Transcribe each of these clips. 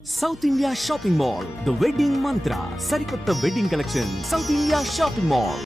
South India shopping mall the wedding మంత్ర సరికొత్త wedding collection south India shopping mall.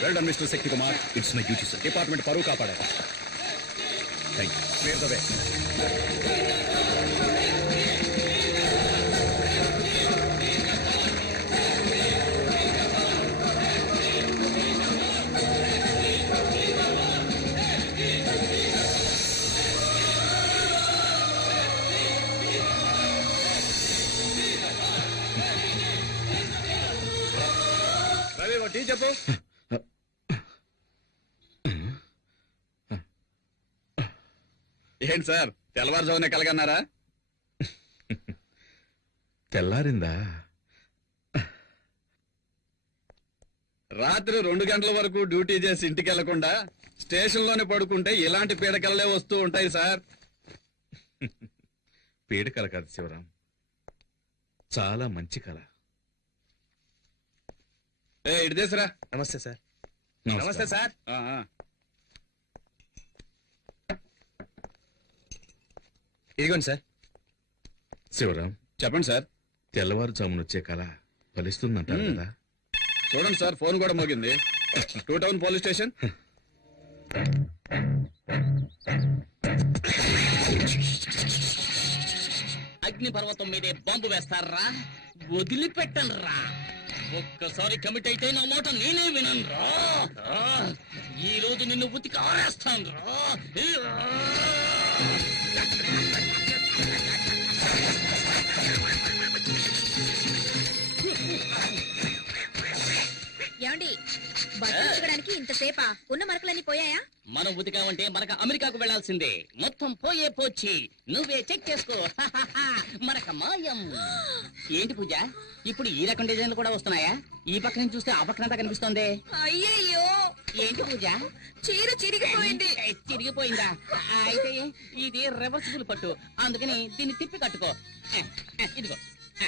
Well done, Mr. Sekti Kumar. It's my duty, sir. Department పరువు కాపాడారు. Thank you. Clear the way. Ravi tea చెప్పు. ఏంటి sir తెల్లవారుజామునే కలగన్నారా? తెల్లారిందా? రాత్రి 2 గంటల వరకు duty చేసి ఇంటికి వెళ్లకుండా స్టేషన్లోనే పడుకుంటే ఇలాంటి పీడకలలే వస్తూ ఉంటాయి సార్. పీడకల కాదు శివరాం, చాలా మంచి కళ. ఇటు తీసురా. నమస్తే సార్. నమస్తే సార్. ఇదిగోండి సార్. శివరాం చెప్పండి సార్. తెల్లవారుజామున వచ్చే కళ ఫలిస్తుందంటారు కదా చూడండి సార్, ఫోన్ కూడా మోగింది. 2 టౌన్ పోలీస్ స్టేషన్. అగ్ని పర్వతం మీదే బాంబు వేస్తారా? వదిలిపెట్టనురా. ఒక్కసారి కమిట్ అయితే నా మాట నేనే విననురా. ఈ రోజు నిన్ను ఉతికి ఆరేస్తాను రా. ఏమండి, బట్టలు ఉతకడానికి ఇంతసేపా? ఉన్న మరకలన్నీ పోయాయా? మనం ఉతికామంటే మనకు అమెరికాకు వెళ్లాల్సిందే. మొత్తం పోయే పోచ్చి నువ్వే చెక్ చేసుకో. మనక మాయం. ఏంటి పూజ, ఇప్పుడు ఈ రకం డిజైన్లు కూడా వస్తున్నాయా? ఈ పక్క నుంచి చూస్తే ఆ పక్కనంతా కనిపిస్తోంది. అయ్యయ్యో, ఏంటి పూజ, చీర చిరిగిపోయింది. చిరిగిపోయిందా? అయితే ఇది రివర్సిబుల్ పట్టు, అందుకని దీన్ని తిప్పి కట్టుకో. ఇదిగో.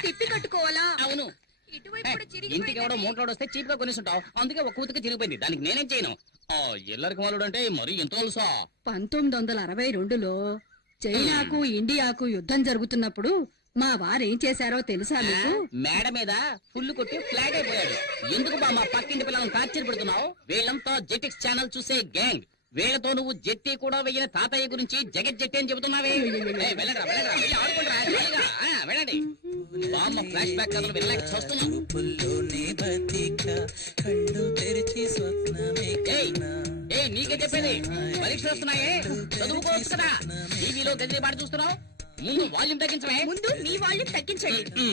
తిప్పి కట్టుకోవాలా? అవును. ఇటువైపు కూడా ఇంటికి ఎవడో చిరిగిపోయింది. మూటలోడు వస్తే చీప్ గా కొనేసుంటావు, అందుకే ఒక ఉతికి చిరిగిపోయింది. దానికి నేనేం చేయను. ఎల్లరికి మాలుడు అంటే మరి ఎంత తెలుసా? 1962లో చైనాకు ఇండియాకు యుద్ధం జరుగుతున్నప్పుడు మా వారేం చేశారో తెలుసా మీకు? మేడ మీద ఫుల్ కొట్టి ఫ్లాట్ అయిపోయాడు. ఎందుకు బా మా పక్కింటి పిల్లలను టార్చర్ పెడుతున్నావు? వీళ్ళంతా జెటిక్స్ ఛానల్ చూసే గ్యాంగ్. వీళ్ళతో నువ్వు జెట్టి కూడా వెయ్యిన తాతయ్య గురించి జగత్ జెట్టి అని చెబుతున్నావే. ఏయ్, వెళ్ళండ్రా, వెళ్ళండ్రా, వెళ్ళి ఆడుకోండ్రా, త్వరగా. వెళ్ళండి. బామ్మ ఫ్లాష్ బ్యాక్ కథలు వెళ్ళాక చూస్తున్నావు. ఏయ్, నీకే చెప్పేది. పరీక్షలు వస్తున్నాయే, చదువుకోవచ్చు కదా. టీవీలో గదిలే పాటు చూస్తున్నావు. ముందు వాల్యూమ్ తగ్గించమే. ముందు మీ వాళ్ళు తగ్గించండి.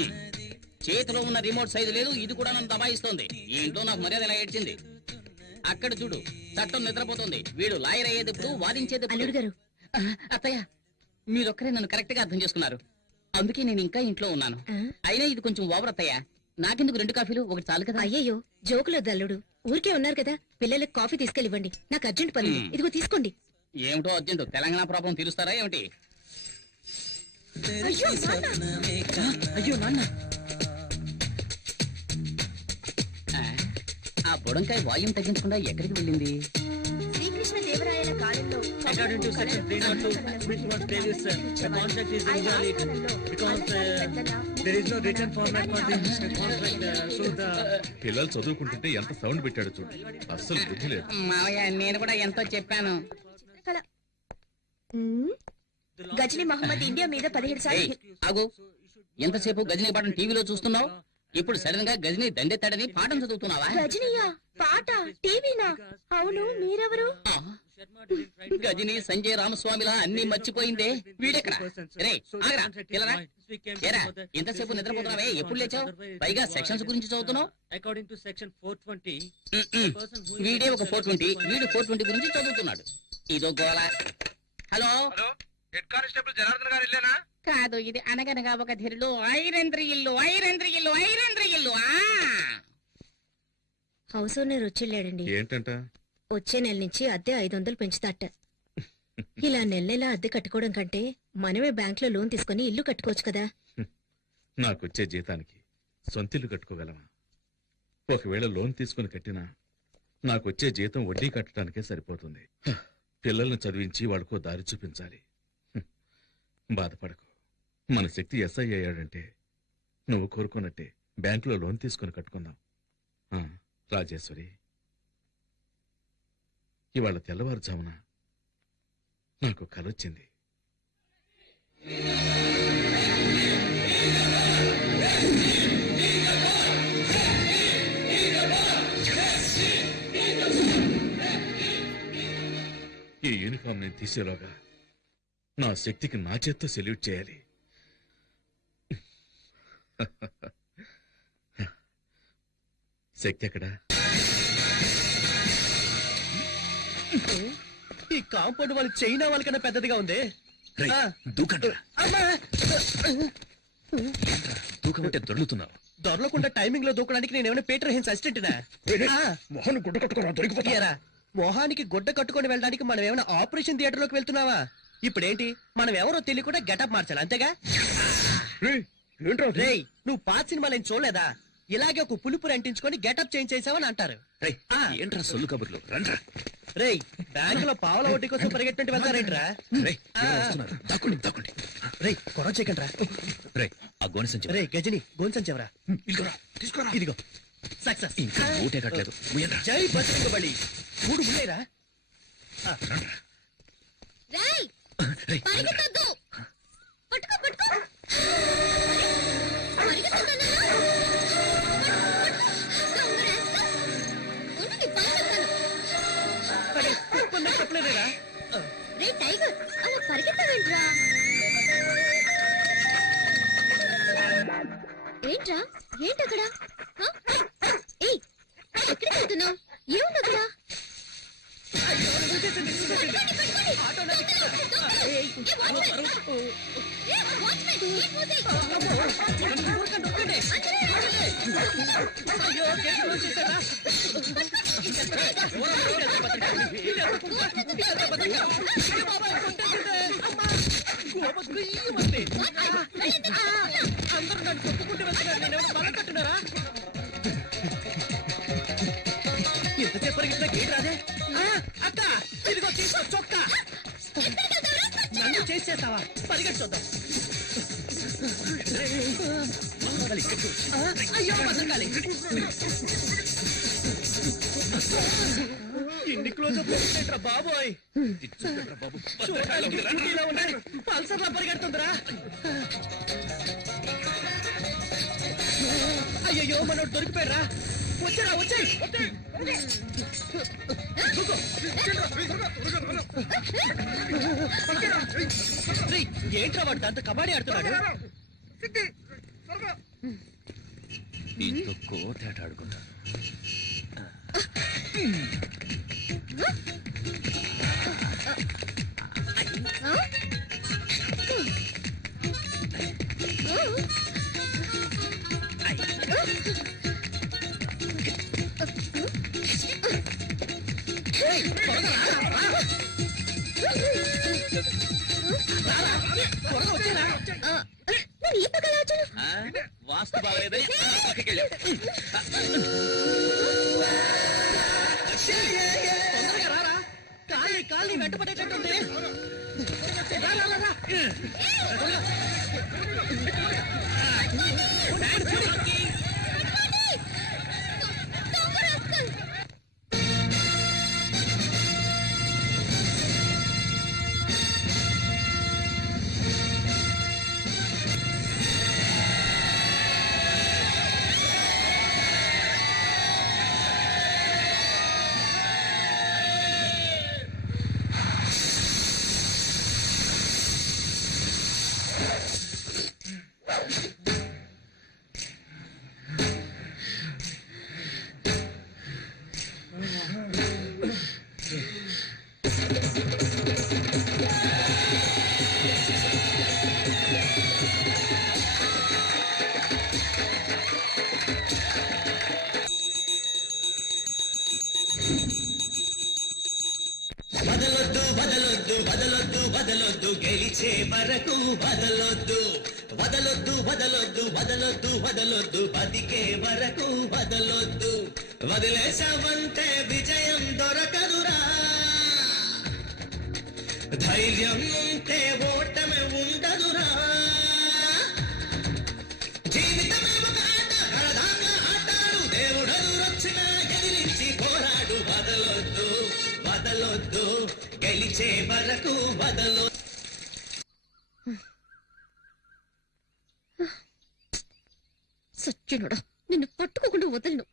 చేతిలో ఉన్న రిమోట్ సైజు లేదు, ఇది కూడా నన్ను దబాయిస్తోంది. ఏంటో నాకు మర్యాద ఇలా ఏడ్చింది. అక్కడ చూడు, చట్టం నిద్రపోతుంది. వీడు లాయర్ అయ్యేటప్పుడు వాదించేది. అల్లుడు గారు, అత్తయ్య, మీరొక్కరే నన్ను కరెక్ట్ గా అర్థం చేసుకున్నారు. అందుకే నేను ఇంకా ఇంట్లో ఉన్నాను. అయినా ఇది కొంచెం ఓవర్ అత్తయ్య. నాకెందుకు 2 కాఫీలు, ఒకటి చాలు కదా. అయ్యయ్యో, జోకులొద్దు అల్లుడు. ఊరికే ఉన్నారు కదా, పిల్లలకు కాఫీ తీసుకెళ్ళివ్వండి. నాకు అర్జెంట్ పని ఉంది. ఇదిగో తీసుకోండి. ఏమిటో అర్జెంట్, తెలంగాణ ప్రాబ్లం తీరుస్తారా ఏమిటి? అయ్యో, నాన్న. అయ్యో నాన్న. ఆ బుడంకాయ వాయుం తగ్గించకుండా ఎక్కడికి వెళ్ళింది? శ్రీకృష్ణ దేవరాయల కాలంలో According to section 302, which was previous, the contract is invalid because there is no written format for the contract. So the పిల్లలు చదువుకుంటుంటే ఎంత సౌండ్ పెట్టాడు చూడు, అస్సలు బుద్ధి లేదు. మావయ్య, నేను కూడా ఎంతో చెప్పాను. చిత్రకళ. గజనీ మహమ్మద్ ఇండియా మీద 17 ఏయ్, సార్లు ఆగు. ఎంతసేపు గజనీ పాఠం టీవీలో చూస్తున్నావు? ఇప్పుడు సడన్ గా గజనీ దండెత్తాడని పాఠం చదువుతున్నావా? గజనీయా పాట టీవీనా? అవును, మీరెవరు? ఆ, గజనీ సంజయ్ రామస్వామిలా అన్ని మర్చిపోయిందే. వీడెక్కడ? రే, ఆగరా, పిల్లరా. ఏరా, ఇంతసేపు నిద్రపోతున్నావే, ఎప్పుడు లేచావు? పైగా సెక్షన్స్ గురించి చదువుతున్నావు. according to section 420, వీడే ఒక 420, వీడు 420 గురించి చదువుతున్నాడు. ఇదో గోళ. హలో, హెడ్ కానిస్టేబుల్ జనార్దన్ గారు ఇల్లేనా? కాదు, ఇది అనగనగా ఒక ధీరుడు. ఐరంద్రి ఇల్లు, ఐరంద్రి ఇల్లు, ఐరంద్రి ఇల్లు. హౌస్ ఓనర్ వచ్చేళ్ళాడండి. ఏంటంట? వచ్చే నెల నుంచి అద్దె 500 పెంచుతాట. ఇలా నెల అద్దె కట్టుకోవడం కంటే మనమే బ్యాంక్ లో లోన్ తీసుకుని ఇల్లు కట్టుకోవచ్చు కదా. నాకొచ్చే జీతానికి సొంతిల్లు కట్టుకోగలమా? ఒకవేళ లోన్ తీసుకుని కట్టినా నాకొచ్చే జీతం వడ్డీ కట్టడానికే సరిపోతుంది. పిల్లల్ని చదివించి వాడికో దారి చూపించాలి. బాధపడకు. మన శక్తి ఎస్ఐ అయ్యాడంటే నువ్వు కోరుకున్నట్టే బ్యాంకులో లోన్ తీసుకుని కట్టుకుందాం. రాజేశ్వరి, ఇవాళ తెల్లవారుజామున నాకు కలొచ్చింది. ఈ యూనిఫామ్ నేను తీసేలోగా నా శక్తికి నా చేత్తో సెల్యూట్ చేయాలి. శక్తి ఎక్కడా? ఈ కాంపౌండ్ వాళ్ళు చైనా వాళ్ళకన్నా పెద్దదిగా ఉంది. దూకమంటే దొర్లుతున్నావు. దొరలకుండా టైమింగ్ లో దూకడానికి నేను ఏమైనా పీటర్ హెన్స్ అసిస్టెంట్నా? మొహన్ గుడ్డ కట్టుకున్నా దొరికిపోతారా? మొహానికి గుడ్డ కట్టుకొని వెళ్ళడానికి మనం ఏమైనా ఆపరేషన్ థియేటర్ లోకి వెళ్తున్నావా? ఇప్పుడేంటి, మనం ఎవరో తెలియకుండా గెటప్ మార్చాలి, అంతేగా? రేయ్, నువ్వు పాత సినిమాలు ఏం చూడలేదా? ఇలాగే ఒక పులుపురు అంటించుకొని గెటప్ చేంజ్ చేసావని అంటారు. ఏంట్రా సొల్లు కబుర్లు? రండ్రా. రేయ్ బ్యాంక్ లో పావుల వడ్డీ కోసం పరిగెట్టినట్టు వెళ్తారేంట్రా? రేయ్ గొడవ చేయకండి రా. ఆ గోని సంచి రేయ్ గజని గోన్సంచెవరా? తీసుకోరా. ఇదిగో సక్సెస్. ఇంకా ఊటే కట్టలేదు. జై బజరంగ బలి. మూడు ముళ్ళేరా? రేయ్ పరిగెత్తొద్దు. పట్టుకో పట్టుకో. పరిగెత్తొద్దన్నా. చెప్పలేదేరా? రే టైగర్ అలా పరిగెత్తవేంట్రా? ఏంట్రా ఏంటక్కడ? ఏయ్ ఎక్కడికి వెళ్తున్నావు? ఏముంది అక్కడ? అందరూ నన్ను కొట్టుకుంటూ వెళ్తున్నారు. నేనేమో బలం కట్టున్నారా? ఎంతసేపు పరిగెత్తినా గేట్ రాదే. అక్క ఇదిగో తీసుకో చొక్కా. నన్ను చేసేస్తావా? పరిగెట్టు చూద్దాం. అయ్యో బతకాలి. ఇన్ని క్లోజ్ అప్ ఏంట్రా బాబోయ్? చూడడానికి ఇలా ఉన్నాయి. పల్సర్లా పరిగెడుతుందిరా. అయ్యయ్యో మనోడు దొరికిపోయారా? వచ్చారా వచ్చాయి. ఏంట్రా వాడు దాంతో కబడ్డీ ఆడుతున్నాడు? దీంతో కోతేట ఆడుకుంటా. వాస్తు బాగలేదని తొందరగా రారా. కాళ్ళని వెంట పడేటట్టుంది. వదలొద్దు వదలొద్దు వదలొద్దు వదలొద్దు గెలిచే వరకు వదలొద్దు వదలొద్దు వదలొద్దు వదలొద్దు వదలొద్దు బతికే వరకు వదలొద్దు వదిలేసావంటే విజయం దొరకదురా ధైర్యం ఉంటే ఓటమి ఉండదురా జీవితమే ఒక ఆట సరదాగా ఆటాడు దేవుడను రక్షణ ఎదిరించి పోరాడు వదలొద్దు వదలొద్దు గెలిచే వరకు వదలొద్దు సత్యనుడా నిన్ను పట్టుకోకుండా వదలను.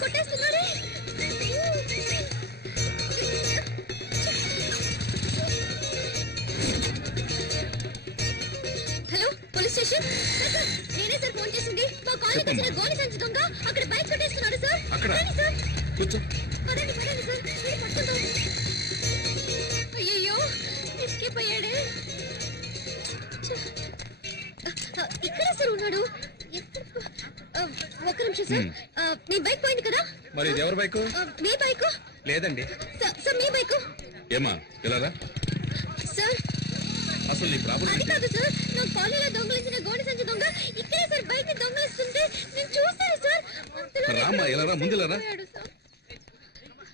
కొట్టేస్తున్నాడే. Hello police station. నేనే సార్ ఫోన్ చేసింది. మా కాలనీకి వచ్చిన గోని సంచి దొంగ అక్కడ బైక్ కొట్టేస్తున్నాడు సార్. రండి సార్. కూర్చో. పదండి పదండి సార్. మీరు పట్టుకుందాం. అయ్యయ్యో ఎస్కేప్ అయ్యాడే. ఇక్కడే సార్ ఉన్నాడు. ఒక్క నిమిషం సార్. మీ బైక్ పోయింది కదా. మరి ఇది ఎవరి బైక్? మీ బైక్. లేదండి. సార్ మీ బైక్ ఏమా ఇలారా, సార్ అసలు నీ ప్రాబ్లం అది కాదు సార్, నా కాలనీలో దొంగలించిన గోడి సంచి దొంగ ఇక్కడే సార్ బైక్ దొంగలిస్తుంటే నేను చూస్తాను సార్. అంతలోనే రామ్మా, ఇలా రా, ముందు ఇలా రా. పోయాడు సార్.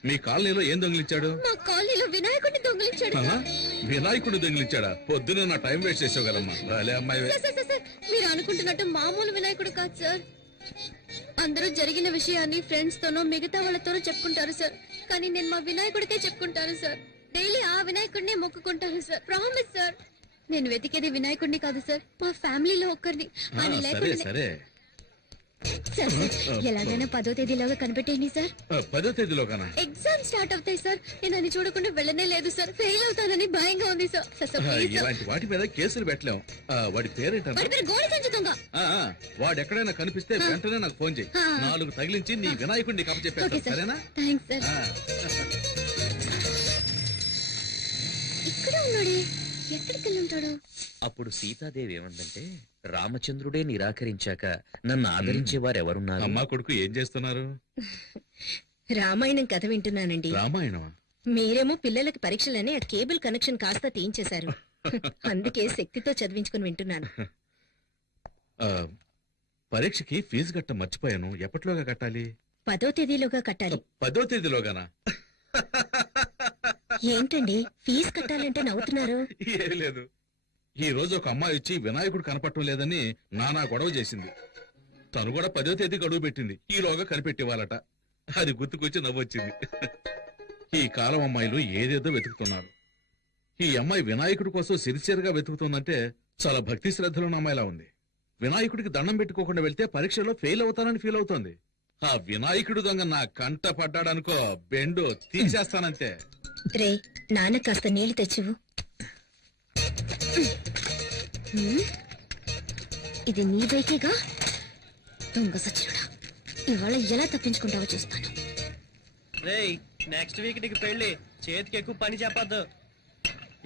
మీ కాలనీలో ఏం దొంగిలించాడు? మా కాలనీలో వినాయకుడిని దొంగలించాడు ఆహా, సార్. వినాయకుడు దొంగిలించాడా? పొద్దున నా టైం వేస్ట్ చేసావు కదమ్మా. రాలే అమ్మాయి. సార్, మీరు అనుకుంటున్నట్టు మామూలు వినాయకుడు కాదు సార్. అందరూ జరిగిన విషయాన్ని ఫ్రెండ్స్ తోనో మిగతా వాళ్ళతోనో చెప్పుకుంటారు సార్, కానీ నేను మా వినాయకుడికే చెప్పుకుంటాను సార్. డైలీ ఆ వినాయకుడినే మొక్కుకుంటాను సార్. Promise sir. నేను వెతికేది వినాయకుడిని కాదు సార్, మా ఫ్యామిలీలో ఒక్కరిని. ఆయన సరే లేకుండా సరే, సార్ ఎలాగైనా 10వ తేదీలోగా కనిపెట్టేయండి సార్. 10వ తేదీలోగానా? ఎగ్జామ్ స్టార్ట్ అవుతాయి సార్. నేను అది చూడకుండా వెళ్ళనే లేదు సార్. ఫెయిల్ అవుతానని భయంగా ఉంది sir. Sir, sir, please sir. ఇలాంటి వాటి మీద కేసులు పెట్టలేం. వాడి పేరేంటన్నా? వాడి పేరు గోడి సంచి దొంగ. వాడు ఎక్కడైనా కనిపిస్తే వెంటనే నాకు ఫోన్ చేయి. 4 తగిలించి నీ వినాయకుడిని ఓకే కప్పచెప్పేస్తా, సార్. సరేనా? Thanks sir. ఆ. ఇక్కడ ఉన్నాడే, ఎక్కడికి వెళ్ళి ఉంటాడు? అప్పుడు సీతాదేవి ఏమందంటే, రామచంద్రుడే నిరాకరించాక నన్ను ఆదరించే వారెవరున్నారు? అమ్మా కొడుకు ఏం చేస్తున్నారు? రామాయణం కథ వింటున్నానండి. రామాయణమా? మీరేమో పిల్లలకి పరీక్షలని ఆ కేబుల్ కనెక్షన్ కాస్త తీయించేశారు. అందుకే శక్తితో చదివించుకుని వింటున్నాను. ఆ, పరీక్షకి ఫీజు కట్ట మర్చిపోయాను. ఎప్పటిలోగా కట్టాలి? 10వ తేదీలోగా కట్టాలి. 10వ తేదీలోగానా? ఏంటండి ఫీజు కట్టాలంటే నవ్వుతున్నారు? ఏం లేదు, ఈ రోజు ఒక అమ్మాయి వచ్చి వినాయకుడు కనపడటం లేదని నానా గొడవ చేసింది. తను కూడా 10వ తేదీ గడువు పెట్టింది. ఈలోగా కనిపెట్టివ్వాలట. అది గుర్తుకొచ్చి నవ్వొచ్చింది. ఈ కాలం అమ్మాయిలు ఏదేదో వెతుకుతున్నారు. ఈ అమ్మాయి వినాయకుడి కోసం సిరిసియర్గా వెతుకుతుందంటే చాలా భక్తి శ్రద్ధలున్న అమ్మాయిలా ఉంది. వినాయకుడికి దండం పెట్టుకోకుండా వెళ్తే పరీక్షలో ఫెయిల్ అవుతానని ఫీల్ అవుతోంది. ఆ వినాయకుడు దొంగ నా కంట పడ్డాడనుకో, బెండు తీసేస్తానంతే. రే నాన్న కాస్త నీళ్లు తెచ్చివు. ఇది నీ బైకేగా? దొంగ సచ్చినుడా, ఇవాళ ఎలా తప్పించుకుంటావో చూస్తాను. రేయ్, నెక్స్ట్ వీక్ నీకు పెళ్లి, చేతికి ఎక్కువ పని చెప్పొద్దు.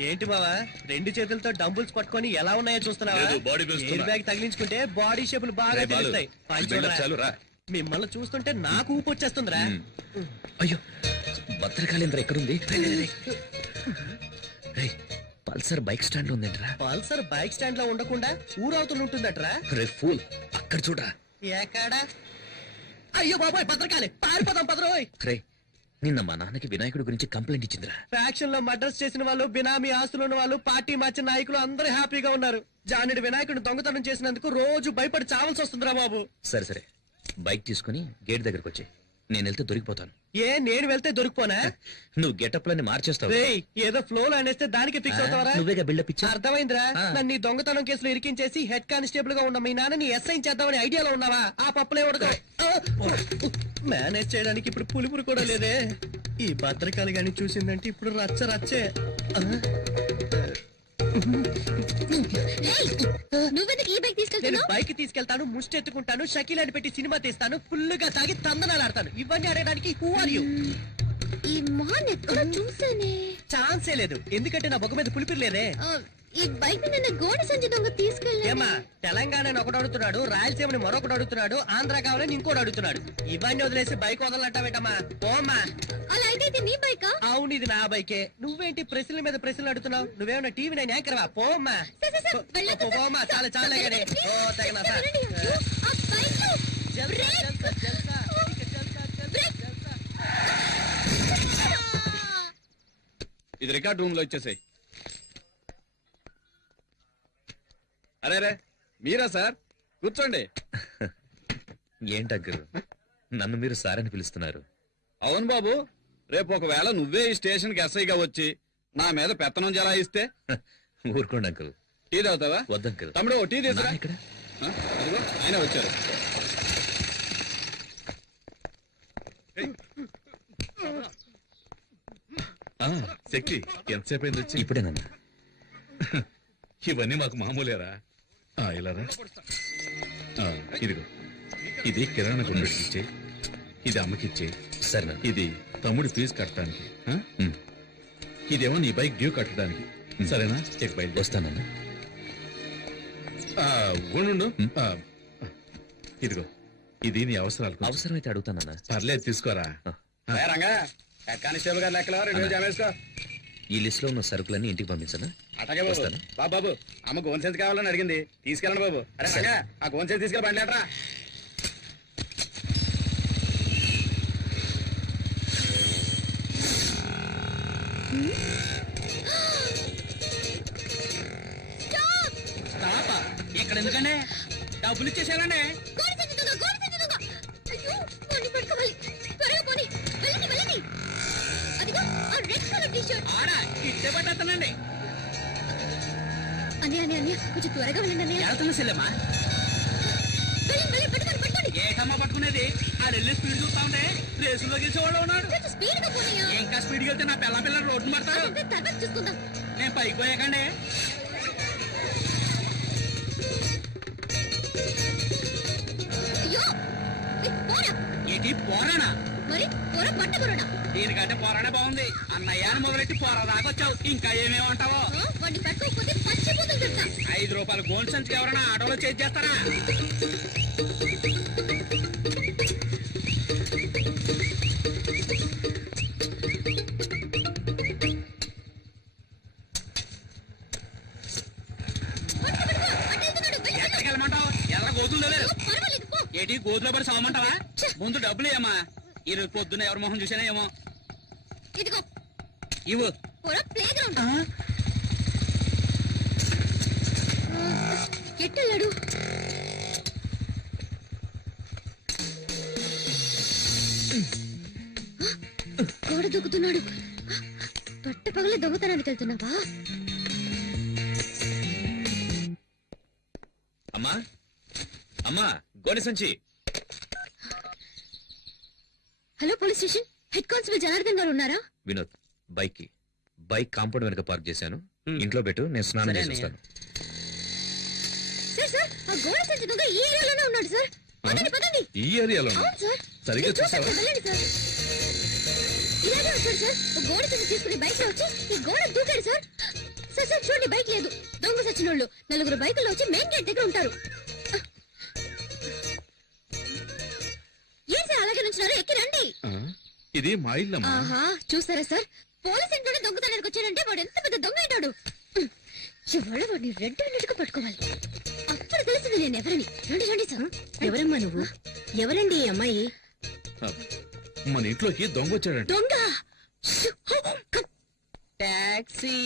ఏంటి బావా, 2 చేతులతో డంబుల్స్ పట్టుకొని ఎలా ఉన్నాయో చూస్తున్నావా? లేదు, బాడీ పెంచుతున్నా. ఎయిర్ బ్యాగ్ తగిలించుకుంటే బాడీ షేపులు బాగా రేయ్ బాలు, తెలుస్తాయి. పని చూడరా. చాలురా. మిమ్మల్ని చూస్తుంటే నాకు ఊపు వచ్చేస్తుందిరా. అయ్యో, భద్రకాళేంద్ర ఎక్కడుంది? రేయ్, పల్సర్ బైక్ స్టాండ్ ఉందేంట్రా? పల్సర్ బైక్ స్టాండ్ లో ఉండకుండా ఊరవుతూ ఉంటుందట్రా. రే ఫూల్, అక్కడ చూడరా. ఎక్కడా? అయ్యో బాబాయ్, భద్రకాళి, పారిపోదాం పదరోయ్. రే, నిన్న మా నాన్నకి వినాయకుడి గురించి కంప్లైంట్ ఇచ్చిందిరా. ఫ్యాక్షన్ లో మర్డర్స్ చేసిన వాళ్ళు, బినామీ ఆస్తులు ఉన్న వాళ్ళు, పార్టీ మార్చిన నాయకులు అందరూ హ్యాపీగా ఉన్నారు. జానుడి వినాయకుడిని దొంగతనం చేసినందుకు రోజు భయపడి చావాల్సి వస్తుందిరా బాబు. సరే సరే, బైక్ తీసుకుని గేట్ దగ్గరకు వచ్చి, నేను వెళ్తే దొరికిపోతాను. ఏ, నేను వెళ్తే దొరికిపోనా? నువ్వు గెటప్ లని మార్చేస్తావు. రేయ్, ఏదో ఫ్లో లో అనేస్తే దానికి ఫిక్స్ అవుతావరా? నువ్వేగా బిల్డప్ ఇచ్చా. అర్థమైందిరా. ఆ. నన్ను ఈ దొంగతనం కేసులో ఇరికించేసి హెడ్ కానిస్టేబుల్ గా ఉన్న మీ నాన్నని ఎస్ఐ చేద్దామని ఐడియాలో ఉన్నావా? ఆ పప్పులే ఉడతావు. మేనేజ్ చేయడానికి ఇప్పుడు పులుపురు కూడా లేదే. ఈ భద్రకాళి గాని చూసిందంటే ఇప్పుడు రచ్చ రచ్చే. నువ్వెందుకు ఈ బైక్ నేను తీసుకెళ్తున్నావు? బైక్ తీసుకెళ్తాను, ముష్టి ఎత్తుకుంటాను, షకీలాని పెట్టి సినిమా తీస్తాను, ఫుల్ గా తాగి తందనాలు ఆడతాను. ఇవన్నీ ఆడడానికి హూ ఆర్ యూ? ఈ మొహన్ ఎక్కడ చూసానే? ఛాన్సే లేదు, ఎందుకంటే నా బొగ్గ మీద పులిపిరి లేదే. ఈ బైక్ నిన్న గోడి సంచి దొంగ తీసుకెళ్ళా. ఏమా, తెలంగాణని ఒకడు అడుగుతున్నాడు, రాయలసీమని మరొకడు అడుగుతున్నాడు, ఆంధ్ర కావాలని ఇంకోటి అడుగుతున్నాడు. ఇవన్నీ వదిలేసి బైక్ వదలంటావేటమ్మా? పోమ్మా. అలా అయితే ఇది నీ బైకా? అవును, ఇది నా బైకే. నువ్వేంటి ప్రశ్నల మీద ప్రశ్నలు అడుగుతున్నావు? నువ్వేమన్నా టీవీ నైన్ యాంకర్వా? పోమ్మా. పోమ్మా, చాలా చాలా గడే. ఓ తగిన ఇది రికార్డ్ రూమ్ లో ఇచ్చేసాయి. అరే రే, మీరా సార్? కూర్చోండి. ఏంటగ్గరు, నన్ను మీరు సార్ అని పిలుస్తున్నారు? అవును బాబు, రేపు ఒకవేళ నువ్వే ఈ స్టేషన్ కి ఎస్ఐగా వచ్చి నా మీద పెత్తనం జలాయిస్తే? ఊరుకోండి అంకుల్. టీ తాగుతావా? వద్దంకుల్. తమ్ముడు టీ తీసుకురా. నాన్న ఎక్కడ? అదిగో ఆయన వచ్చారు. శక్తి, ఎంతసేపు అయింది వచ్చి? ఇప్పుడేనన్నా. ఇవన్నీ మాకు మామూలేరా. ఇలారా. ఇదిగో, ఇది కిరాణా కొనుగోలుకి ఇచ్చే, ఇది అమ్మకిచ్చే. సరే, ఇది తమ్ముడి ఫీజు కట్టడానికి, ఇదేమో నీ బైక్ డ్యూ కట్టడానికి. సరేనా? చెక్ బయట వస్తానన్నా. ఉండు. ఇదిగో, ఇది నీ అవసరాలకు. అవసరమైతే అడుగుతానన్నా. పర్లేదు, తీసుకోరా. రంగా, హెడ్ కానిస్టేబుల్ గారు లెక్కలో 2 జమ వేసుకో. ఈ లిస్ట్ లో ఉన్న సరుకులన్నీ ఇంటికి పంపించనా? అట్లాగే బాబు. వస్తాను. బాబు అమ్మ గోన్ సెన్స్ కావాలని అడిగింది, తీసుకెళ్ళండి బాబు. అరే సంగా, ఆ గోన్ సెన్స్ తీసుకెళ్ళి బండి లేటరా. ఇక్కడ ఎందుకండి డబ్బులు ఇచ్చేసానండి. అయ్యో, పోనీ పట్టుకోవాలి. త్వరగా పోనీ. వెళ్ళండి, వెళ్ళండి. అదిగో ఆ రెడ్ కలర్ టీ-షర్ట్. ఆడ ఇట్టే పట్టేస్తానండి. అన్నయ్య కొంచెం త్వరగా వెళ్ళండి అన్నయ్య. వెళ్తున్నా సెల్లమ్మా. వెళ్ళండి, పట్టుకోండి, పట్టుకోండి. ఏటమ్మా పట్టుకునేది? ఆ వెళ్ళి స్పీడ్ చూస్తా ఉంటే రేసులో గెలిచేవాళ్ళు ఉన్నాడు. కొంచెం స్పీడ్గా పోనయ్యా. ఇంకా స్పీడ్కి వెళ్తే నా పిల్ల రోడ్డు పడతారు. అదంతా తర్వాత చూసుకుందాం. నేను పైకి పోయాకండి. అయ్యో, పోరా. ఏంటి పోరానా? మరి పోరా పట్టకురాడా? దీనికంటే పోరాడే బాగుంది. అన్నయ్యాన్ని మొదలెట్టి పోరా దాకా వచ్చావు. ఇంకా ఏమేమంటావో? వాడిని పట్టుకోకపోతే పచ్చిపోతుంది చెప్తా. 5 రూపాయలు గోల్డ్ సంచికి ఎవరైనా ఆటోలో చేసి చేస్తారా? ఎక్కడికి వెళ్ళమంటావు? ఎల్ల గోతులు లేరు. పర్వాలేదు, పో. ఏంటి గోతులో పడి సావమంటావా? ముందు డబ్బులు ఏమా? ఈ రోజు పొద్దున్న ఎవరి మొహం చూసానా ఏమో. ఇదిగో ఇవ్వు. పోరా ప్లే గ్రౌండ్. ఎట్టెళ్ళాడు? గోడ దూకుతున్నాడు. పట్ట పగలే దొంగతనానికి వెళ్తున్నావా? అమ్మా అమ్మా, గోనె సంచి. Hello police station, head constable Janardhan గారు ఉన్నారా? వినోద్, బైక్ కాంపౌండ్ వెనక పార్క్ చేశాను. ఇంట్లో పెట్టు, నేను స్నానం సరే చేసి అన్నయ్య. వస్తాను. సార్ ఆ గోడ సంచి దొంగ ఈ ఏరియాలోనే ఉన్నాడు సార్. పదండి, పదండి. ఈ ఏరియాలో అవును సార్. సరిగ్గా నేను చూశాను, చూసావా? వెళ్ళండి సార్. ఇలాగే వచ్చాడు సార్. ఓ గోడ సంచి తీసుకుని బైక్ లో వచ్చి ఈ గోడ దూకాడు సార్. సార్ చూడండి, బైక్ లేదు. దొంగ సచ్చినోళ్ళు 4 బైకుల్లో వచ్చి మెయిన్ గేట్ దగ్గర ఉంటారు. ఏం సార్ అలాగే నుంచున్నారు? ఎక్కి రండి. ఇది మా ఇల్లమ్మా. ఆహా, చూస్తారా సార్, పోలీస్ ఇంట్లోనే దొంగతనానికి వచ్చాడంటే వాడు ఎంత పెద్ద దొంగ అయినాడు. ఇవాళ వాడిని రెడ్ హ్యాండెడ్గా పట్టుకోవాలి. అప్పుడు తెలిసింది నేను ఎవరని. రండి రండి సార్. ఎవరమ్మా నువ్వు? ఎవరండి ఈ అమ్మాయి? మన ఇంట్లోకి దొంగ వచ్చాడంట. దొంగ. Taxi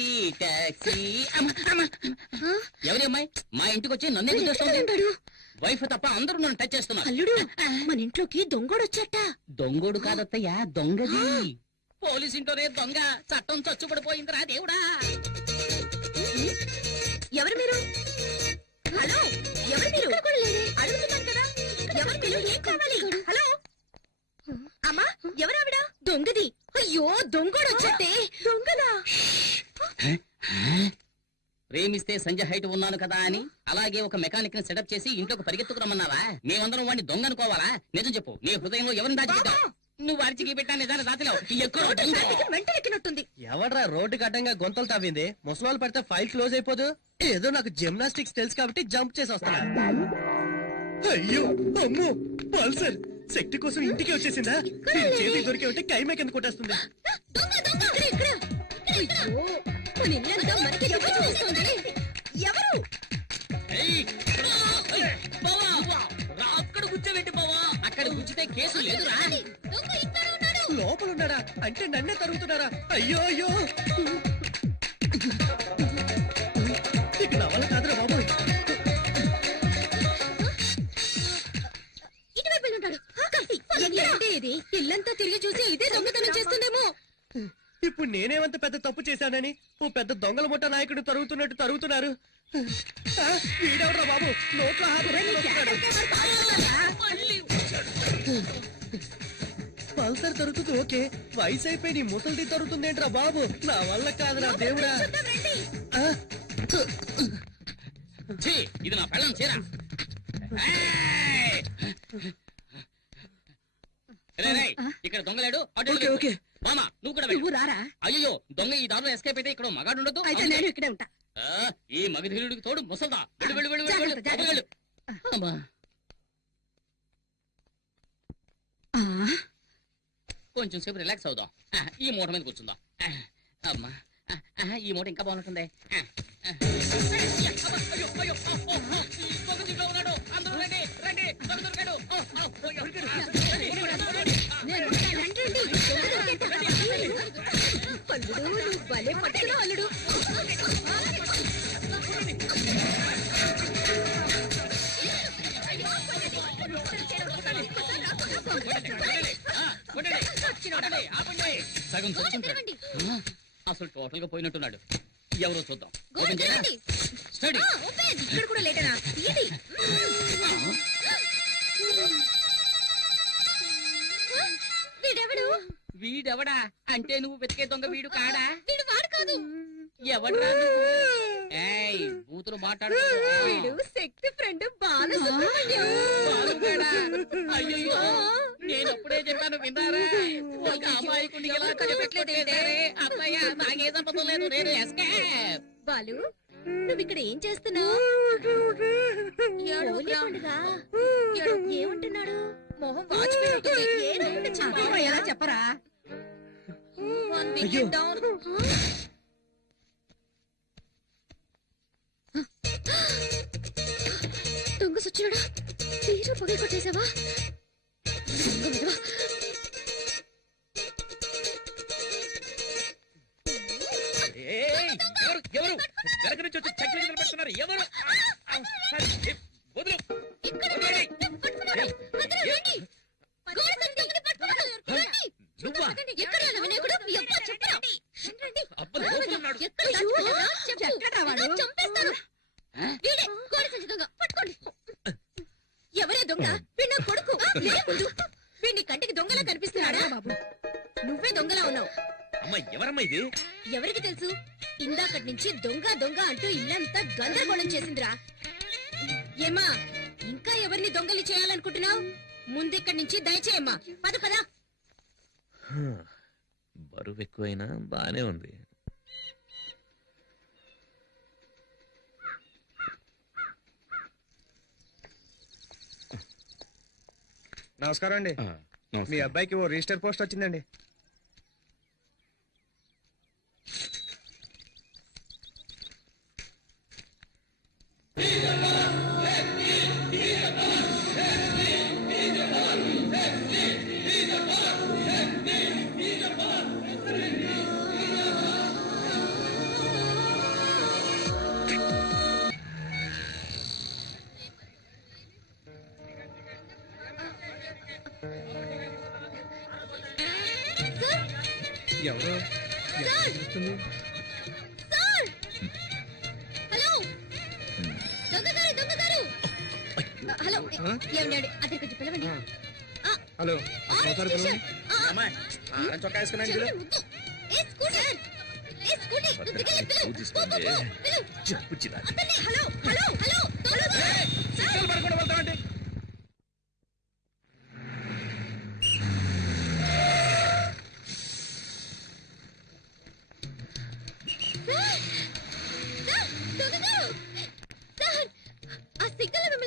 taxi. ఎవరి అమ్మాయి మా ఇంటికి వచ్చి నన్ను ఎందుకు చేస్తుంది? ఉంటాడు వైఫ్ తప్ప అందరూ నన్ను టచ్ చేస్తున్నారు. అల్లుడు, మన ఇంట్లోకి దొంగోడొచ్చట. దొంగోడు కాదత్తయ్యా, దొంగది. పోలీస్ ఇంట్లోనే దొంగ. చట్టం చచ్చుపడిపోయిందిరా దేవుడా. ఎవరు మీరు? హలో, ఎవరు మీరు? అడుగుతున్నాను కదా, ఎవరు మీరు? ఏం కావాలి? హలో అమ్మా, ఎవరావిడ? దొంగది. అయ్యో, దొంగోడొచ్చటే. దొంగలా? ప్రేమిస్తే సంజయ్ హైట్ ఉన్నాను కదా అని అలాగే ఒక మెకానిక్ ని సెటప్ చేసి ఇంట్లోకి పరిగెత్తుకురమ్మన్నావా? మేమందరం వాడిని దొంగ అనుకోవాలా? నిజం చెప్పు, నీ హృదయంలో ఎవరిని దాచిపెట్టావు? నువ్వు అరిచికి పెట్టా నిజాన్ని దాచలేవు. ఎక్కడో దొంగ. వెంటెక్కినట్టుంది. ఎవడ్రా రోడ్డుకి అడ్డంగా గొంతలు తవ్వింది? ముసలాళ్ళు పడితే ఫైల్ క్లోజ్ అయిపోదు. ఏదో నాకు జిమ్నాస్టిక్స్ తెలుసు కాబట్టి జంప్ చేసి వస్తున్నా. అయ్యో అమ్మో, పల్సర్ శక్తి కోసం ఇంటికి వచ్చేసిందా? దీని చేతికి దొరికి ఉంటే కైమే కింద కొట్టేస్తుంది. దొంగ దొంగ ఇక్కడ. అయ్యో, మన ఇల్లంతా మనకి దొంగ చూపిస్తోంది. ఎవరు? ఏయ్, ఏయ్, బావా, రా, అక్కడ కూర్చోబెట్టి బావా. అక్కడ కూర్చుంటే కేసు లేదురా. దొంగ ఇక్కడ ఉన్నాడు. లోపల ఉన్నాడా? అంటే నన్నే తరుగుతున్నారా? అయ్యో అయ్యో, ఇక నా వల్ల కాదురా బాబు. ఇటువైపు వెళ్ళి ఉంటాడు. ఏంటి ఇది? ఇల్లంతా తిరిగి చూసి ఇదే దొంగతనం చేస్తుందేమో. ఇప్పుడు నేనేమంత పెద్ద తప్పు చేశానని ఓ పెద్ద దొంగల ముఠ నాయకుడు తరుగుతున్నట్టు తరుగుతున్నారు. ఆ, వీడెవడ్రా బాబు నోట్లో హాతు పెట్టుకుంటున్నాడు. పల్సర్ తరుగుతుంది ఓకే, వయసు అయిపోయి నీ ముసలిది తరుగుతుందేంట్రా బాబు? నా వల్ల కాదురా దేవుడా. ఆ, ఛీ, ఇది నా పెళ్ళం చీర. ఏయ్! రేయ్, రేయ్, ఇక్కడ దొంగలేడు. అటు ఓకే, ఓకే. మామా, నువ్వు కూడా నువ్వు రారా? అయ్యో, దొంగ ఈ దారిలో ఎస్కేప్ అయితే ఇక్కడ మగాడు ఉండదు. అయితే నేను ఇక్కడే ఉంటా. ఈ మగధీరుడికి తోడు ముసల్దా. వెళ్ళు, వెళ్ళు, వెళ్ళు, వెళ్ళు, వెళ్ళు. జాగ్రత్త, వెళ్ళు. అమ్మా. ఆ, కొంచెం సేపు రిలాక్స్ అవుదాం. ఈ మూట మీద కూర్చుందాం. అమ్మా, ఈ మూట ఇంకా బాగుంటుంది. సగం చదువుకుంటాడు. అసలు టోటల్ గా పోయినట్టున్నాడు. ఎవరో చూద్దాం. స్టడీ ఇక్కడ కూడా లేటనా? వీడెవడు? వీడెవడా అంటే నువ్వు వెతికే దొంగ వీడు కాడా? వీడు వాడు కాదు. ఎవడ్రా? ఏయ్, బూతులు మాట్లాడు. వీడు శక్తి ఫ్రెండ్ బాలు. అయ్యో, నేను అప్పుడే చెప్పాను విన్నారా? ఒక అమాయకుడిని ఎలా కనిపెట్టలేదే? అత్తయ్య, నాకే సంబంధం లేదు. నేను ఎస్కేప్. బాలు, నువ్వు ఇక్కడ ఏం చేస్తున్నావు? ఏమంటున్నాడు? మొహం వాచిపోయి ఎలా చెప్పరా? దొంగ సచ్చినాడా? తీరు పొగ కొట్టేశావా? ఎవరు వెనక నుంచి వచ్చి చక్కెర గింజలు పెడుతున్నారు? ఎవరు? వదులు. నువ్వా? అబ్బా, లోపల ఉన్నాడు. ఎవరే దొంగ? వీడు నా కొడుకు. వీడిని కంటికి దొంగలా కనిపిస్తున్నాడా? బాబు, నువ్వే దొంగలా ఉన్నావు. అమ్మా, ఎవరమ్మా ఇది? ఎవరికి తెలుసు? ఇందాకటి నుంచి దొంగ దొంగ అంటూ ఇల్లంతా గందరగోళం చేసిందిరా. ఏమా, ఇంకా ఎవరిని దొంగలి చేయాలనుకుంటున్నావు? ముందిక్కడి నుంచి దయచేయమ్మా. పద పద. బరువు ఎక్కువైనా బానే ఉంది. నమస్కారం అండి. మీ అబ్బాయికి ఓ రిజిస్టర్ పోస్ట్ వచ్చిందండి. ఎవరు? హలో, దొంగగారు, దొంగగారు. హలో, ఏమండి? అతనికి కొంచెం పిలవండి. హలో, చొక్కా వేసుకున్నాను. Hello hello hello.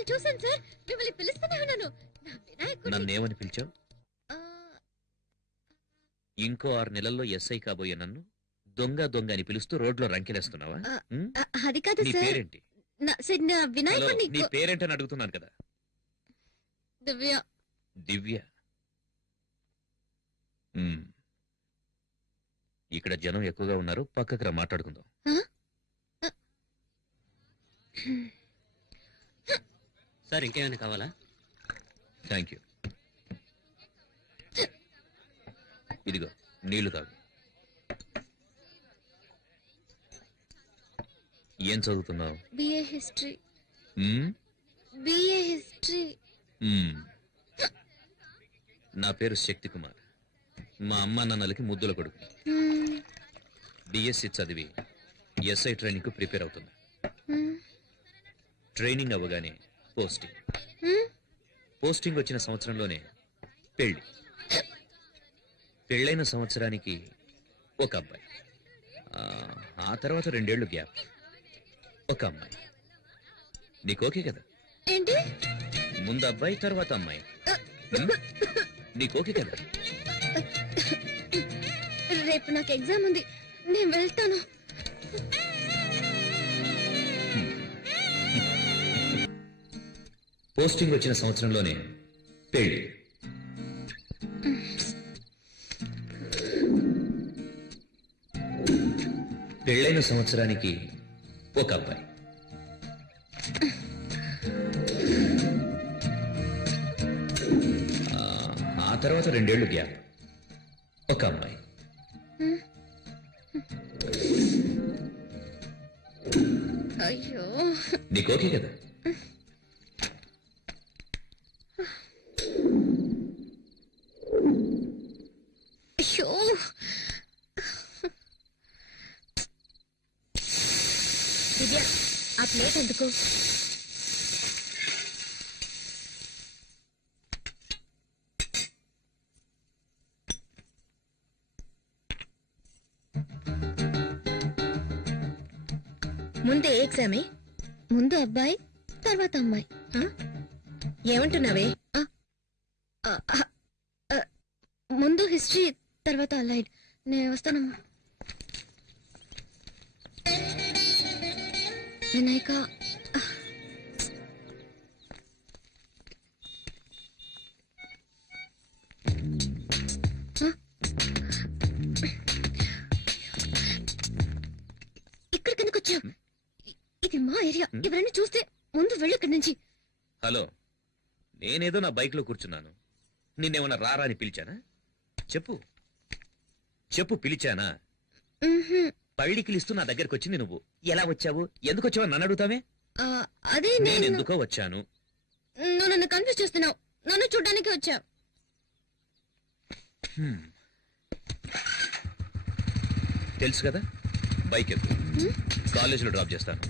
చూసాను సార్, మిమ్మల్ని పిలుస్తూనే ఉన్నాను. నన్నేమని పిలిచావు? ఇంకో 6 నెలల్లో ఎస్ఐ కాబోయే నన్ను దొంగ దొంగ అని పిలుస్తూ రోడ్లో రంకెలేస్తున్నావా? అది కాదు నీ సార్. పేరేంటి? వినాయకుడిని. నీ పేరేంటని అడుగుతున్నాను కదా. దివ్య. దివ్య. ఇక్కడ జనం ఎక్కువగా ఉన్నారు, పక్కకు రా మాట్లాడుకుందాం. సార్, ఇంకేమైనా కావాలా? Thank you. ఇదిగో నీళ్లు తాగు. ఏం చదువుతున్నావు? BA history. నా పేరు శక్తి కుమార్. మా అమ్మ నాన్నలకి ముద్దుల కొడుకు. బిఎస్సి చదివి ఎస్ఐ ట్రైనింగ్ కు ప్రిపేర్ అవుతుంది. ట్రైనింగ్ అవ్వగానే పోస్టింగ్ వచ్చిన సంవత్సరంలోనే పెళ్లి. పెళ్ళైన సంవత్సరానికి ఒక అబ్బాయి. ఆ తర్వాత 2 ఏళ్లు గ్యాప్. ఒక అమ్మాయి. నీకు ఓకే కదా? ఏంటి? ముందు అబ్బాయి తర్వాత అమ్మాయి. నీకు ఓకే కదా? రేపు నాకు ఎగ్జామ్ ఉంది, నేను వెళ్తాను. పోస్టింగ్ వచ్చిన సంవత్సరంలోనే పెళ్లి. పెళ్ళైన సంవత్సరానికి ఒక అబ్బాయి. ఆ తర్వాత 2 ఏళ్లు గ్యాప్, ఒక అమ్మాయి. అయ్యో, నీకు ఓకే కదా? అయ్యో, దివ్య ఆ ప్లేట్ ఎందుకు? ముందే ఎగ్జామే, ముందు అబ్బాయి తర్వాత అమ్మాయి. ఏమంటున్నావే? ముందు హిస్టరీ తర్వాత అలైడ్. నేను వస్తానమ్మా. వినాయక, ఇక్కడికి ఎందుకు వచ్చావు? ఇది మా ఏరియా, ఎవరైనా చూస్తే ముందు వెళ్ళు ఇక్కడి నుంచి. హలో, నేనేదో నా బైక్ లో కూర్చున్నాను, నిన్నేమన్నా రారా అని పిలిచానా? చెప్పు చెప్పు, పిలిచానా? పళ్ళికిలిస్తూ నా దగ్గరకు వచ్చింది నువ్వు. ఎలా వచ్చావు, ఎందుకు వచ్చావు నన్ను అడుగుతావే? అదే నేను ఎందుకో వచ్చాను. నువ్వు నన్ను కన్ఫ్యూజ్ చేస్తున్నావు. నన్ను చూడ్డానికి వచ్చా. తెలుసు కదా, బైక్ ఎక్కు, కాలేజీలో డ్రాప్ చేస్తాను.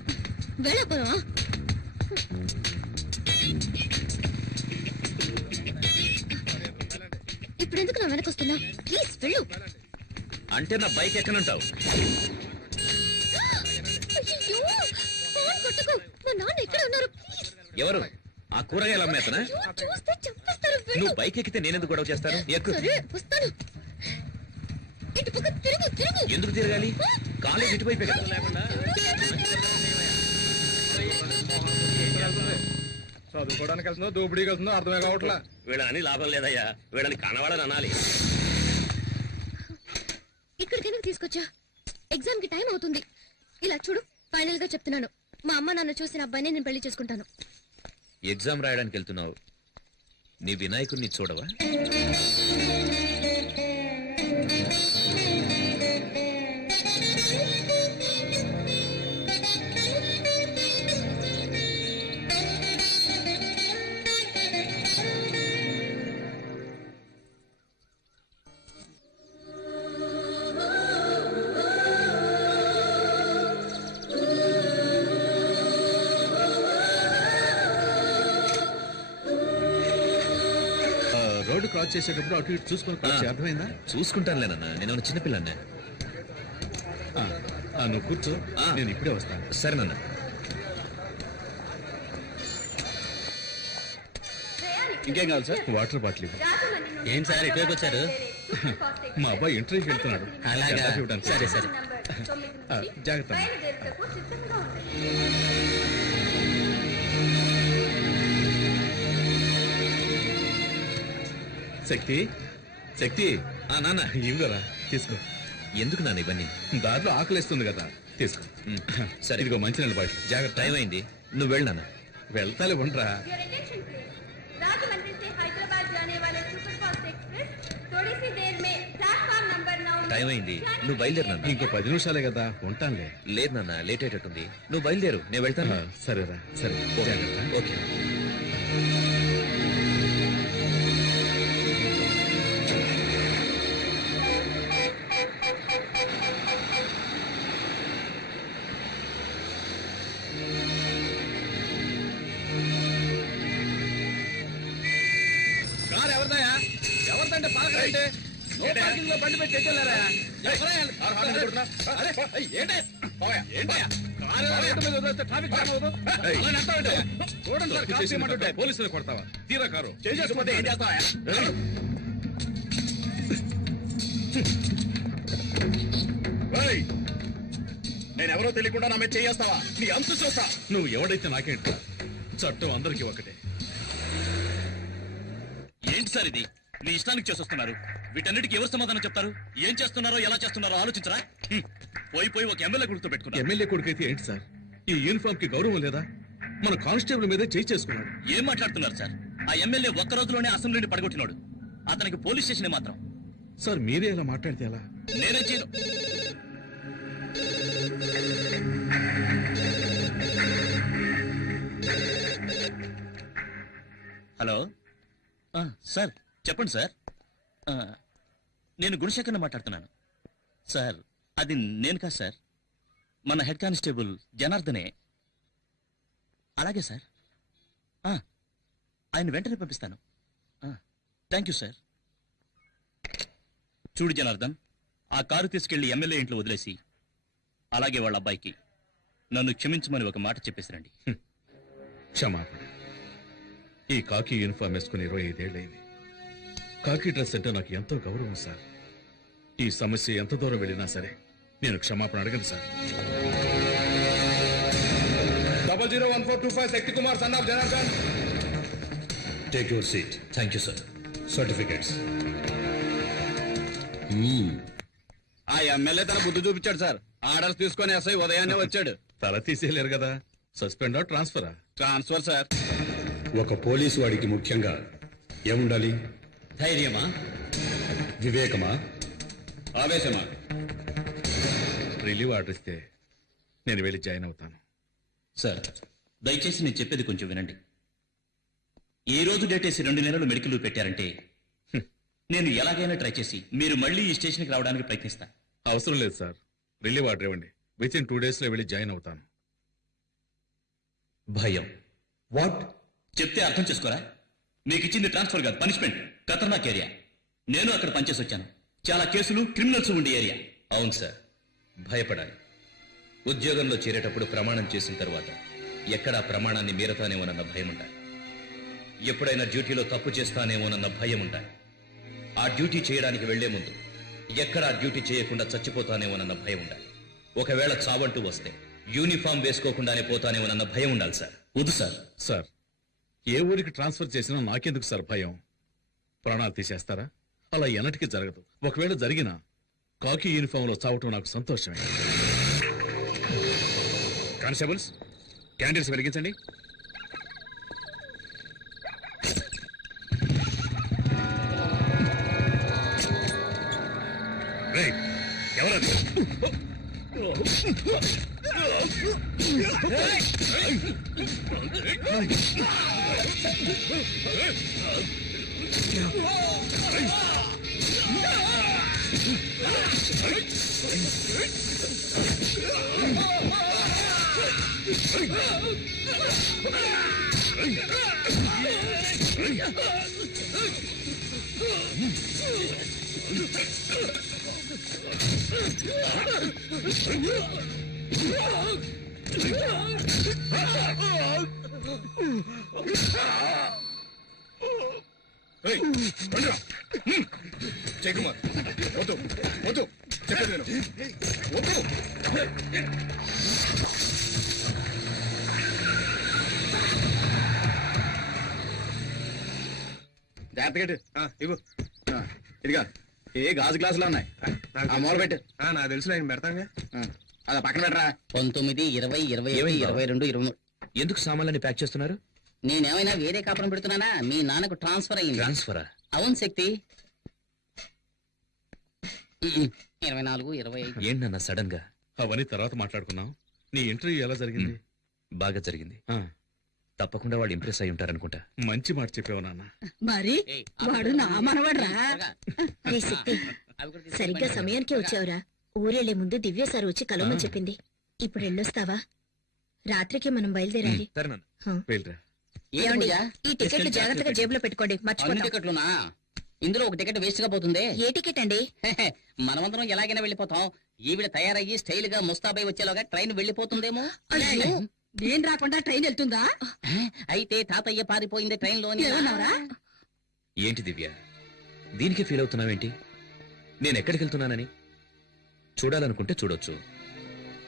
వెళ్ళపోవా? ఇప్పుడు ఎందుకు నా వెనక వస్తున్నా? ప్లీజ్ వెళ్ళు. అంటే నా బైక్ ఎక్కనంటావు? అయ్యో, ఫోన్ కొట్టుకో. మా నాన్న ఎక్కడ ఉన్నారు? ప్లీజ్. ఎవరు? ఆ కూరగాయల అమ్మేతనా? అయ్యో, చూస్తే చంపేస్తారు. వెళ్ళు. నువ్వు బైక్ ఎక్కితే నేనెందుకు గొడవ చేస్తాను? ఎక్కు. సరే, వస్తాను. ఇటు పక్క తిరుగు, తిరుగు. ఎందుకు తిరగాలి? కాలేజ్ ఇటువైపే కదా. చదువుకోవడానికి వెళ్తుందో దోపిడీకి వెళ్తుందో అర్థమే కావట్లా. వీళ్ళని లాభం లేదయ్యా, వీళ్ళని కనవాడని అనాలి. ఇక్కడికి ఎందుకు తీసుకొచ్చా? ఎగ్జామ్ కి టైం అవుతుంది. ఇలా చూడు, ఫైనల్ గా చెప్తున్నాను, మా అమ్మ నాన్న చూసిన అబ్బాయిని నేను పెళ్లి చేసుకుంటాను. ఎగ్జామ్ రాయడానికి వెళ్తున్నావు, నీ వినాయకుడిని చూడవా? రోడ్డు క్రాస్ చేసేటప్పుడు అటు ఇటు చూసుకొని cross చేయి, అర్థమైందా? చూసుకుంటానులేనన్నా, నేను చిన్నపిల్లనే. నువ్వు కూర్చో, నేను ఇప్పుడే వస్తాను. సరే నాన్న. ఇంకేం కావాలి సార్? వాటర్ బాటిల్ ఇవ్వు. ఏం సార్ ఇటువైపు వచ్చారు? మా అబ్బాయి ఇంటర్వ్యూకి వెళ్తున్నాడు. అలాగా? జవాబు ఇవ్వడానికి. సరే సరే. జాగ్రత్త. శక్తి, శక్తి, నాన్న ఇవ్వరా, తీసుకో. ఎందుకు నాన్న ఇవన్నీ? దారిలో ఆకలిస్తుంది కదా, తీసుకో. సరే, ఇదిగో మంచినీళ్ళ బాటిల్, జాగ్రత్త. టైం అయింది, నువ్వు వెళ్ళు నాన్న. వెళ్తాలే, ఉండరా. राजमंड्री से हैदराबाद जाने वाले सुपरफास्ट एक्सप्रेस थोड़ी सी देर में प्लेटफॉर्म नंबर 9 టైం అయింది, నువ్వు బయలుదేరు నాన్న. ఇంకో 10 నిమిషాలే కదా, ఉంటానులే. లేదు నాన్న, లేట్ అయ్యేటట్టుంది, నువ్వు బయలుదేరు, నేను వెళ్తాను. సరేరా, సరే, జాగ్రత్త. ఓకే. కారు ఎవరిదయా? ఎవరిదంటే పార్కింగ్ పార్కింగ్ లో బండి పెట్టి ఎట్టెళ్ళారా? పోలీసులు కొడతావా? తీరా కారు చేసుకుంటే ఏం చేస్తావా? నేనెవరో తెలియకుండా నా మీద చేయేస్తావా? నీ అంతు చూస్తా. నువ్వు ఎవడైతే నాకేంటి, చట్టం అందరికీ ఒకటే. ఏంటి సార్ ఇది? మీ ఇష్టానికి చేసొస్తున్నారు. వీటన్నిటికీ ఎవరు సమాధానం చెప్తారు? ఏం చేస్తున్నారో ఎలా చేస్తున్నారో ఆలోచించరా? పోయి ఒక ఎమ్మెల్యే గుర్తు పెట్టుకున్నారు. ఎమ్మెల్యే కొడుకైతే ఏంటి సార్? ఈ యూనిఫామ్ కి గౌరవం లేదా? మన కానిస్టేబుల్ మీద చేయి చేసుకున్నాడు. ఏం మాట్లాడుతున్నారు సార్? ఆ ఎమ్మెల్యే ఒక్క రోజులోనే అసెంబ్లీని పడగొట్టినాడు. అతనికి పోలీస్ స్టేషన్ మాత్రం. సార్ మీరే ఇలా మాట్లాడితే ఎలా? నేనే చేయను. హలో సార్, చెప్పండి సార్. నేను గుణశేఖర్ని మాట్లాడుతున్నాను సార్. అది నేను కాదు సార్, మన హెడ్ కానిస్టేబుల్ జనార్దనే. అలాగే సార్, ఆయన వెంటనే పంపిస్తాను. Thank you sir. చూడు జనార్దన్, ఆ కారు తీసుకెళ్లి ఎమ్మెల్యే ఇంట్లో వదిలేసి అలాగే వాళ్ళ అబ్బాయికి నన్ను క్షమించమని ఒక మాట చెప్పేసిరండి. క్షమాపణ. ఈ కాకి యూనిఫామ్ వేసుకుని 25 ఏళ్ళైంది. కాకి డ్రెస్ అంటే నాకు ఎంతో గౌరవం సార్. ఈ సమస్య ఎంత దూరం వెళ్ళినా సరే నేను క్షమాపణ అడగను sir. 001425 Shakti Kumar son of Janardhan. Take your seat. Thank you sir. Certificates. ఆ ఎమ్మెల్యే తన బుద్ధి చూపించాడు సార్. ఆర్డర్స్ తీసుకొని ఎస్ఐ ఉదయాన్నే వచ్చాడు. తల తీసేయలేరు కదా. సస్పెండా, ట్రాన్స్ఫరా? Transfer sir. ఒక పోలీసు వాడికి ముఖ్యంగా ఏముండాలి? ధైర్యమా, వివేకమా, ఆవేశమా? రిలీవ్ ఆర్డర్ ఇస్తే నేను వెళ్ళి జాయిన్ అవుతాను. సార్ దయచేసి నేను చెప్పేది కొంచెం వినండి. ఈ రోజు డేట్ వేసి 2 నెలలు మెడికల్ లీవ్ పెట్టారంటే నేను ఎలాగైనా ట్రై చేసి మీరు మళ్ళీ ఈ స్టేషన్కి రావడానికి ప్రయత్నిస్తా. అవసరం లేదు సార్, రిలీవ్ ఆర్డర్ ఇవ్వండి. వితిన్ 2 days లో వెళ్ళి జాయిన్ అవుతాను. భయం. వాట్? చెప్తే అర్థం చేసుకోరా? మీకు ఇచ్చింది ట్రాన్స్ఫర్ కాదు, పనిష్మెంట్. ఖతర్నాక్ ఏరియా. నేను అక్కడ పనిచేసి వచ్చాను. చాలా కేసులు, క్రిమినల్స్ ఉండే ఏరియా. అవును సార్, భయపడాలి. ఉద్యోగంలో చేరేటప్పుడు ప్రమాణం చేసిన తర్వాత ఎక్కడా ప్రమాణాన్ని మీరతానేమోనన్న భయం ఉండాలి. ఎప్పుడైనా డ్యూటీలో తప్పు చేస్తానేమోనన్న భయం ఉండాలి. ఆ డ్యూటీ చేయడానికి వెళ్లే ముందు ఎక్కడా డ్యూటీ చేయకుండా చచ్చిపోతానేమోనన్న భయం ఉండాలి. ఒకవేళ చావంటూ వస్తే యూనిఫామ్ వేసుకోకుండానే పోతానేమోనన్న భయం ఉండాలి సార్. వద్దు సార్. సార్, ఏ ఊరికి ట్రాన్స్ఫర్ చేసినా నాకెందుకు సార్ భయం? ప్రాణాలు తీసేస్తారా? అలా ఎన్నటికీ జరగదు. ఒకవేళ జరిగినా కాకి యూనిఫామ్ లో చావటం నాకు సంతోషమే. కానిస్టేబుల్స్, క్యాండిల్స్ వెలిగించండి. ఎవరది? జయకుమార్, వద్దు వద్దు, చెప్పేది నేను. వద్దు. జాగ్రత్తగా ఇవ్వు. ఇదిగా ఏ గాజు గ్లాసులు ఉన్నాయి. ఆ మూల పెట్టు. నాకు తెలుసు, నేను పెడతాగా. అలా పక్కన పెట్టరా. 19, 20, 21, 22, 23. ఎందుకు సామాన్లని ప్యాక్ చేస్తున్నారు? నేనేమైనా వేరే కాపురం పెడుతున్నానా? మీ నాన్నకు ట్రాన్స్ఫర్ అయింది. ట్రాన్స్ఫరా? అవును శక్తి. 24, 25. ఏంటన్నా సడన్ గా? అవన్నీ తర్వాత మాట్లాడుకున్నాం. నీ ఇంటర్వ్యూ ఎలా జరిగింది? బాగా జరిగింది. ఆ, తప్పకుండా వాళ్ళు ఇంప్రెస్ అయి ఉంటారనుకుంటా. మంచి మాట చెప్పావు నాన్న. మరి వాడు నా మనవడ్రా. సరిగ్గా సమయానికి వచ్చావురా. ఊరెళ్లే ముందు దివ్య సార్ వచ్చి కలవమని చెప్పింది. ఇప్పుడు వెళ్ళొస్తావా? రాత్రికి మనం బయలుదేరాలి. వెళ్ళరా. ఏమండి, ఈ టికెట్లు జాగ్రత్తగా జేబులో పెట్టుకోండి, అన్ని మర్చిపోతాం. టికెట్లునా? ఇందులో ఒక టికెట్ వేస్ట్ గా పోతుంది. ఏ టికెట్ అండి? మనమందరం ఎలాగైనా వెళ్ళిపోతాం. ఈవిడ తయారయ్యి స్టైల్ గా ముస్తాబై వచ్చేలోగా ట్రైన్ వెళ్ళిపోతుందేమో. అయ్యో, నేను రాకుండా ట్రైన్ వెళ్తుందా? అయితే తాతయ్య పారిపోయింది ట్రైన్ లోని. ఏమన్నావురా? ఏంటి దివ్య, దీనికి ఫీల్ అవుతున్నావేంటి? నేను ఎక్కడికి వెళ్తున్నానని? చూడాలనుకుంటే చూడొచ్చు,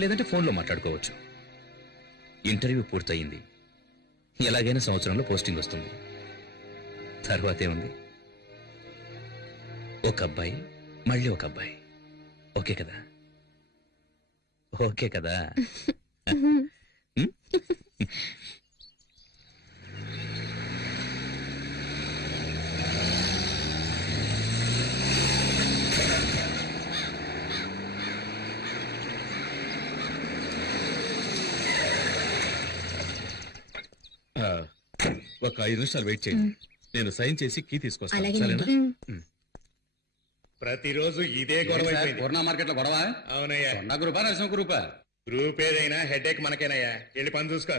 లేదంటే ఫోన్లో మాట్లాడుకోవచ్చు. ఇంటర్వ్యూ పూర్తయింది, ఎలాగైనా సంవత్సరంలో పోస్టింగ్ వస్తుంది. తర్వాతే ఉంది, ఒక అబ్బాయి మళ్ళీ ఒక అబ్బాయి. ఓకే కదా? ఓకే కదా? ఒక 5 నిమిషాలు వెయిట్ చేయండి, నేను సైన్ చేసి కీ తీసుకొస్తాను. సరేనా? ప్రతిరోజు ఇదే గొడవ అయిపోయింది. పూర్ణ మార్కెట్ లో గొడవ అవునయ్యా. కొండ గ్రూపా నరసింహ గ్రూపా? గ్రూప్ ఏదైనా హెడేక్ మనకేనయ్యా. వెళ్ళి పని చూసుకో.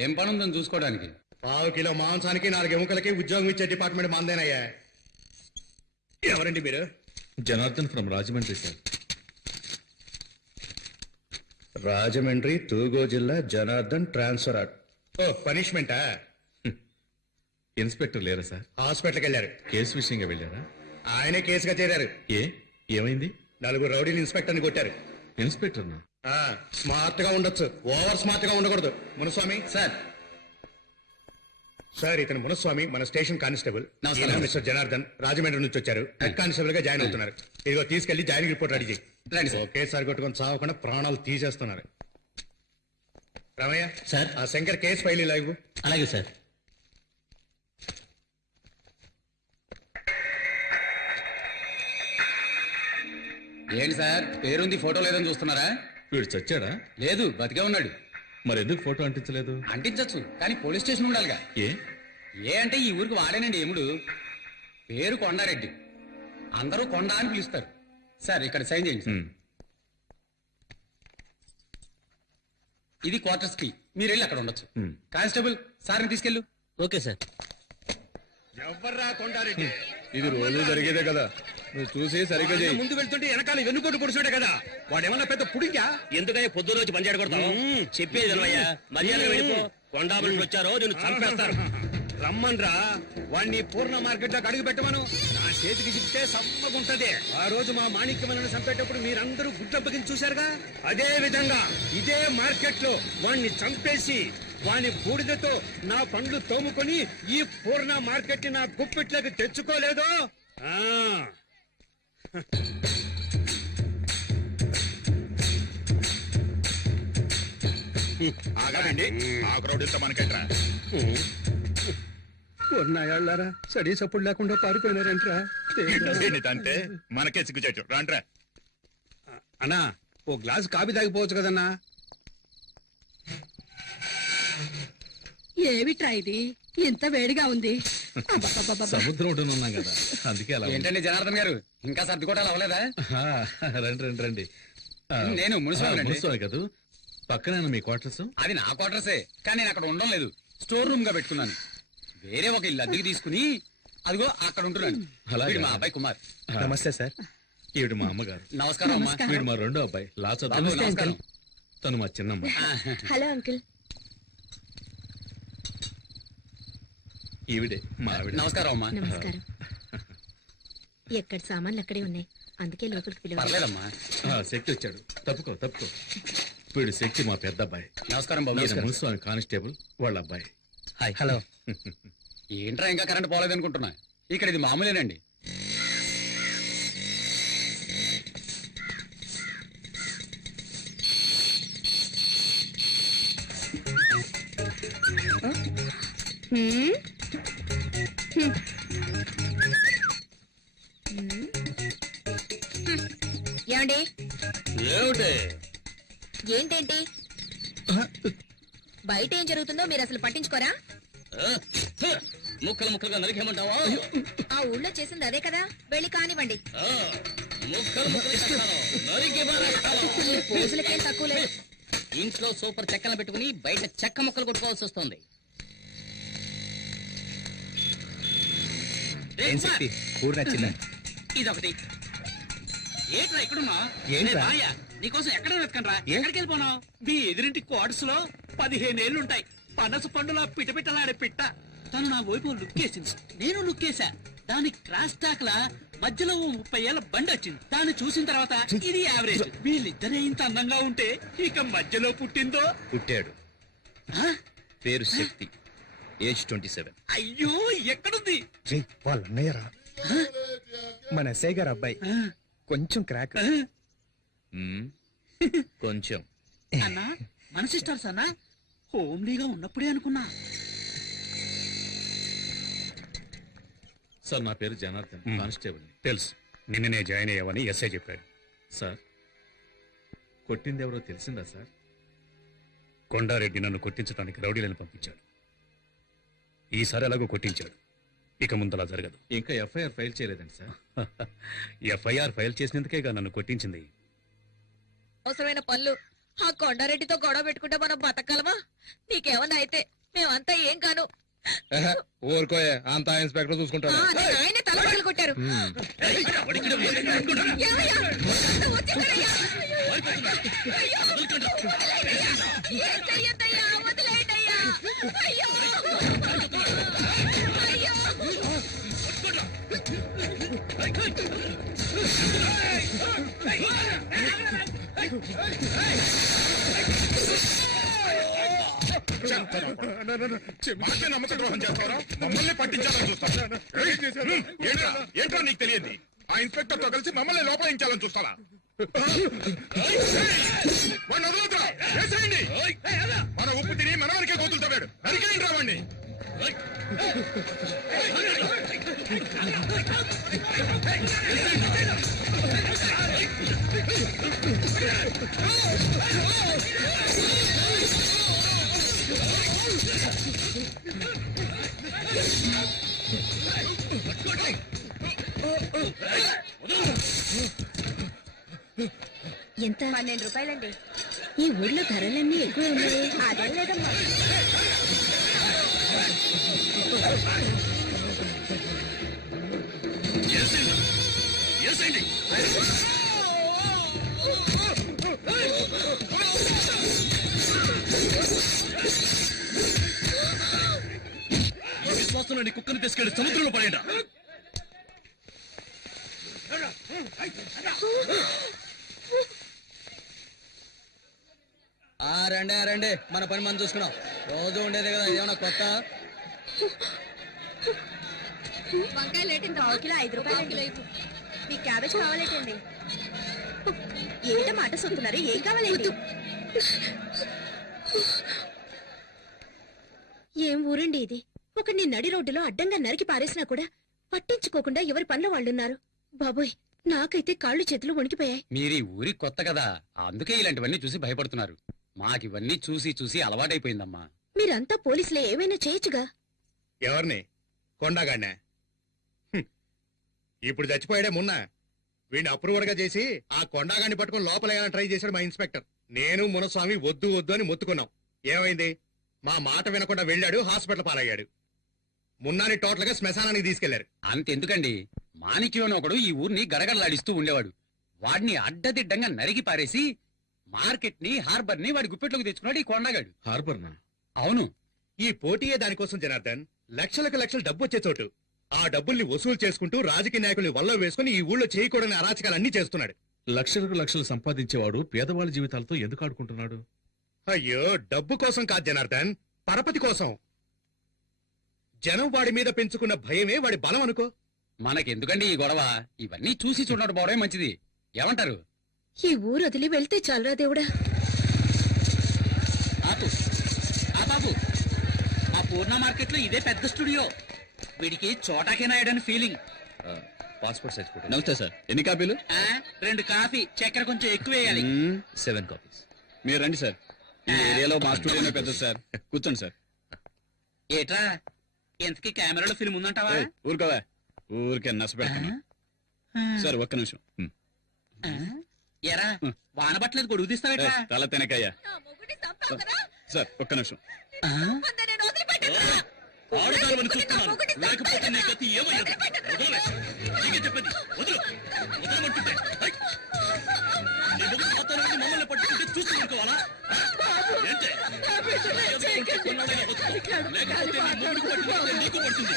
ఏం పని ఉందని చూసుకోవడానికి? 1/2 కిలో మాంసానికి 4 ఎముకలకి ఉద్యోగం ఇచ్చే డిపార్ట్మెంట్ మందేనయ్యా. ఎవరండి మీరు? Janardhan from Rajahmundry sir. రాజమండ్రి తూగో జిల్లా జనార్దన్ ట్రాన్స్ఫర్. ఓ పనిష్మెంటా? ఇన్స్పెక్టర్ లేరా సార్? హాస్పిటల్కి వెళ్ళారు. కేసు విషయంగా వెళ్ళారా? ఆయనే కేసుగా చేరారు. ఏమైంది? 4 రౌడీలు ఇన్స్పెక్టర్ని కొట్టారు. ఇన్స్పెక్టర్నా? స్మార్ట్ గా ఉండొచ్చు, ఓవర్ స్మార్ట్ గా ఉండకూడదు. మునుస్వామి సార్. సార్, ఇతను మునుస్వామి, మన స్టేషన్ కానిస్టేబుల్. నమస్కారం. ఈయన మిస్టర్ జనార్దన్, రాజమండ్రి నుంచి వచ్చారు. హెడ్ కానిస్టేబుల్ గా జాయిన్ అవుతున్నారు. ఇదిగో తీసుకెళ్లి జాయినింగ్ రిపోర్ట్ రెడీ చేయి. రండి సార్. ఒకేసారి కొట్టుకొని చావకుండా ప్రాణాలు తీసేస్తున్నారు. రామయ్య సార్. ఆ శంకర్ కేసు ఫైల్ ఇలా ఇవ్వు. అలాగే సార్. ఏంటి సార్, పేరుంది ఫోటో లేదని చూస్తున్నారా? వీడు చచ్చాడా? లేదు, బతికే ఉన్నాడు. మరి ఎందుకు ఫోటో అంటించలేదు? అంటించచ్చు, కానీ పోలీస్ స్టేషన్ ఉండాలిగా. ఏ అంటే ఈ ఊరికి వాడేనండి ఎముడు. పేరు కొండారెడ్డి, అందరూ కొండ అని పిలుస్తారు. సార్, ఇక్కడ సైన్ చేయండి సార్. ఇది క్వార్టర్స్ కి, మీరు వెళ్ళి అక్కడ ఉండొచ్చు. కానిస్టేబుల్, సార్ని తీసుకెళ్ళు. Okay sir. ఎవర్రా కొండారెడ్డి? ఇది రోజు జరిగేదే కదా, నువ్వు చూసి సరిగ్గా చేయి. ముందు వెళ్తుంటే వెనకాల వెన్నుకోటు పొడుచుంటే కదా, వాడేమన్నా పెద్ద పుడింగా? ఎందుకయ్యా పొద్దున వచ్చి పంచాడు కొడతావు? చెప్పేది అయ్యా, మర్యాద వెళ్ళిపో. కొండా మనుషులు వచ్చారో నేను చంపేస్తారు. రమ్మన్రా, వాడిని పూర్ణ మార్కెట్ లోకి అడుగు పెట్టమను. నా చేతికి చిక్కితే సమ్మగుంటది. ఆ రోజు మా మాణిక్యమలను చంపేటప్పుడు మీరందరూ గుడ్లప్పగించి చూశారుగా, అదే విధంగా ఇదే మార్కెట్ లో వాణ్ణి చంపేసి వాని బూడిదతో నా పండ్లు తోముకొని ఈ పూర్ణ మార్కెట్ నా గుప్పిట్లోకి తెచ్చుకోలేదు. ఆగాలండి, ఆ క్రౌడ్తో మనకెట్రా? ఉన్నాయాళ్ళారా సడీ సప్పుడు లేకుండా పారిపోయినారంట్రా. అంటే మనకే సిగ్గుచేటు. రాండ్రా. అన్నా, ఓ గ్లాస్ కాఫీ తాగిపోవచ్చు కదన్నా. ఏమిట్రా ఇది ఇంత వేడిగా ఉంది? సముద్రం ఒడ్డున ఉన్నాం కదా, అందుకే అలా ఉంది. ఏంటండి జనార్దన్ గారు, ఇంకా సర్దుకోవటాలు అవ్వలేదా? రండి రండి రండి. నేను మున్సిపల్ మున్సిపల్ కాదు, పక్కన మీ క్వార్టర్స్. అది నా క్వార్టర్సే, కానీ నేను అక్కడ ఉండడం లేదు. స్టోర్ రూమ్ గా పెట్టుకున్నాను. వేరే ఒక ఇల్లు అద్దెకి తీసుకుని అదిగో అక్కడ ఉంటున్నాను. అలాగే. వీడు మా అబ్బాయి కుమార్. నమస్తే సార్. ఈవిడ మా అమ్మగారు. నమస్కారం అమ్మా. వీడు మా రెండో అబ్బాయి లా బాబు, చదువు. నమస్కారం. తను మా చిన్నమ్మ. Hello uncle. ఈవిడే మా ఆవిడ. నమస్కారం అమ్మా. నమస్కారం. ఎక్కడ సామాన్లు అక్కడే ఉన్నాయి, అందుకే లోపలికి పిలవాలి. పర్లేదమ్మా. శక్తి వచ్చాడు, తప్పుకో తప్పుకో. వీడు శక్తి మా పెద్ద అబ్బాయి. నమస్కారం బాబు. ఈయన మున్సిపల్ కానిస్టేబుల్ వాళ్ళ అబ్బాయి. హాయ్. హలో. ఏంట్రా ఇంకా కరెంట్ పోలేదు అనుకుంటున్నా, ఇక్కడ ఇది మామూలేనండి. ఏమండి? ఏమిటి? ఏంటేంటి బయట ఏం జరుగుతుందో మీరు అసలు పట్టించుకోరా? ముక్కలు ముక్కలుగా నరికేమంటావా? ఆ ఊళ్ళో చేసింది అదే కదా, వెళ్ళి కానివ్వండి. ముక్కలు ముక్కలు నరికి పారేస్తాను. ఈ పోజులకేం తక్కువ లేదు. ఇంట్లో సూపర్ చెక్కలు పెట్టుకుని బయట చెక్క ముక్కలు కొట్టుకోవాల్సి వస్తుంది. కూర నచ్చిందా? ఇదొకటి. ఏంట్రా ఇక్కడున్నా? ఏంట్రా? నీకోసం ఎక్కడ వెతకండ్రా? ఎక్కడికి వెళ్ళిపోనావు? మీ ఎదురింటి క్వార్టర్స్ లో 15 ఏళ్లుంటాయి. పనస పండులా పిటపిటలాడే పిట్ట. తను నా వైపు లుక్కేసింది, నేను లుక్కేసా. దాని క్రాస్ టాక్ లా మధ్యలో ఓ 30 ఏళ్ల బండి వచ్చింది. దాన్ని చూసిన తర్వాత ఇది యావరేజ్. వీళ్ళిద్దరే ఇంత అందంగా ఉంటే ఇక మధ్యలో పుట్టిందో పుట్టాడు. పేరు శక్తి. ఏజ్ 27. అయ్యో ఎక్కడుంది? వాళ్ళ అన్నయ్యరా మన ఎస్ఐ గారు అబ్బాయి కొంచెం క్రాక్. కొంచెం. అన్నా మన సిస్టర్స్ అన్నా హోమ్లీగా ఉన్నప్పుడే అనుకున్నా. సార్ నా పేరు జనార్దన్, కానిస్టేబుల్. తెలుసు, నిన్ననే జాయిన్ అయ్యావని ఎస్ఐ చెప్పాడు. సార్ కొట్టింది ఎవరో తెలిసిందా సార్? కొండారెడ్డి నన్ను కొట్టించడానికి రౌడీలను పంపించాడు. ఈసారి ఎలాగో కొట్టించాడు, ఇక ముందలా జరగదు. ఇంకా ఎఫ్ఐఆర్ ఫైల్ చేయలేదండి సార్. ఎఫ్ఐఆర్ ఫైల్ చేసినందుకేగా నన్ను కొట్టించింది. అవసరమైన పనులు ఆ కొండారెడ్డితో గొడవ పెట్టుకుంటే మనం బతకగలమా? నీకేమన్నా అయితే మేమంతా ఏం కాను. ఊరుకోయే, అంతా ఇన్స్పెక్టర్ చూసుకుంటాడు. ఆయనే తలపగలు కొట్టారు. ఏమయ్యా? వచ్చేసారయ్యా. ఏం చెయ్యొద్దయ్యా, వదిలేయండయ్యా. అయ్యో అయ్యో. మనకే నమ్మక ద్రోహం చేస్తారా? మమ్మల్ని పట్టించాలని చూస్తారా? ఏంట్రా నీకు తెలియదు? ఆ ఇన్స్పెక్టర్ తో కలిసి మమ్మల్ని లోపలించాలని చూస్తారా? వాడిని వదలొద్దురా, వేసేయండి. మన ఉప్పు తిని మనవరికే గోతులు తవ్వాడు, నరికేయండి రా వాడిని. ఎంత? 12 రూపాయలండి. ఈ ఊర్లో ధరలన్నీ ఎక్కువ ఉన్నాయి. అదేం లేదమ్మా. విశ్వాసంలోని కుక్కను తీసుకెళ్లి సముద్రంలో పడేడా. రండి రండి, మన పని మనం చూసుకున్నాం. రోజు ఉండేది కదా, ఏమన్నా కొత్త? వంకాయలు ఏంటి? 5 రూపాయలు. మీ క్యాబేజ్ కావాలేటండి? ఏంటో మాట సొత్తున్నారు, ఏం కావాలండి? ఏం ఊరండి ఇది? ఒకడిని నడి రోడ్డులో అడ్డంగా నరికి పారేసినా కూడా పట్టించుకోకుండా ఎవరి పనుల వాళ్ళున్నారు. బాబోయ్, నాకైతే కాళ్ళు చేతులు వణికిపోయాయి. మీరు ఈ ఊరికి కొత్త కదా, అందుకే ఇలాంటివన్నీ చూసి భయపడుతున్నారు. మాకివన్నీ చూసి చూసి అలవాటైపోయిందమ్మా. మీరంతా పోలీసులే, ఏమైనా చేయొచ్చుగా. ఎవరిని? కొండగాడినా? ఇప్పుడు చచ్చిపోయాడే మున్నా. వీడిని అప్రూవర్ గా చేసి ఆ కొండగాడిని పట్టుకుని లోపలేయాలని ట్రై చేశాడు మా ఇన్స్పెక్టర్. నేను మునస్వామి వద్దు వద్దు అని మొత్తుకున్నాం. ఏమైంది? మా మాట వినకుండా వెళ్ళాడు, హాస్పిటల్ పాలయ్యాడు. మున్నాని టోటల్ గా శ్మశానానికి తీసుకెళ్లారు. అంతెందుకండి, మాణిక్యం అని ఒకడు ఈ ఊరిని గడగడలాడిస్తూ ఉండేవాడు. వాడిని అడ్డదిడ్డంగా నరికి పారేసి మార్కెట్ ని, హార్బర్ ని వాడి గుప్పెట్లోకి తెచ్చుకున్నాడు ఈ కొండగాడు. హార్బర్ నా? అవును. ఈ పోటీయే దానికోసం జనార్దన్. లక్షలకు లక్షలు డబ్బు వచ్చే చోటు. ఆ డబ్బుల్ని వసూలు చేసుకుంటూ రాజకీయ నాయకుల్ని వల్ల వేసుకుని ఈ ఊళ్ళో చేయకూడని అరాచకాలన్నీ చేస్తున్నాడు. లక్షలకు లక్షలు సంపాదించేవాడు పేదవాళ్ళ జీవితాలతో ఎందుకు ఆడుకుంటున్నాడు? అయ్యో, డబ్బు కోసం కాదు జనార్దన్, పరపతి కోసం. జనం వాడి మీద పెంచుకున్న భయమే వాడి బలం అనుకో. మనకెందుకండి ఈ గొడవ? ఇవన్నీ చూసి చూడడం పోవడమే మంచిది. ఏమంటారు? ఈ ఊరు వదిలి వెళ్తే చాలరా దేవుడా. ఆపు ఆ బాబు, ఆ పూర్ణ మార్కెట్ లో ఇదే పెద్ద స్టూడియో. వీడికి Chota K నాయడని feeling. Passport size photo. నమస్తే సార్, ఎన్ని కాపీలు? 2 కాఫీ, చక్కెర కొంచెం ఎక్కువ వేయాలి. 7 కాపీస్. మీరు రండి సార్, ఈ ఏరియాలో మా స్టూడియోనే పెద్ద సార్. కూర్చోండి సార్. ఏట్రా, ఎంతకీ కెమెరాలో ఫిల్మ్ ఉందంటావా? ఊరుకోవా, ఊరికే నచ్చ పెడతాను. సార్ ఒక్క నిమిషం. ఎరా, వాన పట్టలేదు, గొడుగు తీస్తావేట్రా? తల తెనకయ్యా. నా మొగుడిని చంపావు కదా? సార్ ఒక్క నిమిషం. అంతే, నేను వదిలిపెట్టను. ఆడదానివని చూస్తున్నాను, లేకపోతే నీ గతి ఏమయ్యదు. వదలవే, నీకే చెప్పేది. వదలు, వదలమంటుంటే. హై! నీ మొగుడు మాత్రానికి మమ్మల్ని పట్టుకుంటే చూస్తూ పడుకోవాలా? ఏంటే? కొన్నాళ్ళైనా వద్దు. లేకపోతే నీ మొగుడికి పట్టుకుంటే నీకు పడుతుంది.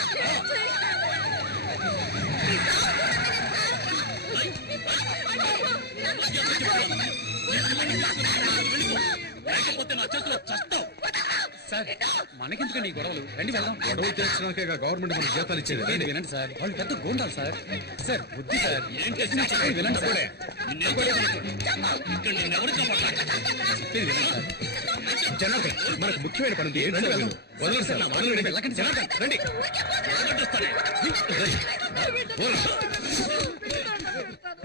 లేకపోతే నా చేతిలో చస్తావు. సార్ మనకెందుకండి ఈ గొడవలు రండి వెళ్దాం. గొడవలు తెచ్చినాకే గవర్నమెంట్ మనకు జీతాలు ఇచ్చేది. ఏంటి వినండి సార్, వాళ్ళు పెద్ద గోండాలు సార్. సార్ వద్దు సార్, ఏం చేసినా చెప్పేది వినండి సార్. ఇక్కడ నిన్నెవరు చెప్పేది వినండి సార్. జనార్దన్ మనకు ముఖ్యమైన పని ఉంది. రండి వెళ్దాం. వదలండి సార్, వదలండి. వెళ్ళకండి సార్. జనార్దన్ రండి.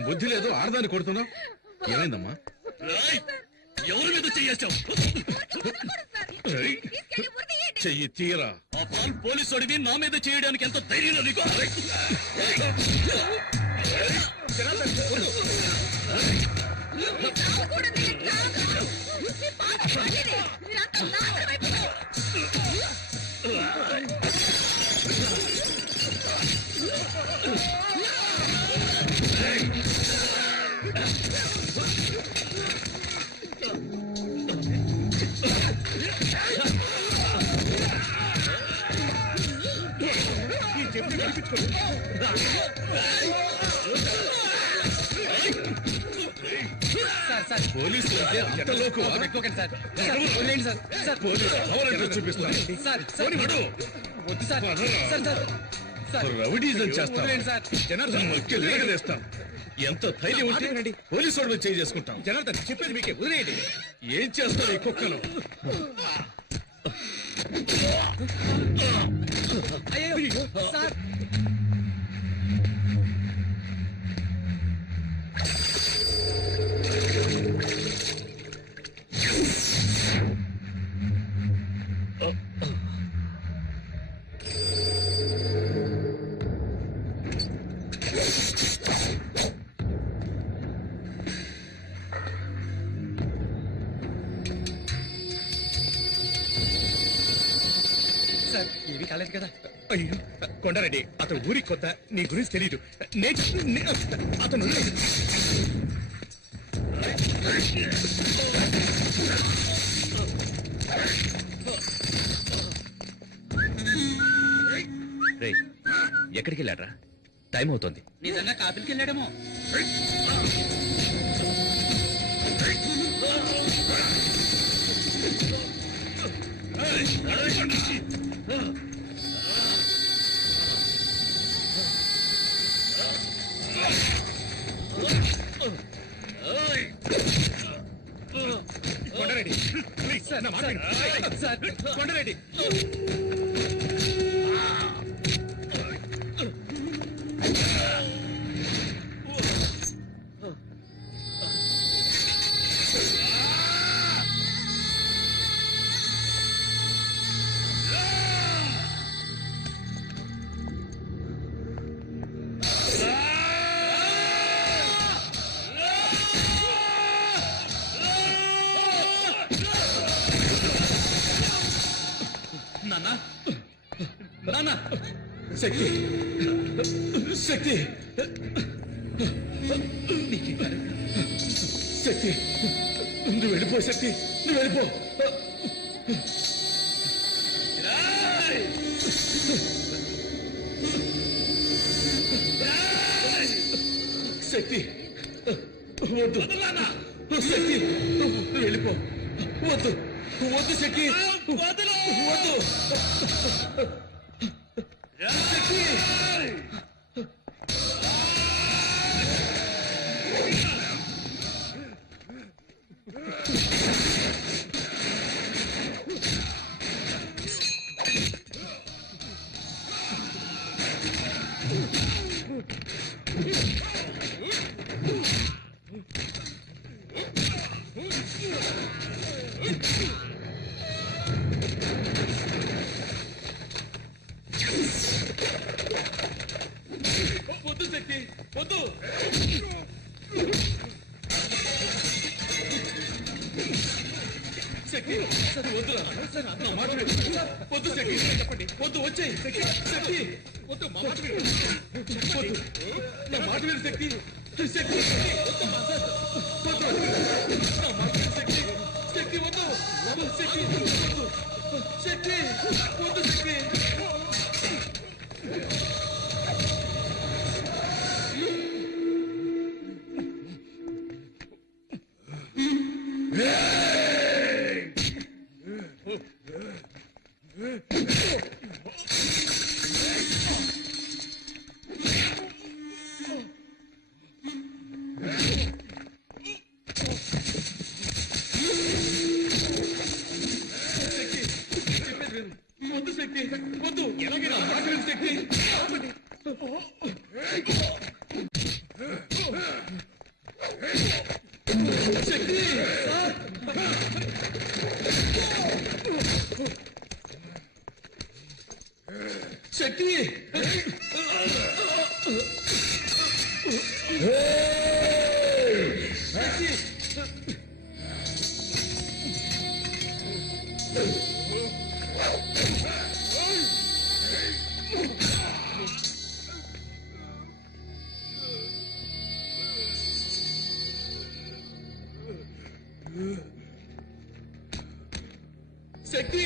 బుద్ధి లేదు, ఆడదాన్ని కొడుతున్నావు. ఏమైందమ్మా? ఎవరి మీద చెయ్యేశావు? చెయ్యి తీరా. ఆ పాల్ పోలీసుడివి నా మీద చేయడానికి ఎంత ధైర్యం నీకు? సార్ సార్ పోలీసులు అంటే అంత లోకు పెట్టుకోకండి సార్. సార్ వదిలేయండి సార్. సార్ కావాలంటే చూపిస్తాను. సార్ సార్ వద్దు sir. Sir sir sir rowdyism చేస్తాను. వదిలేయండి సార్. జనార్దన్ నొక్కి నిలగదేస్తాను. ఎంత ధైర్యం ఉంటే పోలీసు వాడు మీద చేయి చేసుకుంటాం. జనార్దన్ చెప్పేది మీకే, వదిలేయండి. ఏం చేస్తావు ఈ కుక్కను? అయ్యో సార్. సార్ ఏమీ కాలేదు కదా? అయ్యో కొండారెడ్డి, అతను ఊరికి కొత్త, నీ గురించి తెలియదు. అతను ఎక్కడికి వెళ్ళాడ్రా? టైం అవుతుంది. నిజంగా కాపులకి వెళ్ళాడేమో. కొండారెడ్డి ప్లీజ్ సార్, నా మాట వినండి. సార్ కొండారెడ్డి నాన్న, నాన్న, శక్తి, శక్తి, శక్తి, నువ్వు వెళ్ళిపో. శక్తి, నువ్వు వెళ్ళిపో. శక్తి వద్దు. శక్తి నువ్వు వెళ్ళిపో. వద్దు, వద్దు శక్తి, వద్దు. శక్తి, వద్దు శక్తి, వద్దు. శక్తి వద్దురా, నా మాట విను. వద్దు శక్తి, చెప్పండి. వద్దు, వచ్చేయి. శక్తి వద్దు, మా మాట విను. వద్దు, నా మాట విను శక్తి. శక్తి వద్దు, నా మాట విను శక్తి. శక్తి వద్దు, శక్తి వద్దు. శక్తి వద్దు, శక్తి. శక్తి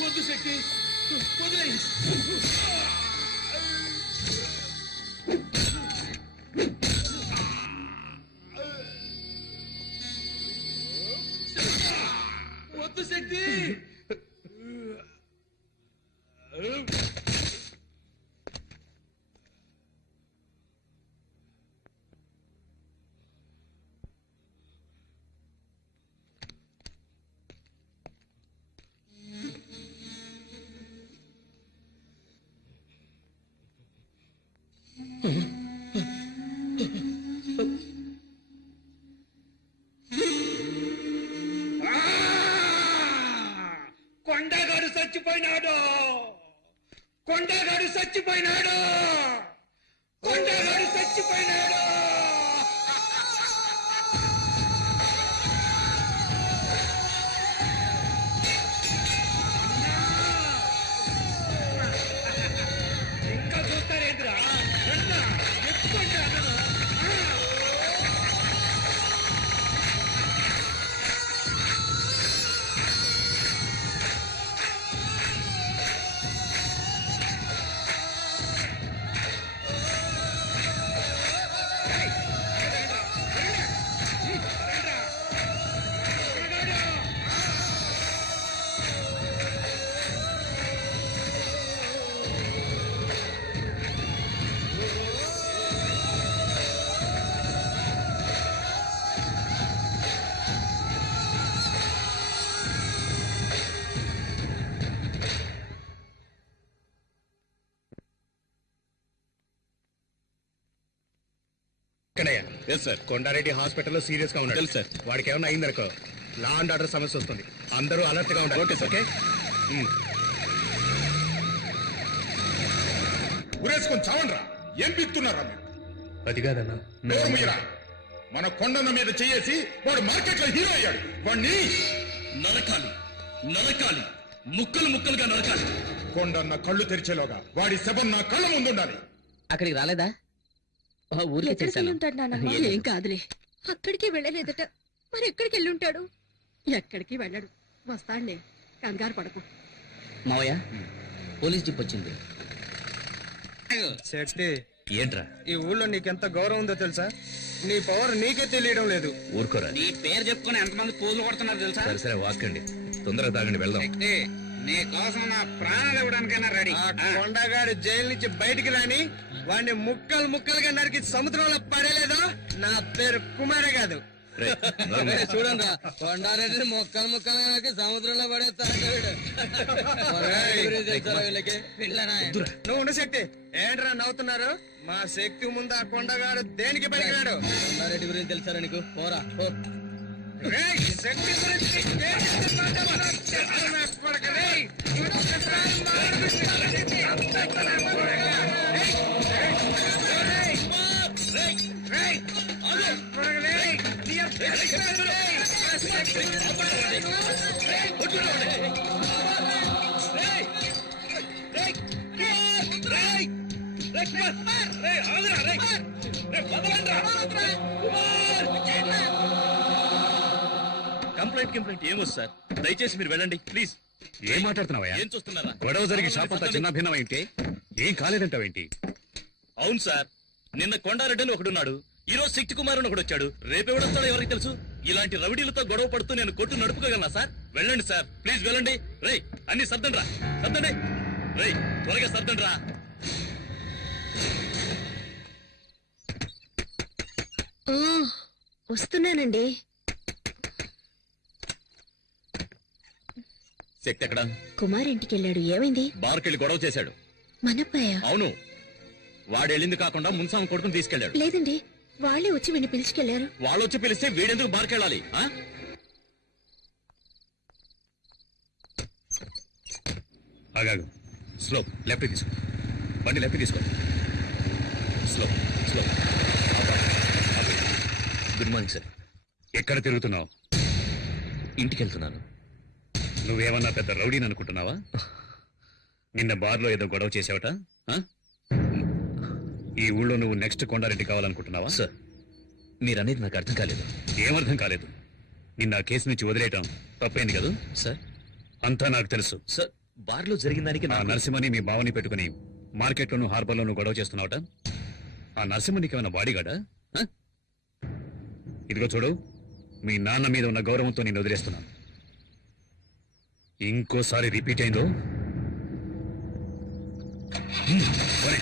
వద్దు శక్తి వదిలేయ్. వద్దు శక్తి కొండగాడు చచ్చిపోయినాడు కొండగాడు చచ్చిపోయినాడు కొండగాడు చచ్చిపోయినాడు ఇంకా చూస్తారేంద్రా ఎత్తుకుంటాను కొండారెడ్డి హాస్పిటల్లో సీరియస్ గా ఉన్నాడు సార్. వాడికి ఏమైనా అయిందనుకో లా అండ్ ఆర్డర్ సమస్య వస్తుంది. అందరూ అలర్ట్ గా ఉండాలి. Okay sir. ఉరేసుకొని చావండ్రా. ఏం పిక్తున్నారా మీరు? అది కాదన్నా. నోరు మీరా. మన కొండన్న మీద చేసి వాడు మార్కెట్ లో హీరో అయ్యాడు. వాడిని నరకాలి నరకాలి ముక్కలు ముక్కలుగా నరకాలి. కొండన్న కళ్ళు తెరిచేలోగా వాడి శవం నా కళ్ళ ముందు ఉండాలి. అక్కడికి రాలేదా ఊరికే చేశాను. ఏం కాదులే. అక్కడికి వెళ్ళలేదట, మరి ఎక్కడికి వెళ్ళుంటాడు? ఎక్కడికి వెళ్ళడు, వస్తాడులే, కంగారు పడకు. మావయ్య పోలీస్ జీప్ వచ్చింది. శక్తి, ఏంట్రా ఈ ఊళ్ళో నీకెంత గౌరవం ఉందో తెలుసా? నీ పవర్ నీకే తెలియడం లేదు. ఊరుకోరా. నీ పేరు చెప్పుకుని ఎంతమంది పోజులు కొడుతున్నారు తెలుసా? సరే సరే వాస్కండి, తొందరగా తాగండి, వెళ్దాం. నీ కోసం నా ప్రాణాలు ఇవ్వడానికైనా రెడీ. ఆ కొండగాడు జైలు నుంచి బయటికి రాని వాడిని ముక్కలు ముక్కలుగా నరికి సముద్రంలో పడేలేదో నా పేరు కుమారే కాదు. చూడండి కొండారెడ్డి ముక్కలు ముక్కలుగా నరికి సముద్రంలో పడేస్తాడు. నువ్వు ఉండు శక్తి. ఏంట్రా నవ్వుతున్నారు? మా శక్తి ముందు ఆ కొండగాడు దేనికి పనికిరాడు. కొండారెడ్డి గురించి తెలుసారా నీకు? పోరా రేయ్, శక్తి గురించి దేనికి మాట్లాడమన్నా తెలుసు నా కొడుకు. రేయ్, కంప్లైంట్ ఏమో సార్, దయచేసి మీరు వెళ్ళండి ప్లీజ్. ఏం మాట్లాడుతున్నావా? ఏం చూస్తున్నారా? గొడవ జరిగి షాప్ అంతా చిన్న భిన్నమైంటే ఏం కాలేదంటావేంటి? అవును సార్, నిన్న కొండారెడ్డి అని ఒకడున్నాడు, ఈ రోజు శక్తి కుమార్ అని ఒకడు వచ్చాడు. రేపెవడొస్తాడో ఎవరికి తెలుసు? ఇలాంటి రౌడీలతో గొడవ పడుతూ నేను కొట్టు నడుపుకోగలనా సార్? వెళ్ళండి సార్, ప్లీజ్ వెళ్ళండి. రేయ్ అన్ని సర్దండి రా, సర్దండి. రేయ్ త్వరగా సర్దండి రా. వస్తున్నానండి. శక్తి ఎక్కడ? కుమార్ ఇంటికి వెళ్ళాడు. ఏమైంది? బార్కెళ్ళి గొడవ చేశాడు. మనప్పయ్య? అవును, వాడెళ్ళింది కాకుండా మున్సాం కొడుకుని తీసుకెళ్లాడు. లేదండి, వాళ్ళే వచ్చి వీడిని పిలుచుకెళ్లారు. వాళ్ళు వచ్చి పిలిస్తే వీడెందుకు బార్కెళ్ళాలి? ఆగాగు, స్లో, లెఫ్ట్ తీసుకో, బండి లెఫ్ట్ తీసుకో. Slow slow good morning sir. ఎక్కడ తిరుగుతున్నావు? ఇంటికి వెళ్తున్నాను. నువ్వేమన్నా పెద్ద రౌడీని అనుకుంటున్నావా? నిన్న బార్లో ఏదో గొడవ చేసావట. ఆ? ఈ ఊళ్ళో నువ్వు నెక్స్ట్ కొండారెడ్డి కావాలనుకుంటున్నావా? సార్ మీరనేది నాకు అర్థం కాలేదు. ఏమర్థం కాలేదు? నిన్న ఆ కేసు నుంచి వదిలేయటం తప్పైంది కదా? సార్ అంతా నాకు తెలుసు. సార్ బార్లో జరిగిన దానికి ఆ నరసింహని మీ బావని పెట్టుకుని మార్కెట్లోను హార్బర్లోను గొడవ చేస్తున్నావట. ఆ నరసింహనికి ఏమైనా బాడీగాడా? ఆ? ఇదిగో చూడు, మీ నాన్న మీద ఉన్న గౌరవంతో నేను వదిలేస్తున్నాను. ఇంకోసారి రిపీట్ అయిందో పోనీ.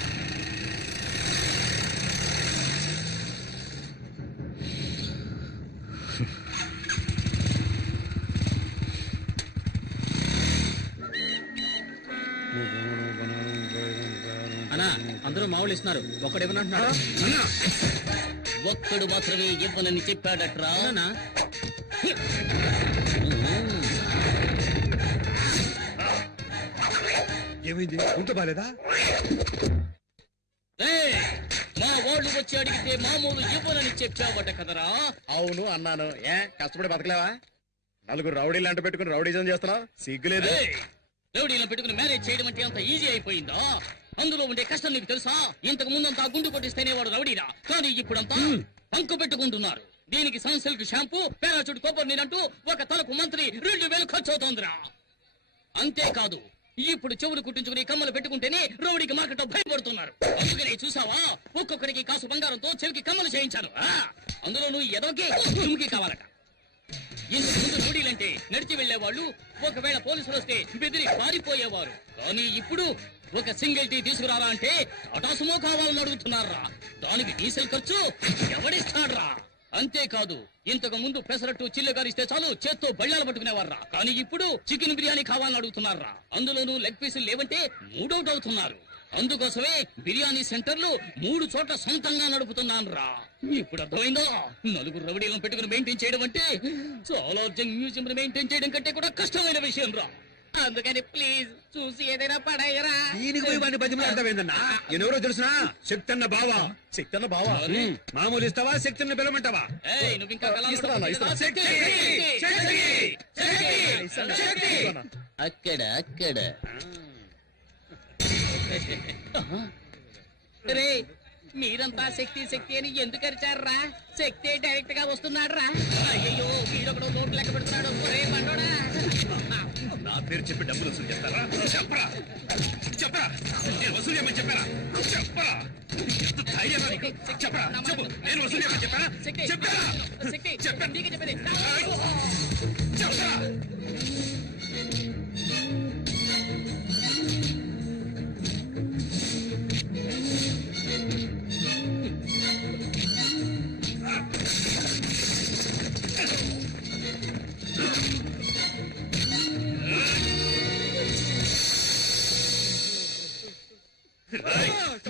అన్నా అందరూ మామూలు ఇస్తున్నారు, ఒకడేమన్నా ఒక్కడు మాత్రమే ఇవ్వనని చెప్పాడట్రా. ఏమైంది? ఉంట బాలేదా? ఏయ్, మా వాళ్ళు వచ్చి అడిగితే మామూలు ఇవ్వనని చెప్పావట కదరా. అవును అన్నాను. ఏ కష్టపడి బతకలేవా? నలుగురు రౌడీలు అంట పెట్టుకుని రౌడీజం చేస్తున్నావు, సిగ్గులేదు? రౌడీలను పెట్టుకుని మ్యారేజ్ చేయడం అంటే అంత ఈజీ అయిపోయిందా? అందులో ఉండే కష్టం నీకు తెలుసా? ఇంతకు ముందంతా గుండు కొట్టిస్తేనే వాడు రౌడీరా, కానీ ఇప్పుడంతా పంకు పెట్టుకుంటున్నారు. దీనికి సన్సిల్క్ షాంపూ, పారాచూట్ కొబ్బరి నీరంటూ ఒక తలకు మంత్రి 2000 ఖర్చు అవుతోందిరా. అంతేకాదు, ఇప్పుడు చెవులు కుట్టించుకుని కమ్మలు పెట్టుకుంటేనే రౌడీకి మార్కెట్లో భయపడుతున్నారు. అందుకనే చూసావా, ఒక్కొక్కడికి కాసు బంగారంతో చెవికి కమ్మలు చేయించాను. అందులో నువ్వు ఎదోకి చుమ్కి కావాలట. ఇంతకు ముందు రౌడీలంటే నడిచి వెళ్లేవాళ్ళు, ఒకవేళ పోలీసులు వస్తే బెదిరి పారిపోయేవారు. కానీ ఇప్పుడు ఒక సింగిల్ టీ తీసుకురారా అంటే అటాసుమో కావాలని అడుగుతున్నారా. దానికి డీజిల్ ఖర్చు ఎవడిస్తాడ్రా? అంతేకాదు, ఇంతకు ముందు పెసరట్టు చిల్లగారిస్తే చాలు చేత్తో బళ్ళాలు పట్టుకునేవారా, కానీ ఇప్పుడు చికెన్ బిర్యానీ కావాలని అడుగుతున్నారా. అందులోనూ లెగ్ పీసులు లేవంటే మూడౌట్ అవుతున్నారు. అందుకోసమే బిర్యానీ సెంటర్లు 3 చోట్ల సొంతంగా నడుపుతున్నాను. ఇప్పుడు అర్థమైందో? నలుగురు రౌడీలను పెట్టుకుని మెయింటైన్ చేయడం అంటే చాలా మ్యూజియం మెయింటైన్ చేయడం కంటే కూడా కష్టమైన విషయం రా. అందుకని ప్లీజ్ చూసి ఏదైనా పడాయరా. దీనికి పోయి వాడిని బతిమలాడతావేందన్నా? ఎవరో తెలుసునా? శక్తన్న బావా. శక్తన్న బావా? మామూలు ఇస్తావా? శక్తన్న పిలవమంటావా? ఏయ్, నువ్వు ఇంకా కళాలు ఇస్తానా, ఇస్తానా. శక్తి, అక్కడ అక్కడ రే, మీరంతా శక్తి శక్తి అని ఎందుకు అరిచారా? శక్తి డైరెక్ట్ గా వస్తున్నాడు రా. అయ్యో, వీడొకడు నోట్లు లెక్క పెడుతున్నాడు. ఒరే బండోడా, నా పేరు చెప్పి డబ్బులు వసూలు చేస్తారా? చెప్పరా చెప్పరా, నేను వసూలు చేయమని చెప్పారా? చెప్పరా, ఎంత ధైర్యం నీకు? చెప్పరా, చెప్పు, నేను వసూలు చేయమని చెప్పారా? శక్తి, చెప్పరా, శక్తి, చెప్పరా, నీకే చెప్పేది. చెప్పరా.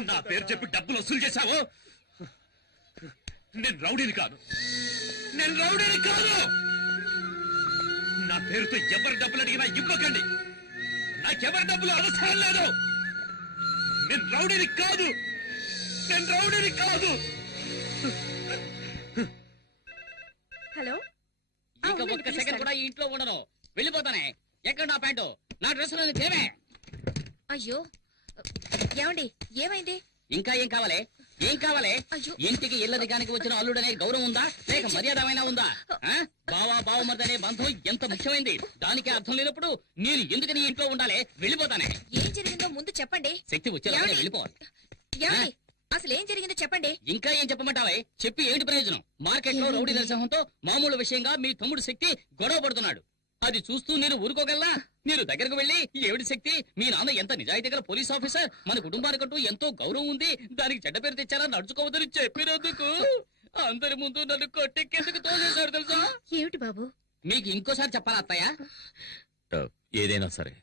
నా పేరు చెప్పి డబ్బులు వసూలు చేశావు? నేను రౌడీని కాదు, నేను రౌడీని కాదు. నా పేరుతో ఎవరి డబ్బులు అడిగినా ఇవ్వకండి. నాకెవరి డబ్బులు అవసరం లేదు. నేను రౌడీని కాదు, నేను రౌడీని కాదు. హలో, ఇక ఒక్క సెకండ్ కూడా ఈ ఇంట్లో ఉండను, వెళ్ళిపోతానే. ఎక్కడ నా ప్యాంటు, నా డ్రెస్ తేవే. అయ్యో ఏమండి, ఏమైంది? ఇంకా ఏం కావాలి? ఏం కావాలి? అయ్యో. ఇంటికి ఇల్లదిగానికి వచ్చిన అల్లుడనే గౌరవం ఉందా, లేక మర్యాదమైనా ఉందా? బావా బావమర్దనే బంధం ఎంత ముఖ్యమైంది, దానికి అర్థం లేనప్పుడు నేను ఎందుకని ఇంట్లో ఉండాలి? వెళ్ళిపోతానే. ఏం జరిగిందో ముందు చెప్పండి. శక్తి వచ్చేలా ఏమండి? వెళ్ళిపోవాలి. ఏమండి, అసలు ఏం జరిగిందో చెప్పండి. ఇంకా ఏం చెప్పమంటావే? చెప్పి ఏంటి ప్రయోజనం? మార్కెట్ లో రౌడీ నరసింహంతో మామూలు విషయంగా మీ తమ్ముడు శక్తి గొడవ పడుతున్నాడు. అది చూస్తూ నేను ఊరుకోగలనా? మీరు దగ్గరకు వెళ్ళి, ఏమిటి శక్తి, మీ నాన్న ఎంత నిజాయితీ గల పోలీస్ ఆఫీసర్, మన కుటుంబానికంటూ ఎంతో గౌరవం ఉంది, దానికి చెడ్డ పేరు తెచ్చారా, నడుచుకోవద్దని చెప్పినందుకు అందరి ముందు నన్ను కొట్టెక్కేందుకు తోసేశాడు తెలుసా? ఏమిటి బాబు? మీకు ఇంకోసారి చెప్పాలా అత్తయ్య? ఏదైనా సరే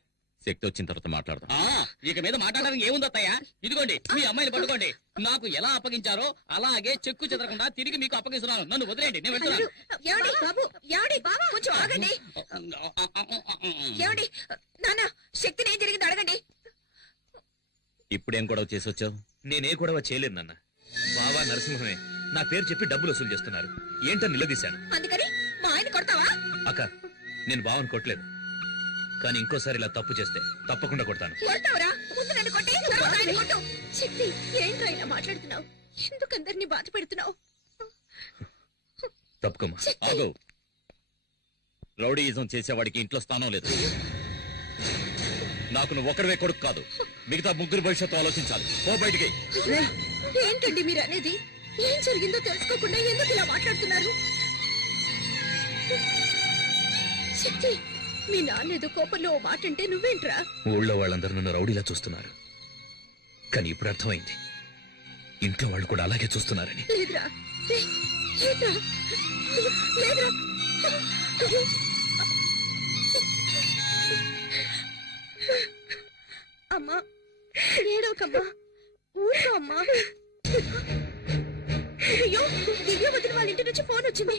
శక్తి వచ్చిన తర్వాత మాట్లాడదాం. ఇక మీద మాట్లాడడానికి ఏముంది అత్తయ్య? ఇదిగోండి మీ అమ్మాయిని పట్టుకోండి. నాకు ఎలా అప్పగించారో అలాగే చెక్కు చెదరకుండా తిరిగి మీకు అప్పగిస్తున్నాను. నన్ను వదిలేండి, నేను వెళ్తున్నాను. ఏమండి బాబు, ఏమండి కొంచెం ఆగండి. ఏమండి నాన్న, శక్తిని ఏం జరిగిందో అడగండి. ఇప్పుడేం గొడవ చేసి వచ్చావు? నేనే గొడవ చేయలేదు నాన్న. బావా నరసింహమే నా పేరు చెప్పి డబ్బులు వసూలు చేస్తున్నారు ఏంటని నిలదీశాను. అందుకని మా ఆయన కొడతావా? అక్క నేను బావని కొట్టలేదు, కానీ ఇంకోసారి ఇలా తప్పు చేస్తే తప్పకుండా కొడతాను. కొడతావరా? ముందు నన్ను కొట్టి తర్వాత ఆయన కొట్టు. శక్తి ఏంట్రా ఇలా మాట్లాడుతున్నావు? ఎందుకు అందరినీ బాధ పెడుతున్నావు? తప్పుకోమా. ఆగో, రౌడీయిజం చేసేవాడికి ఇంట్లో స్థానం లేదు. నాకు నువ్వు ఒకరివే కొడుకు కాదు, మిగతా ముగ్గురు భవిష్యత్తు ఆలోచించాలి. ఓ బయటికి. ఏంటండి మీరు అనేది? ఏం జరిగిందో తెలుసుకోకుండా ఎందుకు ఇలా మాట్లాడుతున్నారు? శక్తి, మీ నాన్న ఏదో కోపంలో ఓ మాట అంటే నువ్వేంట్రా? ఊళ్ళో వాళ్ళందరూ నన్ను రౌడీలా చూస్తున్నారు, కానీ ఇప్పుడు అర్థమైంది ఇంట్లో వాళ్ళు కూడా అలాగే చూస్తున్నారని. లేదురా, లేదురా, లేదురా. అమ్మా, ఏడవకమ్మా, ఊరుకో అమ్మా. అయ్యో, దివ్య వదిన వాళ్ళ ఇంటి నుంచి ఫోన్ వచ్చింది.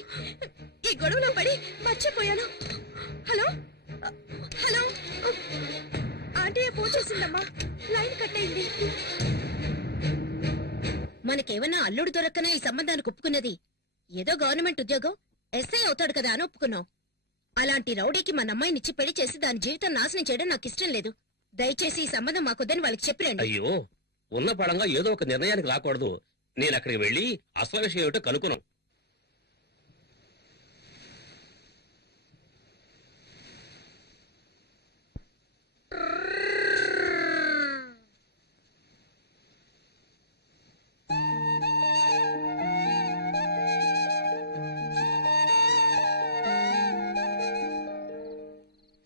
ఈ గొడవలో పడి మర్చిపోయాను. హలో హలో, ఆంటీ ఫోన్ చేసిందమ్మా, లైన్ కట్ అయింది. మనకేమన్నా అల్లుడు దొరక్కనా ఈ సంబంధానికి ఒప్పుకున్నది? ఏదో గవర్నమెంట్ ఉద్యోగం, ఎస్ఐ అవుతాడు కదా అని ఒప్పుకున్నాం. అలాంటి రౌడీకి మన అమ్మాయినిచ్చి పెళ్లి చేసి దాని జీవితం నాశనం చేయడం నాకు ఇష్టం లేదు. దయచేసి ఈ సంబంధం మాకొద్దని వాళ్ళకి చెప్పిరండి. అయ్యో, ఉన్న పడంగా ఏదో ఒక నిర్ణయానికి రాకూడదు. నేను అక్కడికి వెళ్ళి అసలు విషయం ఏమిటో కనుక్కున్నాం.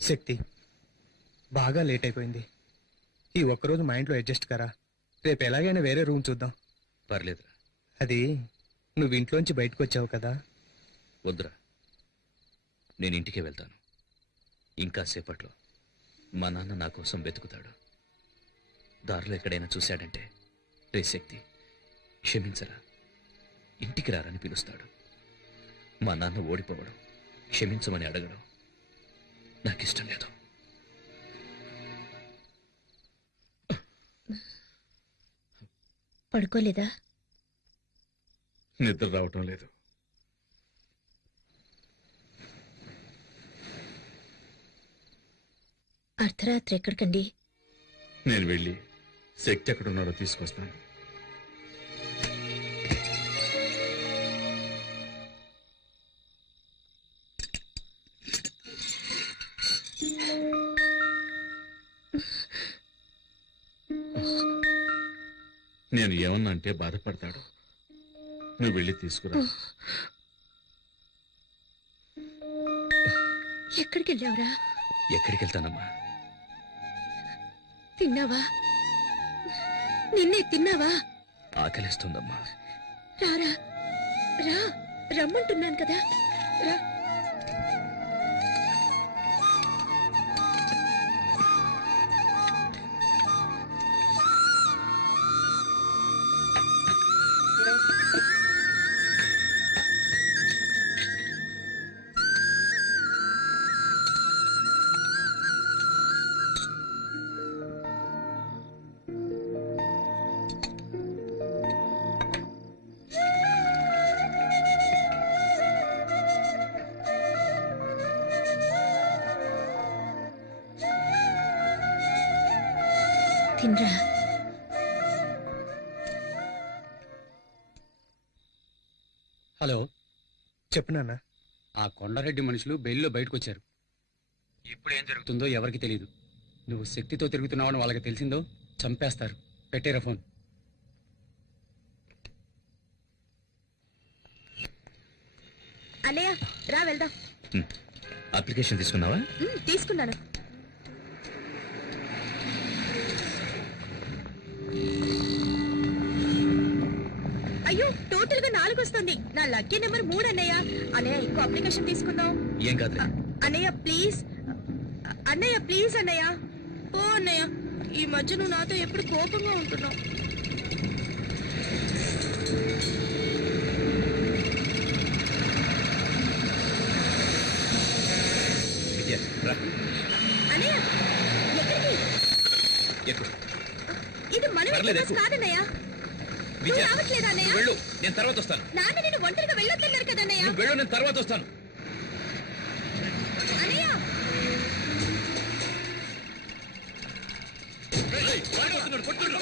శక్తి, బాగా లేట్ అయిపోయింది. ఈ ఒక్కరోజు మా ఇంట్లో అడ్జస్ట్ కరా. రేపు ఎలాగైనా వేరే రూమ్ చూద్దాం. పర్లేదురా. అది నువ్వు ఇంట్లోంచి బయటకు వచ్చావు కదా. వద్దురా, నేను ఇంటికే వెళ్తాను. ఇంకా సేపట్లో మా నాన్న నా కోసం వెతుకుతాడు. దారిలో ఎక్కడైనా చూశాడంటే, రే శక్తి క్షమించరా, ఇంటికి రారని పిలుస్తాడు. మా నాన్న ఓడిపోవడం, క్షమించమని అడగడం నాకిష్టం లేదు. పడుకోలేదా? నిద్ర రావటం లేదు. అర్ధరాత్రి ఎక్కడికండి? నేను వెళ్ళి శక్తి ఎక్కడున్నాడో తీసుకొస్తాను. నేను ఏమన్నా అంటే బాధపడతాడు. నువ్వు వెళ్ళి తీసుకురా. ఎక్కడికి వెళ్ళావురా? ఎక్కడికి వెళ్తానమ్మా? తిన్నావా? నిన్నే తిన్నావా? ఆకలిస్తుందమ్మా. రారా, రా, రమ్మంటున్నాను కదా, రా. తినరా. హలో, చెప్పు నాన్న. ఆ కొండారెడ్డి మనుషులు బెయిల్లో బయటకు వచ్చారు. ఇప్పుడు ఏం జరుగుతుందో ఎవరికి తెలియదు. నువ్వు శక్తితో తిరుగుతున్నావని వాళ్ళకి తెలిసిందో చంపేస్తారు. పెట్టేరా ఫోన్. అన్నయ్య, రా వెళ్దాం. అప్లికేషన్ తీసుకున్నావా? తీసుకున్నాను. అయ్యో, టోటల్ గా 4 వస్తుంది. నా లక్కీ నెంబర్ 3 అన్నయ్య. అన్నయ్య, ఇంకో అప్లికేషన్ తీసుకుందాం. ఏం కాదు. అన్నయ్య ప్లీజ్, అన్నయ్య ప్లీజ్ అన్నయ్య. ఓ అన్నయ్య, ఈ మధ్య నువ్వు నాతో ఎప్పుడు కోపంగా ఉంటున్నావు. అన్నయ్య, ఎక్కడికి? ఇది మన కాదన్నయ్య. విజయ రావట్లేదా అన్నయ్య? నువ్వు వెళ్ళు, నేను తర్వాత వస్తాను. నాన్న నేను ఒంటరిగా వెళ్ళొద్దన్నారు కదా అన్నయ్య. నువ్వు వెళ్ళు, నేను తర్వాత వస్తాను. అన్నయ్య ఏయ్, వాడు వస్తున్నాడు, కొట్టుకోండి.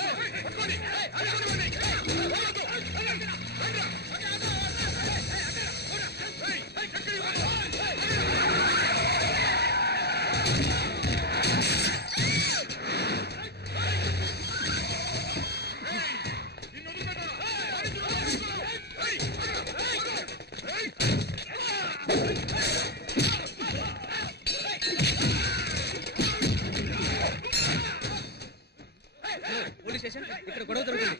పోలీస్ స్టేషన్ ఇక్కడ గొడవ జరుగుతుంది.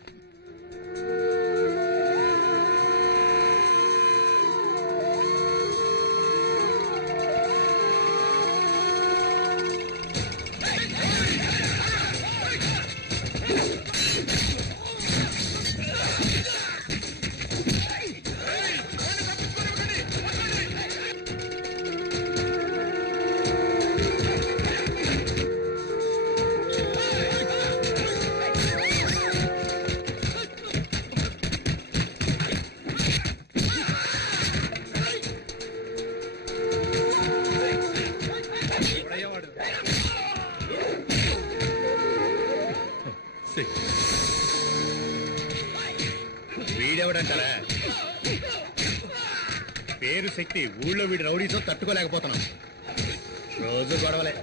వీడెవడంటారా? పేరు శక్తి. ఊళ్ళో వీడి రౌడీతో తట్టుకోలేకపోతున్నాం. రోజు గొడవలే.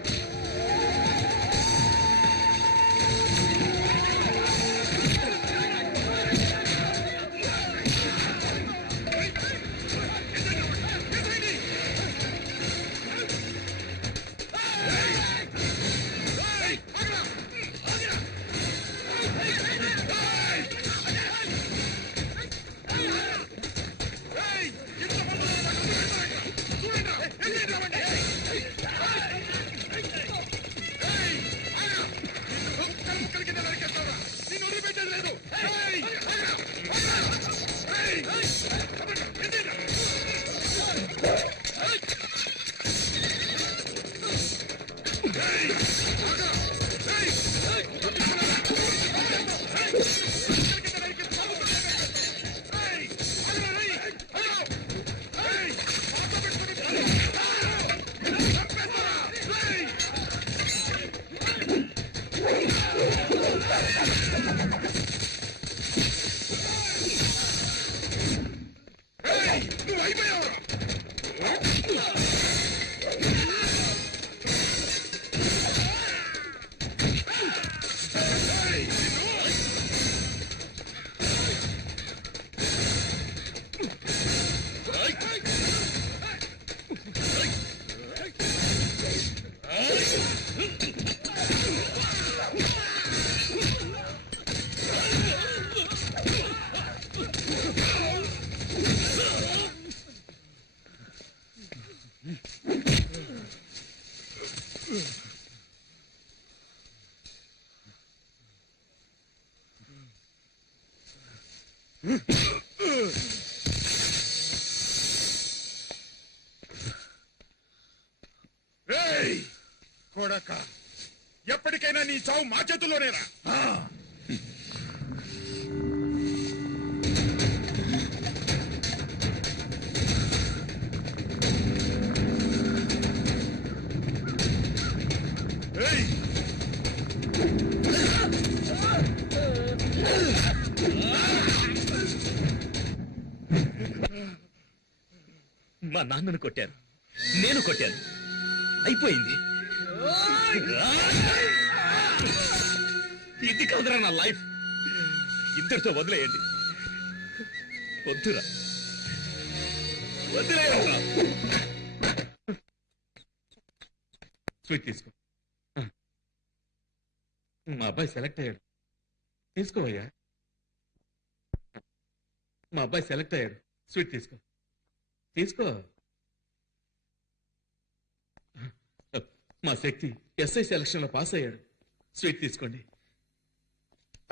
కొడక, ఎప్పటికైనా నీ చావు మా చేతుల్లోనేరా. మా నాన్నను కొట్టారు, నేను కొట్టాను, అయిపోయింది. ఇది కాదురా నా లైఫ్. ఇద్దరితో వదిలేయండి. వద్దురా, వదిలేయండిరా. స్వీట్ తీసుకో. మా అబ్బాయి సెలెక్ట్ అయ్యాడు. తీసుకోవయ్యా. మా అబ్బాయి సెలెక్ట్ అయ్యాడు. స్వీట్ తీసుకో, తీసుకో. మా శక్తి ఎస్ఐ సెలక్షన్ లో పాస్ అయ్యాడు. స్వీట్ తీసుకోండి.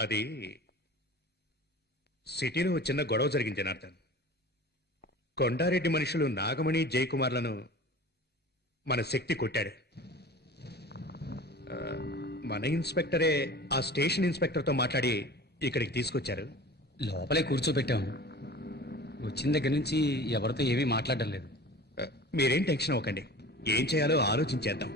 అది సిటీలో చిన్న గొడవ జరిగింది జనార్దన్. కొండారెడ్డి మనుషులు నాగమణి జయకుమార్లను మన శక్తి కొట్టాడు. మన ఇన్స్పెక్టరే ఆ స్టేషన్ ఇన్స్పెక్టర్తో మాట్లాడి ఇక్కడికి తీసుకొచ్చారు. లోపలే కూర్చోబెట్టాం. వచ్చిన దగ్గర నుంచి ఎవరితో ఏమీ మాట్లాడడం లేదు. మీరేం టెన్షన్ అవ్వకండి, ఏం చేయాలో ఆలోచించేద్దాం.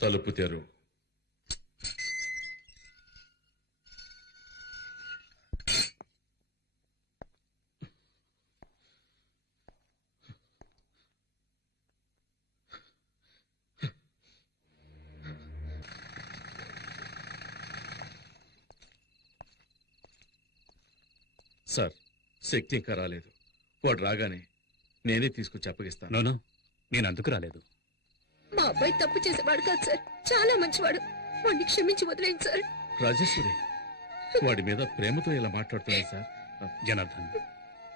తలుపు తెరు. సార్, శక్తి ఇంకా రాలేదు. వాడు రాగానే నేనే తీసుకొచ్చి అప్పగిస్తాను. నోనో, నేను అందుకు రాలేదు. మా అబ్బాయి తప్పు చేసేవాడు కాదు సార్, చాలా మంచివాడు. వాడిని క్షమించి వదిలేండి సార్. రాజేశ్వరి, వాడి మీద ప్రేమతో ఇలా మాట్లాడుతున్నాయి సార్. జనార్దన్,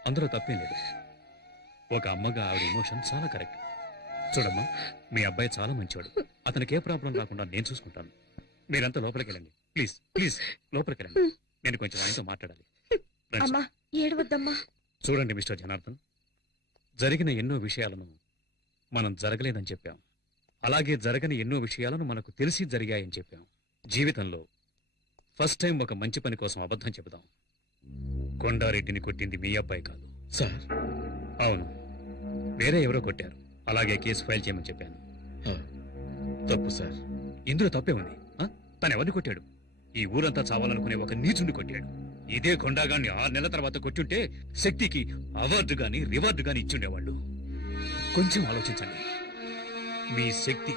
అందులో తప్పేం లేదు. ఒక అమ్మగా ఆవిడ ఎమోషన్ చాలా కరెక్ట్. చూడమ్మా, మీ అబ్బాయి చాలా మంచివాడు. అతనికి ఏ ప్రాబ్లం రాకుండా నేను చూసుకుంటాను. మీరంతా లోపలికి వెళ్ళండి. ప్లీజ్ ప్లీజ్, లోపలికి వెళ్ళండి. నేను కొంచెం ఆయనతో మాట్లాడాలి. రండి. అమ్మా ఏడవద్దమ్మా. చూడండి మిస్టర్ జనార్దన్, జరిగిన ఎన్నో విషయాలను మనం జరగలేదని చెప్పాం. అలాగే జరగని ఎన్నో విషయాలను మనకు తెలిసి జరిగాయని చెప్పాం. జీవితంలో ఫస్ట్ టైం ఒక మంచి పని కోసం అబద్ధం చెబుదాం. కొండారెడ్డిని కొట్టింది మీ అబ్బాయి కాదు సార్. అవును, వేరే ఎవరో కొట్టారు. అలాగే కేసు ఫైల్ చేయమని చెప్పాను. తప్పు సార్. ఇందులో తప్పే ఉంది. తను ఎవరిని కొట్టాడు? ఈ ఊరంతా చావాలనుకునే ఒక నీచుని కొట్టాడు. ఇదే కొండాగాన్ని 6 నెలల తర్వాత కొట్టుంటే శక్తికి అవార్డు గాని రివార్డు గాని ఇచ్చుండేవాళ్ళు. కొంచెం ఆలోచించండి. మీ శక్తి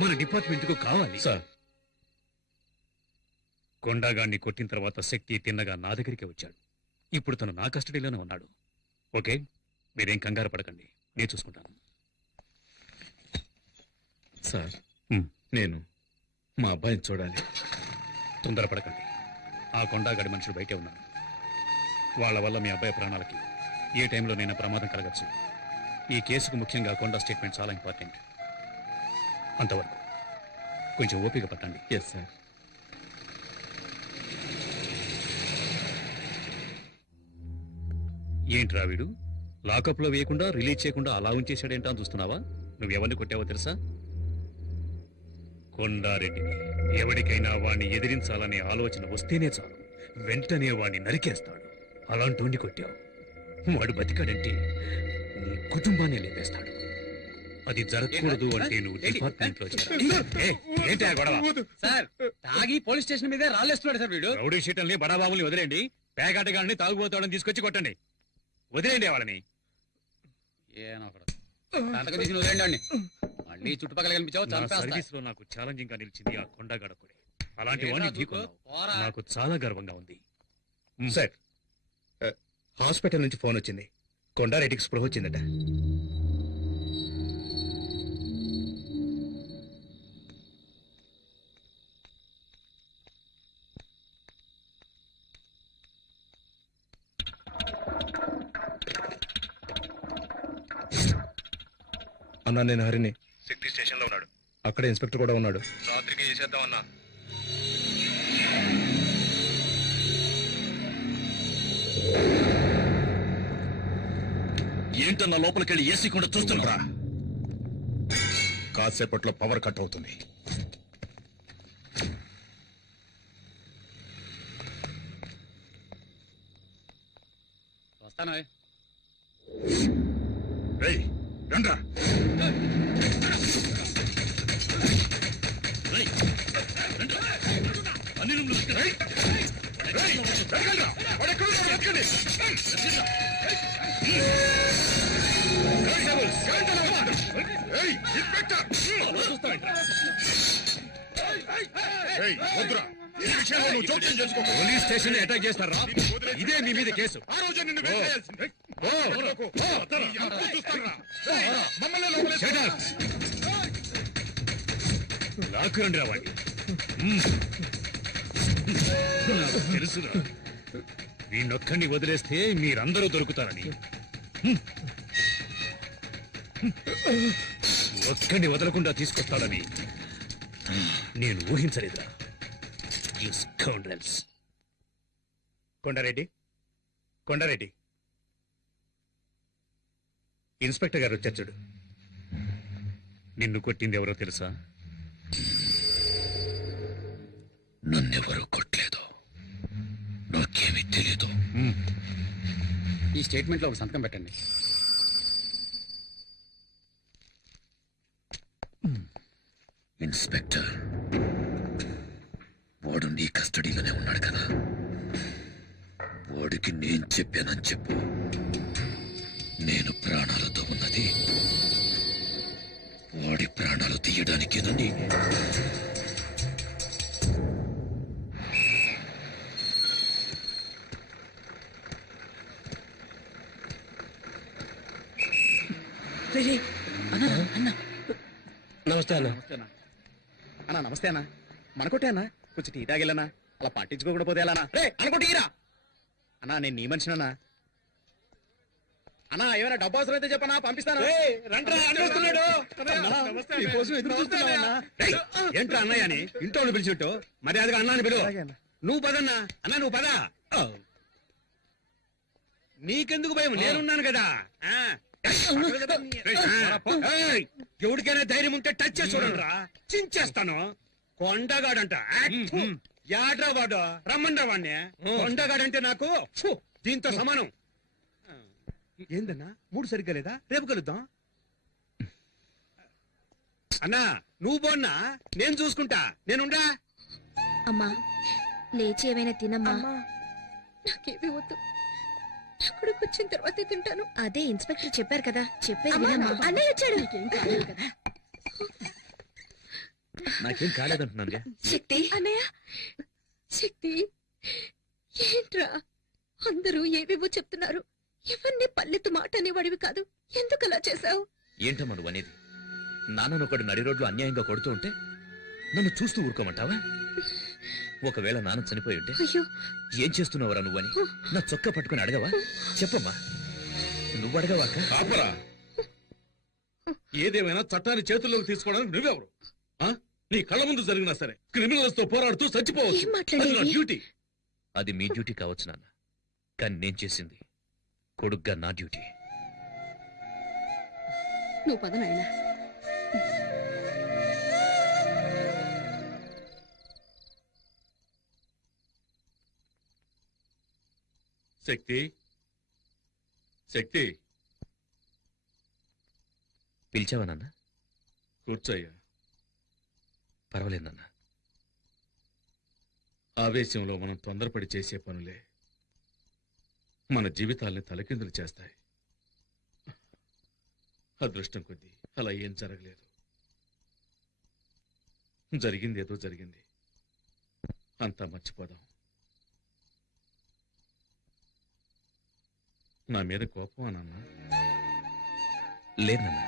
మన డిపార్ట్మెంట్ కు కావాలి సార్. కొండాగాన్ని కొట్టిన తర్వాత శక్తి తిన్నగా నా దగ్గరికి వచ్చాడు. ఇప్పుడు తను నా కస్టడీలోనే ఉన్నాడు. ఓకే, మీరేం కంగారు పడకండి, నేను చూసుకుంటాను. సార్, నేను మా అబ్బాయిని చూడాలి. తొందరపడకండి. ఆ కొండాగడి మనుషులు బయటే ఉన్నారు. వాళ్ళ వల్ల మీ అబ్బాయి ప్రాణాలకి ఏ టైంలోనైనా ప్రమాదం కలగచ్చు. ఈ కేసుకు ముఖ్యంగా కొండా స్టేట్మెంట్ చాలా ఇంపార్టెంట్. అంతవరకు కొంచెం ఓపిక పట్టండి. Yes sir. ఏంట్రా వీడు లాకప్ లో వేయకుండా రిలీజ్ చేయకుండా అలా ఉంచేశాడేంటా అని చూస్తున్నావా? నువ్వెవరిని కొట్టావో తెలుసా? కొండారెడ్డిని. ఎవరికైనా వాణ్ణి ఎదిరించాలనే ఆలోచన వస్తేనే చాలు, వెంటనే వాణ్ణి నరికేస్తాడు. అలాంటి కొట్టావు, వాడు బతికాడంటే నీ కుటుంబాన్ని లేపేస్తాడు. అది జరగకూడదు అంటే నువ్వు డిపార్ట్మెంట్ లో ఏంటి గొడవ? సార్, తాగి పోలీస్ స్టేషన్ మీదే రాళ్ళేస్తున్నాడు సార్ వీడు. రౌడీ షీటల్ని బడాబాబుల్ని వదిలేండి. పేకాటగాళ్ళని తాగుబోతాడని తీసుకొచ్చి కొట్టండి. వదిలేండి వాళ్ళని. సంతకం తీసి వదిలేండి. మళ్ళీ చుట్టుపక్కల కనిపించావు సర్వీస్ లో నాకు ఛాలెంజింగ్ గా నిలిచింది ఆ కొండగడకుడే. అలాంటి వాడిని ఢీకొన్నావు. నాకు చాలా గర్వంగా ఉంది. సార్, హాస్పిటల్ నుంచి ఫోన్ వచ్చింది. కొండారెడ్డికి స్పృహ వచ్చిందట. అన్నా, నేను హరిని. శక్తి స్టేషన్ లో ఉన్నాడు. అక్కడ ఇన్స్పెక్టర్ కూడా ఉన్నాడు. రాత్రికి చేసేద్దాం అన్నా. ఏంటన్నా లోపలికెళ్ళి ఏసీ కూడా చూస్తున్నా? కాసేపట్లో పవర్ కట్ అవుతుంది. వస్తానా? రండ్రా. అన్ని రూమ్లు పోలీస్ స్టేషన్ అటాక్ చేస్తారా? ఇదే మీ మీద కేసు. లాక్కురండి రావండి. నాకు తెలుసురా, వీణొక్కడిని వదిలేస్తే మీరందరూ దొరుకుతారని. ఒక్కడిని వదలకుండా తీసుకొస్తాడని నేను ఊహించలేదురా. కొండారెడ్డి, కొండారెడ్డి, ఇన్స్పెక్టర్ గారు వచ్చారు చూడు. నిన్ను కొట్టింది ఎవరో తెలుసా? నన్నెవరూ కొట్టలేదు, నాకేమీ తెలీదు. ఈ స్టేట్మెంట్ లో ఒక సంతకం పెట్టండి. ఇన్స్పెక్టర్, వాడు నీ కస్టడీలోనే ఉన్నాడు కదా, వాడికి నేను చెప్పానని చెప్పు. నేను ప్రాణాలతో ఉన్నది వాడి ప్రాణాలు తీయడానికేనండి. నమస్తే అన్న. అన్నా నమస్తే అన్నా. మనకొట్టే అన్నా, కొంచెం టీ తాగిల్లనా, అలా పట్టించుకోకుండా పోతే ఎలా రే అనుకోటీరా అన్నా. నేను నీ మనిషినన్నా. అన్నా ఏమైనా డబ్బు అవసరం అయితే చెప్పనా, పంపిస్తాను. ఏంట్రా అన్నయ్య అని ఇంట్లో పిలిచిట్టు మర్యాదగా అన్నా అని పిలువు. నువ్వు పదన్నా. అన్నా నువ్వు పదా. నీకెందుకు భయం, నేనున్నాను కదా. ఎవరికైనా ధైర్యం ఉంటే టచ్ చేసి చూడండి రా, చించేస్తాను. కొండగాడంట. యాడ్రా వాడు, రమ్మండ్రా వాడిని. కొండగాడంటే నాకు దీంతో సమానం. ఏందన్నా మూడు సరిగ్గా లేదా? రేపు కలుద్దాం అన్నా. నువ్వు పోన్నా, నేను చూసుకుంటా. నేనుండా. అమ్మా లేచి ఏమైనా తినమ్మా. నాకేమీ వద్దు, నా కొడుకు వచ్చిన తర్వాత తింటాను. అదే ఇన్స్పెక్టర్ చెప్పారు కదా, చెప్పేది వినమ్మా. అన్నయ్య వచ్చాడు. నాకేం కాలేదంటున్నానుగా. శక్తి అన్నయ్య, శక్తి ఏంట్రా అందరూ ఏవేవో చెప్తున్నారు. ఎవరిని పల్లెత్తు మాట అనేవాడివి కాదు, ఎందుకు అలా చేశావు? ఏంటమ్మా నువ్వు అనేది? నాన్నను ఒకడు నడి రోడ్లు అన్యాయంగా కొడుతూ ఉంటే నన్ను చూస్తూ ఊరుకోమంటావా? ఒకవేళ నాన్న చనిపోయి ఉంటే అయ్యో ఏం చేస్తున్నావురా నువ్వని నా చొక్కా పట్టుకుని అడగవా? చెప్పమ్మా, నువ్వు అడగవాక? ఆపరా. ఏదేమైనా చట్టాన్ని చేతుల్లోకి తీసుకోవడానికి నువ్వెవరు? నీ కళ్ళ ముందు జరిగినా సరే క్రిమినల్స్ తో పోరాడుతూ చచ్చిపోవచ్చు. ఏం మాట్లాడేది? అది నా డ్యూటీ. అది మీ డ్యూటీ కావచ్చు నాన్న, కానీ నేను చేసింది కొడుగ్గా నా డ్యూటీ. నువ్వు పద నాయనా. శక్తి, శక్తి, పిలిచావా నాన్న? కూర్చోయ్యా. పర్వాలేదు నాన్న. ఆవేశంలో మనం తొందరపడి చేసే పనులే మన జీవితాల్ని తలకిందులు చేస్తాయి. అదృష్టం కొద్దీ అలా ఏం జరగలేదు. జరిగిందేదో జరిగింది, అంతా మర్చిపోదాం. నా మీద కోపమా నాన్న? లేదు నాన్న.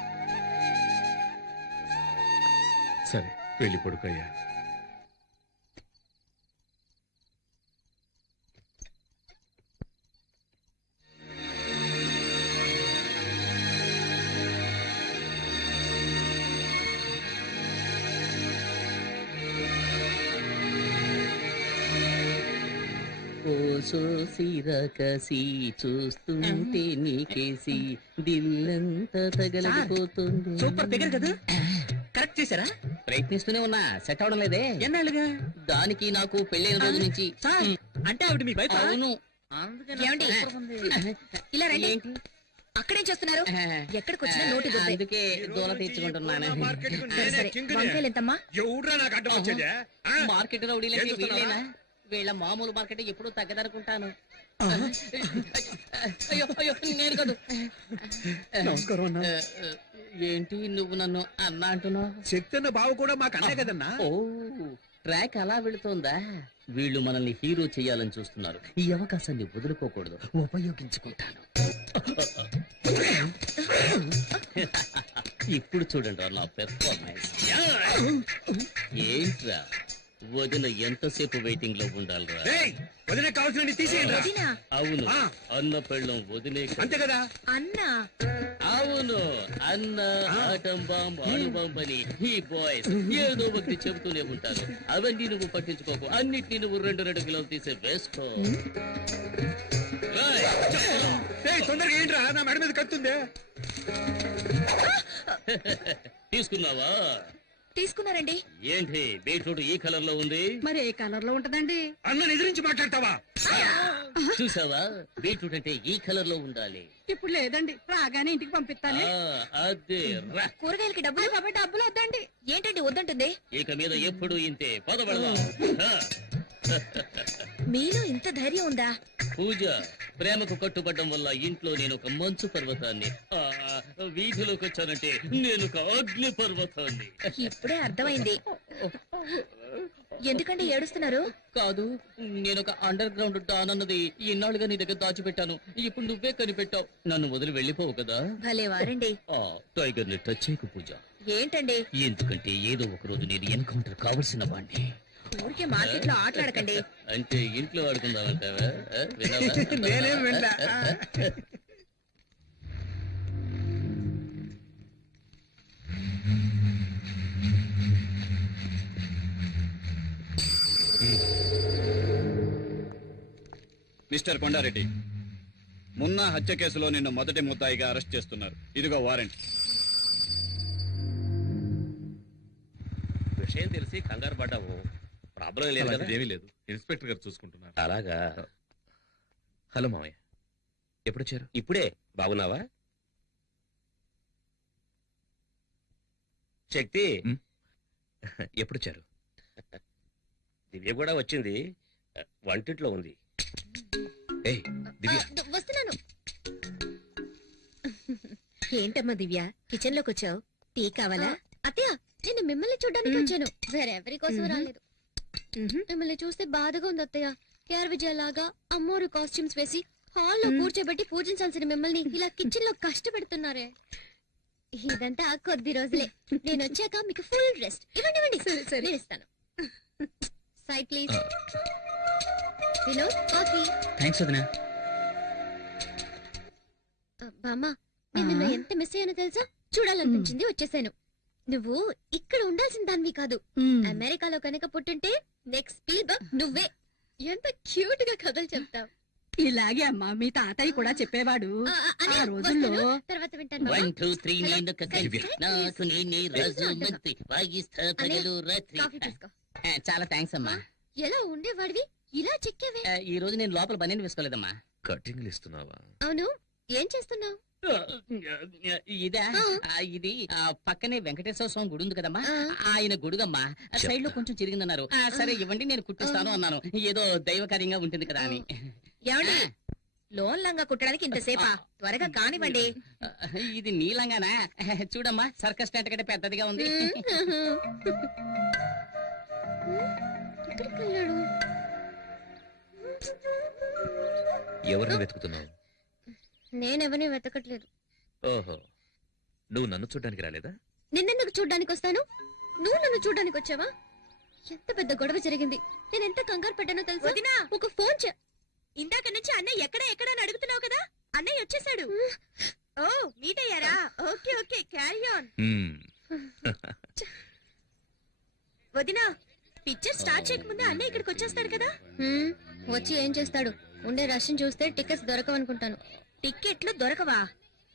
సరే వెళ్ళి పడుకోయ్యా. సిరకసి చూస్తుంటే నీకేసి దిల్లంతా తగలడిపోతుంది. సూపర్ ఫిగర్ కదా, కరెక్ట్ చేశారా? ప్రయత్నిస్తూనే ఉన్నా, సెట్ అవడం లేదే. ఎన్నాళ్ళుగా? దానికి నాకు పెళ్ళైన రోజు నుంచి. అంటే ఆవిడ మీ వైఫ్? అవును. ఏమండి? ఇలా రండి. అక్కడేం చేస్తున్నారు? ఎక్కడికి వచ్చినా నోటి దుబ్బే. అందుకే దూల తెచ్చుకుంటున్నాను. సరే, సరే. వంకాయలు ఎంతమ్మా? ఎవడ్రా నాకు అడ్డం వచ్చేదే? మార్కెట్ రౌడీలకి వీళ్ళేనా? వీళ్ళ మామూలు మార్కెట్ ఎప్పుడు తగ్గదనుకుంటాను. అయ్యో అయ్యో నేను కాదు. నమస్కారం అన్న. ఏంటి నువ్వు నన్ను అన్న అంటున్నావు? శక్తి బావ కూడా మాకు అన్నే కదన్నా. ఓ ట్రాక్ అలా వెళుతోందా? వీళ్ళు మనల్ని హీరో చేయాలని చూస్తున్నారు. ఈ అవకాశాన్ని వదులుకోకూడదు, ఉపయోగించుకుంటాను. ఇప్పుడు చూడండి రా నా పెర్ఫార్మెన్స్. ఏంట్రా వదిన ఎంతసేపు వెయిటింగ్ లో ఉండాలిరా? వదిలే కావాల్సిన తీసేయండి. వదినా? అవును, అన్న పెళ్ళం వదిలే. అంతే కదా అన్నా? అవును, అన్న ఆటం బాంబ్ అణుబాంబ్ అని ఈ బాయ్స్ ఏదో ఒకటి చెబుతూనే ఉంటారు. అవన్నీ నువ్వు పట్టించుకోకు, అన్నిటినీ నువ్వు 2 కిలోలు తీసే వేసుకో. తొందరగా ఏంట్రా నా మెడ మీద కత్తుంది. తీసుకున్నావా? తీసుకున్నారండి. ఏంటి బీట్రూట్ ఈ కలర్ లో ఉంది? మరి ఏ కలర్ లో ఉంటదండి? అన్న ఎదిరించి మాట్లాడతావా? చూసావా, బీట్రూట్ అంటే ఈ కలర్ లో ఉండాలి. ఇప్పుడు లేదండి, రాగానే ఇంటికి పంపిస్తాను. అదే రా. కూరగాయలకి డబ్బులు కాబట్టి డబ్బులు వద్దండి. ఏంటండి వద్దంటుంది? ఇక మీద ఎప్పుడు ఇంతే. పదవడదా మీలో ఇంత ధైర్యం ఉందా? పూజ, ప్రేమకు కట్టుబడ్డం వల్ల ఇంట్లో నేను ఒక మంచు పర్వతాన్ని, వీధిలోకి వచ్చానంటే నేను ఒక అగ్ని పర్వతాన్ని. ఇప్పుడే అర్థమైంది. ఎందుకండి ఏడుస్తున్నారు? కాదు, నేను ఒక అండర్ గ్రౌండ్ డాన్ అన్నది ఇన్నాళ్ళుగా నీ దగ్గర దాచిపెట్టాను. ఇప్పుడు నువ్వే కనిపెట్టావు. నన్ను వదిలి వెళ్ళిపోవు కదా. భలే వారండి. టైగర్ ని టచ్ చేయకు పూజ. ఏంటండి? ఎందుకంటే ఏదో ఒక రోజు నేను ఎన్కౌంటర్ కావలసిన వాడిని. ఊరికే మార్కెట్ లో ఆటలాడకండి. అంటే ఇంట్లో ఆడుకుందామంటావా? నేనేం వినలా. మిస్టర్ కొండారెడ్డి, మున్నా హత్య కేసులో నిన్ను మొదటి ముద్దాయిగా అరెస్ట్ చేస్తున్నారు. ఇదిగో వారెంట్. విషయం తెలిసి కంగారు పడ్డావు. ప్రాబ్లం లేదు కదా? ఏమీ లేదు, ఇన్స్పెక్టర్ గారు చూసుకుంటున్నారు. అలాగా. హలో మామయ్య, ఎప్పుడొచ్చారు? ఇప్పుడే. బాగున్నావా శక్తి? ఎప్పుడొచ్చారు? దివ్య కూడా వచ్చింది, వంటింట్లో ఉంది. ఏయ్ దివ్య. వస్తున్నాను. ఏంటమ్మా దివ్య, కిచెన్ లోకి వచ్చావు? టీ కావాలా? అత్తయ్య, నేను మిమ్మల్ని చూడడానికి వచ్చాను, వేరెవరి కోసం రాలేదు. మిమ్మల్ని చూస్తే బాధగా ఉంది అత్తయ్య. కేఆర్ విజయ లాగా అమ్మోరు కాస్ట్యూమ్స్ వేసి హాల్లో కూర్చోబెట్టి పూజించాల్సిన మిమ్మల్ని ఇలా కిచెన్ లో కష్టపెడుతున్నారే. ఇదంతా కొద్ది రోజులే. నేను వచ్చాక మీకు ఫుల్ రెస్ట్. ఇవ్వండి ఇవ్వండి, నేను ఇస్తాను. Side please. Vinod, coffee. Thanks వదినా. బామ్మ, నేను నిన్ను ఎంత మిస్ అయ్యానో తెలుసా? చూడాలనిపించింది, వచ్చేసాను. నువ్వు ఇక్కడ ఉండాల్సిన దానివి కాదు. అమెరికాలో కనుక పుట్టుంటే నెక్స్ట్ స్పీల్బర్గ్ నువ్వే. ఎంత క్యూట్ గా కథలు చెప్తావు. ఇలాగే అమ్మా మీ తాతయ్య కూడా చెప్పేవాడు. ఆ రోజుల్లో తర్వాత వింటాను. 1 2 3 నేను కలిసి నాకు నేనే రాజు మంత్రి వాయిస్తా పగలు రాత్రి. కాఫీ తీసుకో. చాలా థ్యాంక్స్ అమ్మా. ఎలా ఉండేవాడివి, ఇలా చెక్కేవే. ఈ రోజు నేను లోపల బనీని వేసుకోలేదమ్మా. కటింగ్లు ఇస్తున్నావా? అవును, ఏం చేస్తున్నావు? ఇదా? ఇది పక్కనే వెంకటేశ్వర స్వామి గుడి ఉంది కదమ్మా, ఆ. ఆయన గుడుగమ్మా. సైడ్ లో కొంచెం చిరిగిందన్నారు. సరే ఇవ్వండి, నేను కుట్టిస్తాను అన్నాను. ఏదో దైవకార్యంగా ఉంటుంది కదా అని. ఏమండి, లోన్ లంగా కుట్టడానికి ఇంతసేపా? త్వరగా కానివ్వండి. ఇది నీలంగానా? చూడమ్మా, సర్కస్ టెంట్ కంటే పెద్దదిగా ఉంది. ఎక్కడికి వెళ్ళాడు? ఎవరిని వెతుకుతున్నావు? నేనెవరిని వెతకట్లేదు. ఓహో, నువ్వు నన్ను చూడ్డానికి రాలేదా? నిన్నెందుకు చూడ్డానికి వస్తాను? నువ్వు నన్ను చూడ్డానికి వచ్చావా? ఎంత పెద్ద గొడవ జరిగింది. నేను ఎంత కంగారు పడ్డానో తెలుసా? వదినా, ఒక ఫోన్ ఇందాక నుంచి అన్నయ్య ఎక్కడ అని అడుగుతున్నావు కదా, అన్నయ్య వచ్చేసాడు. ఓ, మీట్ అయ్యారా? Okay okay, carry on. హ్మ్. వదినా, పిక్చర్ స్టార్ట్ చేయకముందే అన్నయ్య ఇక్కడికి వచ్చేస్తాడు కదా. వచ్చి ఏం చేస్తాడు? ఉండే రష్ని చూస్తే టికెట్స్ దొరకవనుకుంటాను. టిక్కెట్లు దొరకవా?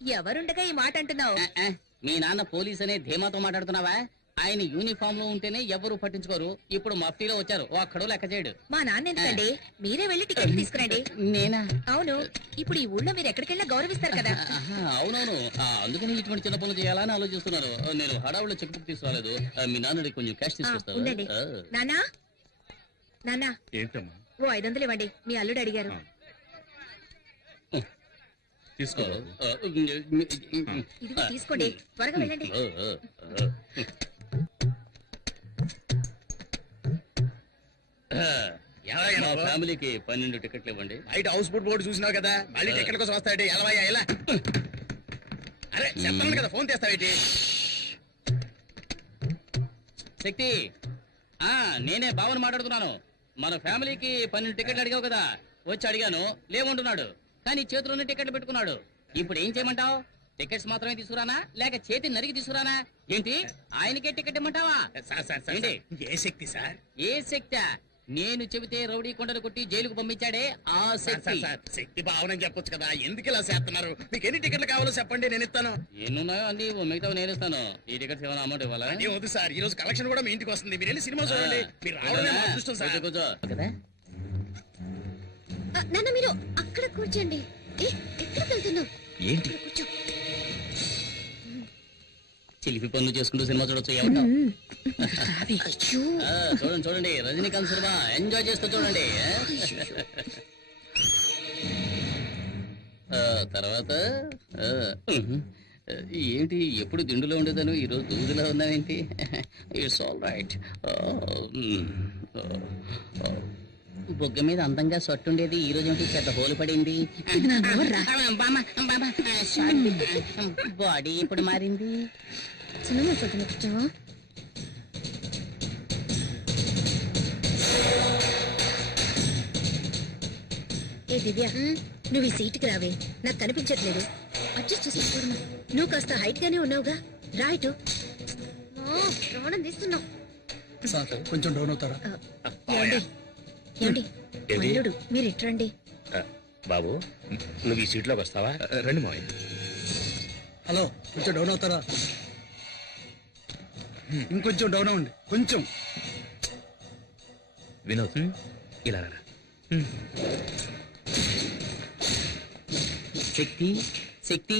ఎవరుండగా ఈ మాట అంటున్నావు? మీ నాన్న పోలీస్ అనే ధీమాతో మాట్లాడుతున్నావా? ఆయన యూనిఫామ్ లో ఉంటేనే ఎవరు పట్టించుకోరు. ఇప్పుడు మఫ్టీలో వచ్చారు, ఒక్కడో లెక్క చేయడు. మా నాన్న ఎందుకండి? మీరే వెళ్ళి టికెట్ తీసుకురండి. నేనా? అవును, ఇప్పుడు ఈ ఊళ్ళో మీరు ఎక్కడికెళ్ళా గౌరవిస్తారు కదా. అవునవును, అందుకని ఇటువంటి చిన్న పనులు చేయాలని ఆలోచిస్తున్నారు. నేను హడావులో చెక్ బుక్ తీసుకురాలేదు. మీ నాన్నడి కొంచెం క్యాష్ ఉండండి. తీసుకొస్తాను. నానా నానా, ఏంటమ్మా? ఓ 500 ఇవ్వండి, మీ అల్లుడు అడిగారు. తీసుకో. ఇదిగో తీసుకోండి, త్వరగా వెళ్ళండి. మా ఫ్యామిలీకి 12 టికెట్లు ఇవ్వండి. బయట హౌస్ బోట్ బోర్డు చూసినావు కదా, మళ్ళీ టికెట్ కోసం వస్తాయి. ఎలవయ్యా ఎలా? అరే చెప్తాను కదా, ఫోన్ చేస్తావేటి? శక్తి, నేనే భావన మాట్లాడుతున్నాను. మన ఫ్యామిలీకి 12 టికెట్లు అడిగావు కదా, వచ్చి అడిగాను, లేవంటున్నాడు. కానీ చేతిలోనే టికెట్లు పెట్టుకున్నాడు. ఇప్పుడు ఏం చేయమంటావు? టికెట్స్ మాత్రమే తీసుకురానా, లేక చేతి నరికి తీసుకురానా? ఏంటి, ఆయనకే టికెట్ ఇమ్మంటావా? సార్ ఏంటి? ఏ శక్తి సార్? ఏ శక్తి? నేను చెబితే రౌడీ కొండలు కొట్టి జైలుకు పంపించాడే ఆ శక్తి. శక్తి భావన చెప్పొచ్చు కదా, ఎందుకు ఇలా చేస్తున్నారు? మీకు ఎన్ని టికెట్లు కావాలో చెప్పండి, నేను ఇస్తాను. ఎన్నున్నాయో అన్ని మిగతా నేను ఇస్తాను. ఈ టికెట్స్ ఏమైనా అమౌంట్ ఇవ్వాలా? అదే వద్దు సార్, ఈ రోజు కలెక్షన్ కూడా మీ ఇంటికి వస్తుంది. మీరు వెళ్ళి సినిమా చూడండి. మీరు రావడమే మా అదృష్టం సార్. కూర్చో కదా. నాన్న మీరు అక్కడ కూర్చోండి. ఎక్కడికి వెళ్తున్నావు? ఏంటి కూర్చో. చిలిపి పనులు చేసుకుంటూ సినిమా చూడొచ్చు. ఏమంటావ్? అయ్యో. చూడండి చూడండి, రజనీకాంత్ సినిమా ఎంజాయ్ చేస్తూ చూడండి. తర్వాత ఏంటి ఎప్పుడు దిండులో ఉండేదాను, ఈరోజు దూదులో ఉన్నానేంటి? It's all right. బొగ్గ మీద అందంగా సొట్టుండేది, ఈ రోజు ఏంటి పెద్ద హోలు పడింది. బాడీ ఇప్పుడు మారింది. సినిమా చూద్దాం. ఏ దివ్య, నువ్వు ఈ సీటుకి రావే, నాకు కనిపించట్లేదు. అడ్జస్ట్ చేసుకోవడమా? నువ్వు కాస్త హైట్ గానే ఉన్నావుగా, రైట్. ప్రాణం తీస్తున్నావు. కొంచెం డౌన్ అవుతారా? ఏమండి ఏమండి, అల్లుడు మీరు ఇట్రండి. బాబు నువ్వు ఈ సీట్లోకి వస్తావా? రండి మావయ్య. హలో, కొంచెం డౌన్ అవుతారా? ఇంకొంచెం డౌన్ అవ్వండి, కొంచెం. వినోద్ ఇలా రా. శక్తి శక్తి,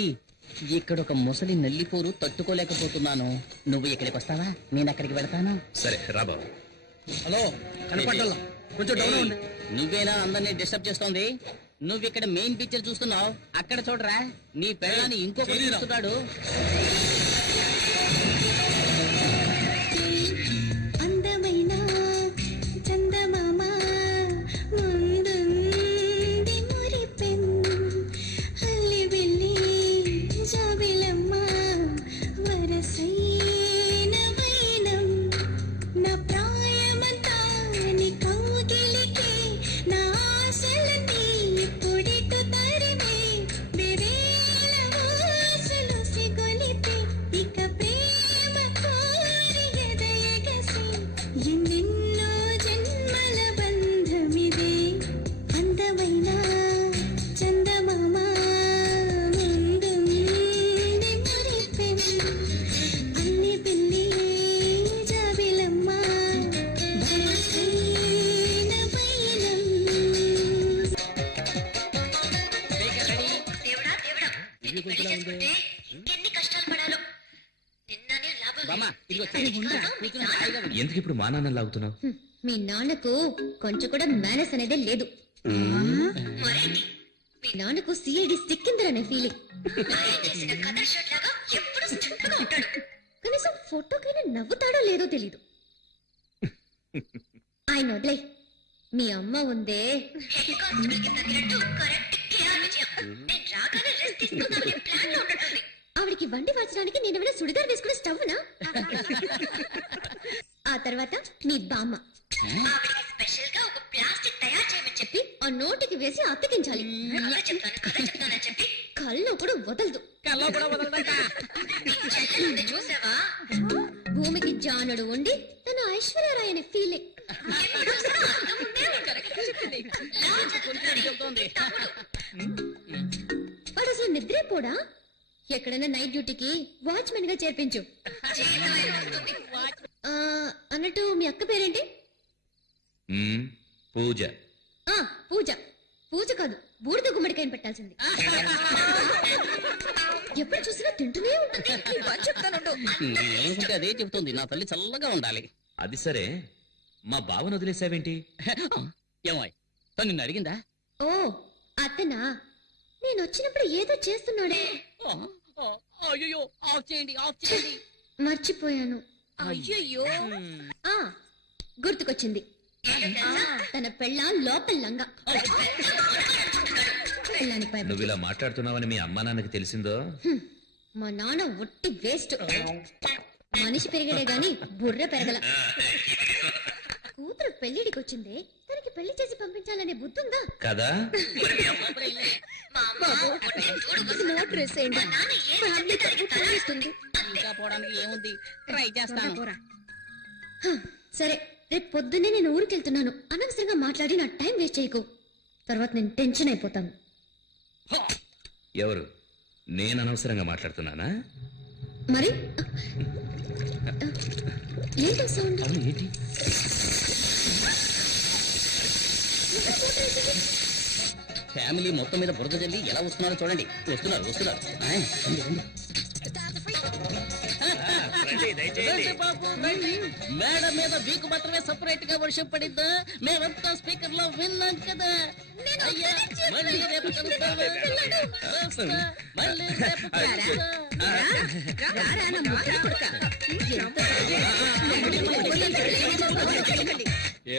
ఇక్కడ ఒక ముసలి నల్లిపోరు తట్టుకోలేకపోతున్నాను. నువ్వు ఇక్కడికి వస్తావా? నేను అక్కడికి వెళ్తాను. సరే రా బాబు. హలో, కనపడ్డా? కొంచెం డౌన్ అవ్వండి. నువ్వేనా అందరినీ డిస్టర్బ్ చేస్తోంది? నువ్వు ఇక్కడ మెయిన్ పిక్చర్ చూస్తున్నావు, అక్కడ చూడరా, నీ పెళ్ళాన్ని ఇంకొకటి చూస్తున్నాడు. అందమైన చందమామ ముందుంది మురిపెన్ను, అల్లి వెళ్ళి జాబిలమ్మ వరసైన వైనం, నా ప్రాయమంతా నీ కౌగిలికే, నా ఆశలన్నీ పొడిటు తరిమే, బెవేల వాసులు సిగొలిపే, ఇక ప్రేమ కోరి ఎదయగసి, ఎన్నెన్నో జన్మల బంధమిదే, అందమైన చందమామ ముందుంది మురిపెన్ను, అల్లి పిల్లి జాబిలమ్మ వరసైన వైనం. ఎన్ని కష్టాలు పడాలో, నిన్ననే లాభం. బామ్మ, ఇదిగో చెయ్యి. కూర్చుని హాయిగా విను. ఎందుకు ఇప్పుడు మా నాన్న లాగుతున్నావు? మీ నాన్నకు కొంచెం కూడా మేనస్ అనేదే లేదు. మరేంటి, మీ నాన్నకు సిఐడి సిక్కిందరనే ఫీలింగ్. చేసిన కదర్ షర్ట్ లాగా ఎప్పుడు స్ట్రిక్ట్ గా ఉంటాడు. కనీసం ఫోటోకైనా నవ్వుతాడో లేదో తెలీదు. ఆయన వదిలే, మీ అమ్మ ఉందే, హెడ్ కానిస్టేబుల్ కి తగినట్టు కరెక్ట్ కేఆర్ విజయం. నేను రాగానే రెస్ట్ తీసుకుందామనే ప్లాన్ లో ఉన్నట్టుంది. ఆవిడికి వండి వాచడానికి నేను ఏమైనా సుడిదార్ వేసుకునే స్టవ్నా? ఆ తర్వాత మీ బామ్మ, ఆవిడికి స్పెషల్ గా ఒక ప్లాస్టిక్ తయారు చేయమని చెప్పి ఆ నోటికి వేసి అతికించాలి. కథ చెప్తానని చెప్పి కళ్ళు కూడా వదలదు. చెల్లెలుంది చూసావా, భూమికి జానుడు ఉండి తన ఐశ్వర్యరాయ్ అనే ఫీలింగ్. వాడు అసలు నిద్రే పోడా? ఎక్కడైనా నైట్ డ్యూటీకి వాచ్మెన్ గా చేర్పించు. అన్నట్టు మీ అక్క పేరేంటి? పూజ. పూజ. పూజ కాదు, బూడిద గుమ్మడికాయని పెట్టాల్సింది. ఎప్పుడు చూసినా తింటూనే ఉంటుంది. ఏమిటి అదే చెబుతుంది, నా తల్లి చల్లగా ఉండాలి. అది సరే, మా బావను వదిలేసావేంటి? ఏమాయ్, తను నిన్ను అడిగిందా? ఓ అతనా, నేను వచ్చినప్పుడు ఏదో చేస్తున్నాడే. అయ్యో, ఆఫ్ చేయండి, ఆఫ్ చేయండి. మర్చిపోయాను. అయ్యయ్యో. గుర్తుకొచ్చింది, తన పెళ్ళాం లోపల లంగా. నువ్వు ఇలా మాట్లాడుతున్నావని మీ అమ్మా నాన్నకి తెలిసిందో? మా నాన్న ఒట్టి వేస్ట్. మనిషి పెరిగడే గాని బుర్ర పెరగల. కూతురు పెళ్లిడికి వచ్చిందే, తనకి పెళ్లి చేసి పంపించాలనే బుద్ధుందా కదా? డ్రెస్ అయింది. ఇంకా పోవడానికి ఏముంది, ట్రై చేస్తాను. సరే రేపు పొద్దున్నే నేను ఊరికి వెళ్తున్నాను. అనవసరంగా మాట్లాడి నా టైం వేస్ట్ చేయకు. తర్వాత నేను టెన్షన్ అయిపోతాను. ఎవరు? నేను అనవసరంగా మాట్లాడుతున్నానా? మరి ఏంటో సౌండ్? ఏంటి? ఫ్యామిలీ మొత్తం మీద బురద జల్లి ఎలా వస్తున్నారో చూడండి. వస్తున్నారు వస్తున్నారు. మేడం మీద వీకు మాత్రమే సపరేట్ గా వర్షం పడిందా? మేమంతా స్పీకర్ లో విన్నాం కదా. అయ్యా, మళ్ళీ రేపు కలుస్తావా? వస్తా. మళ్ళీ రేపు కలుస్తా.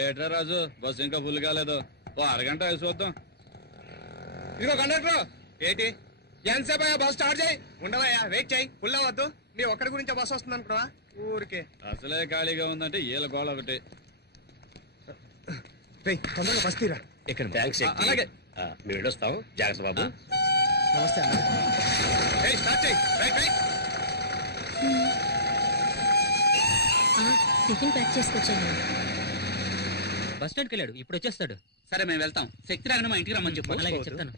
ఏట్రా రాజు, బస్సు ఇంకా ఫుల్ కాలేదు. ఓ అరగంట వేసి చూద్దాం. ఇదిగో కండక్టర్, ఏంటి ఎంతసేపు అయ్యా బస్ స్టార్ట్ చేయి. ఉండవయ్యా, వెయిట్ చేయి. ఫుల్ అవ్వద్దు. నీ ఒక్కడి గురించి బస్ వస్తుంది అనుకున్నావా? ఊరికే అసలే ఖాళీగా ఉందంటే ఈల గోళ ఒకటి. తొందరగా బస్ తీరా. ఇక్కడ అలాగే మేము వెళ్ళొస్తాం. జాగ్రత్త బాబు. నమస్తే అన్న. స్టార్ట్ చేయి. Right right. టిఫిన్ ప్యాక్ చేసుకొచ్చాను. బస్ స్టాండ్కి వెళ్ళాడు, ఇప్పుడు వచ్చేస్తాడు. సరే మేము వెళ్తాం. శక్తి రాగానే మా ఇంటికి రమ్మని చెప్పు. అలాగే చెప్తాను.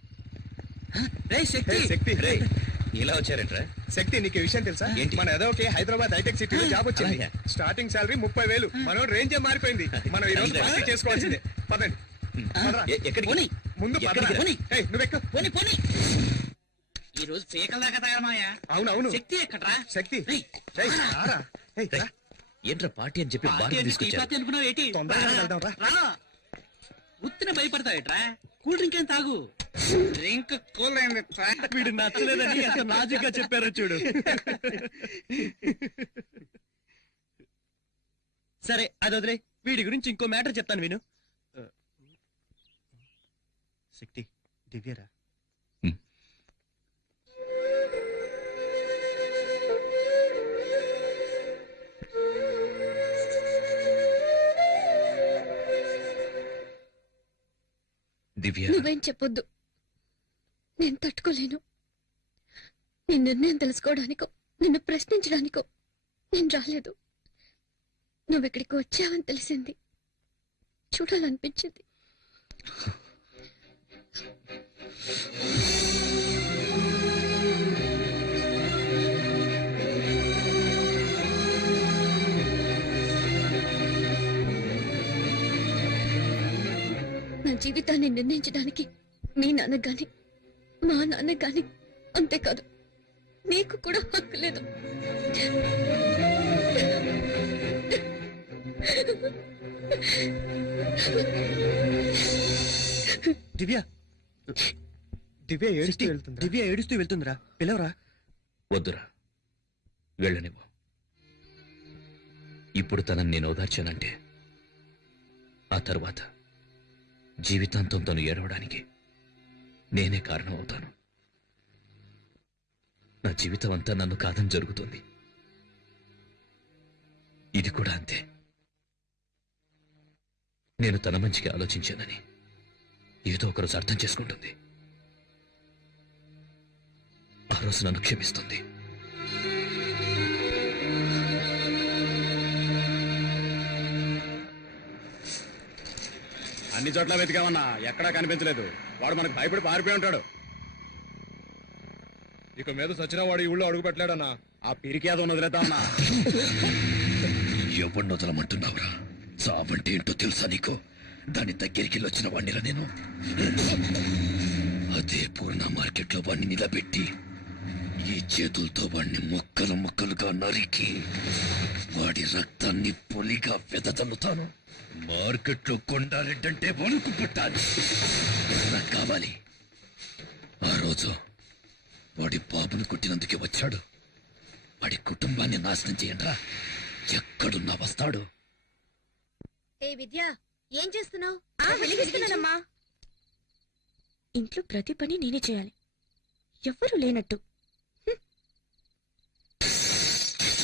శక్తి ఇలా వచ్చారంట్రా? శక్తి, నీకు విషయం తెలుసా? మన ఏదోకి హైదరాబాద్ హైటెక్ సిటీలో జాబ్ వచ్చింది. Starting salary 30,000. మనం రేంజ్ మారిపోయింది. మనం ఈ రోజు పార్టీ చేసుకోవాల్సిందే. పదండి. ముందు నువ్వెక్కు. ఈ రోజు పీకల దాకా తగలమాయా. అవునవును. శక్తి ఎక్కడ్రా? శక్తి ఏంట్రా పార్టీ అని చెప్పి బాగా తీసుకొచ్చారు. అనుకున్నావు ఏంటి? తొందరగా వెళ్దాం రా. ఉత్తిన భయపడతావేట్రా? కూల్ డ్రింక్ ఏం తాగు. డ్రింక్ కూల్ అయింది. వీడు నచ్చలేదని ఎంత నాజుగా చెప్పారో చూడు. సరే అది వదిలే. వీడి గురించి ఇంకో మ్యాటర్ చెప్తాను విను. శక్తి, దివ్యరా? దివ్య, నువ్వేం చెప్పొద్దు. నేను తట్టుకోలేను. నీ నిర్ణయం తెలుసుకోవడానికో నిన్ను ప్రశ్నించడానికో నేను రాలేదు. నువ్వెక్కడికి వచ్చావని తెలిసింది. చూడాలనిపించింది. నా జీవితాన్ని నిర్ణయించడానికి మీ నాన్న గాని మా నాన్న గాని, అంతేకాదు నీకు కూడా హక్కు లేదు. దివ్య ఏడుస్తూ వెళ్తుందిరా. పిలవరా. వద్దురా, వెళ్ళనివ్వు. ఇప్పుడు తనని నేను ఓదార్చానంటే ఆ తర్వాత జీవితాంతం తను ఏడవడానికి నేనే కారణం అవుతాను. నా జీవితం అంతా నన్ను కాదని జరుగుతుంది. ఇది కూడా అంతే. నేను తన మంచికి ఆలోచించానని ఏదో ఒకరోజు అర్థం చేసుకుంటుంది. ఆ రోజు నన్ను క్షమిస్తుంది. అన్ని చోట్ల వెతికామన్నా, ఎక్కడా కనిపించలేదు. వాడు మనకు భయపడి పారిపోయి ఉంటాడు. ఇక మీద సచిన వాడు ఈ ఊళ్ళో అడుగు పెట్టలేడన్నా. ఆ పిరికి అది వదిలేద్దామన్నా. ఎవరిని వదలమంటున్నావురా? చావంటే ఏంటో తెలుసా నీకు? దాని దగ్గరికి వచ్చిన వాడినిరా నేను. అదే పూర్ణ మార్కెట్లో వాడిని నిలబెట్టి ఈ చేతులతో వాడిని ముక్కలు ముక్కలుగా నరికి వాడి రక్తాన్ని పొలిగా వెదజల్లుతాను. మార్కెట్లో కొండారెడ్డంటే వణుకు పుట్టాలి. నాకు కావాలి. ఆ రోజు వాడి బాబును కొట్టినందుకే వచ్చాడు. వాడి కుటుంబాన్ని నాశనం చేయండిరా. ఎక్కడున్నా వస్తాడు. ఏ విద్య, ఏం చేస్తున్నావు? వెలిగిస్తున్నానమ్మా. ఇంట్లో ప్రతి పని నేనే చేయాలి, ఎవ్వరూ లేనట్టు.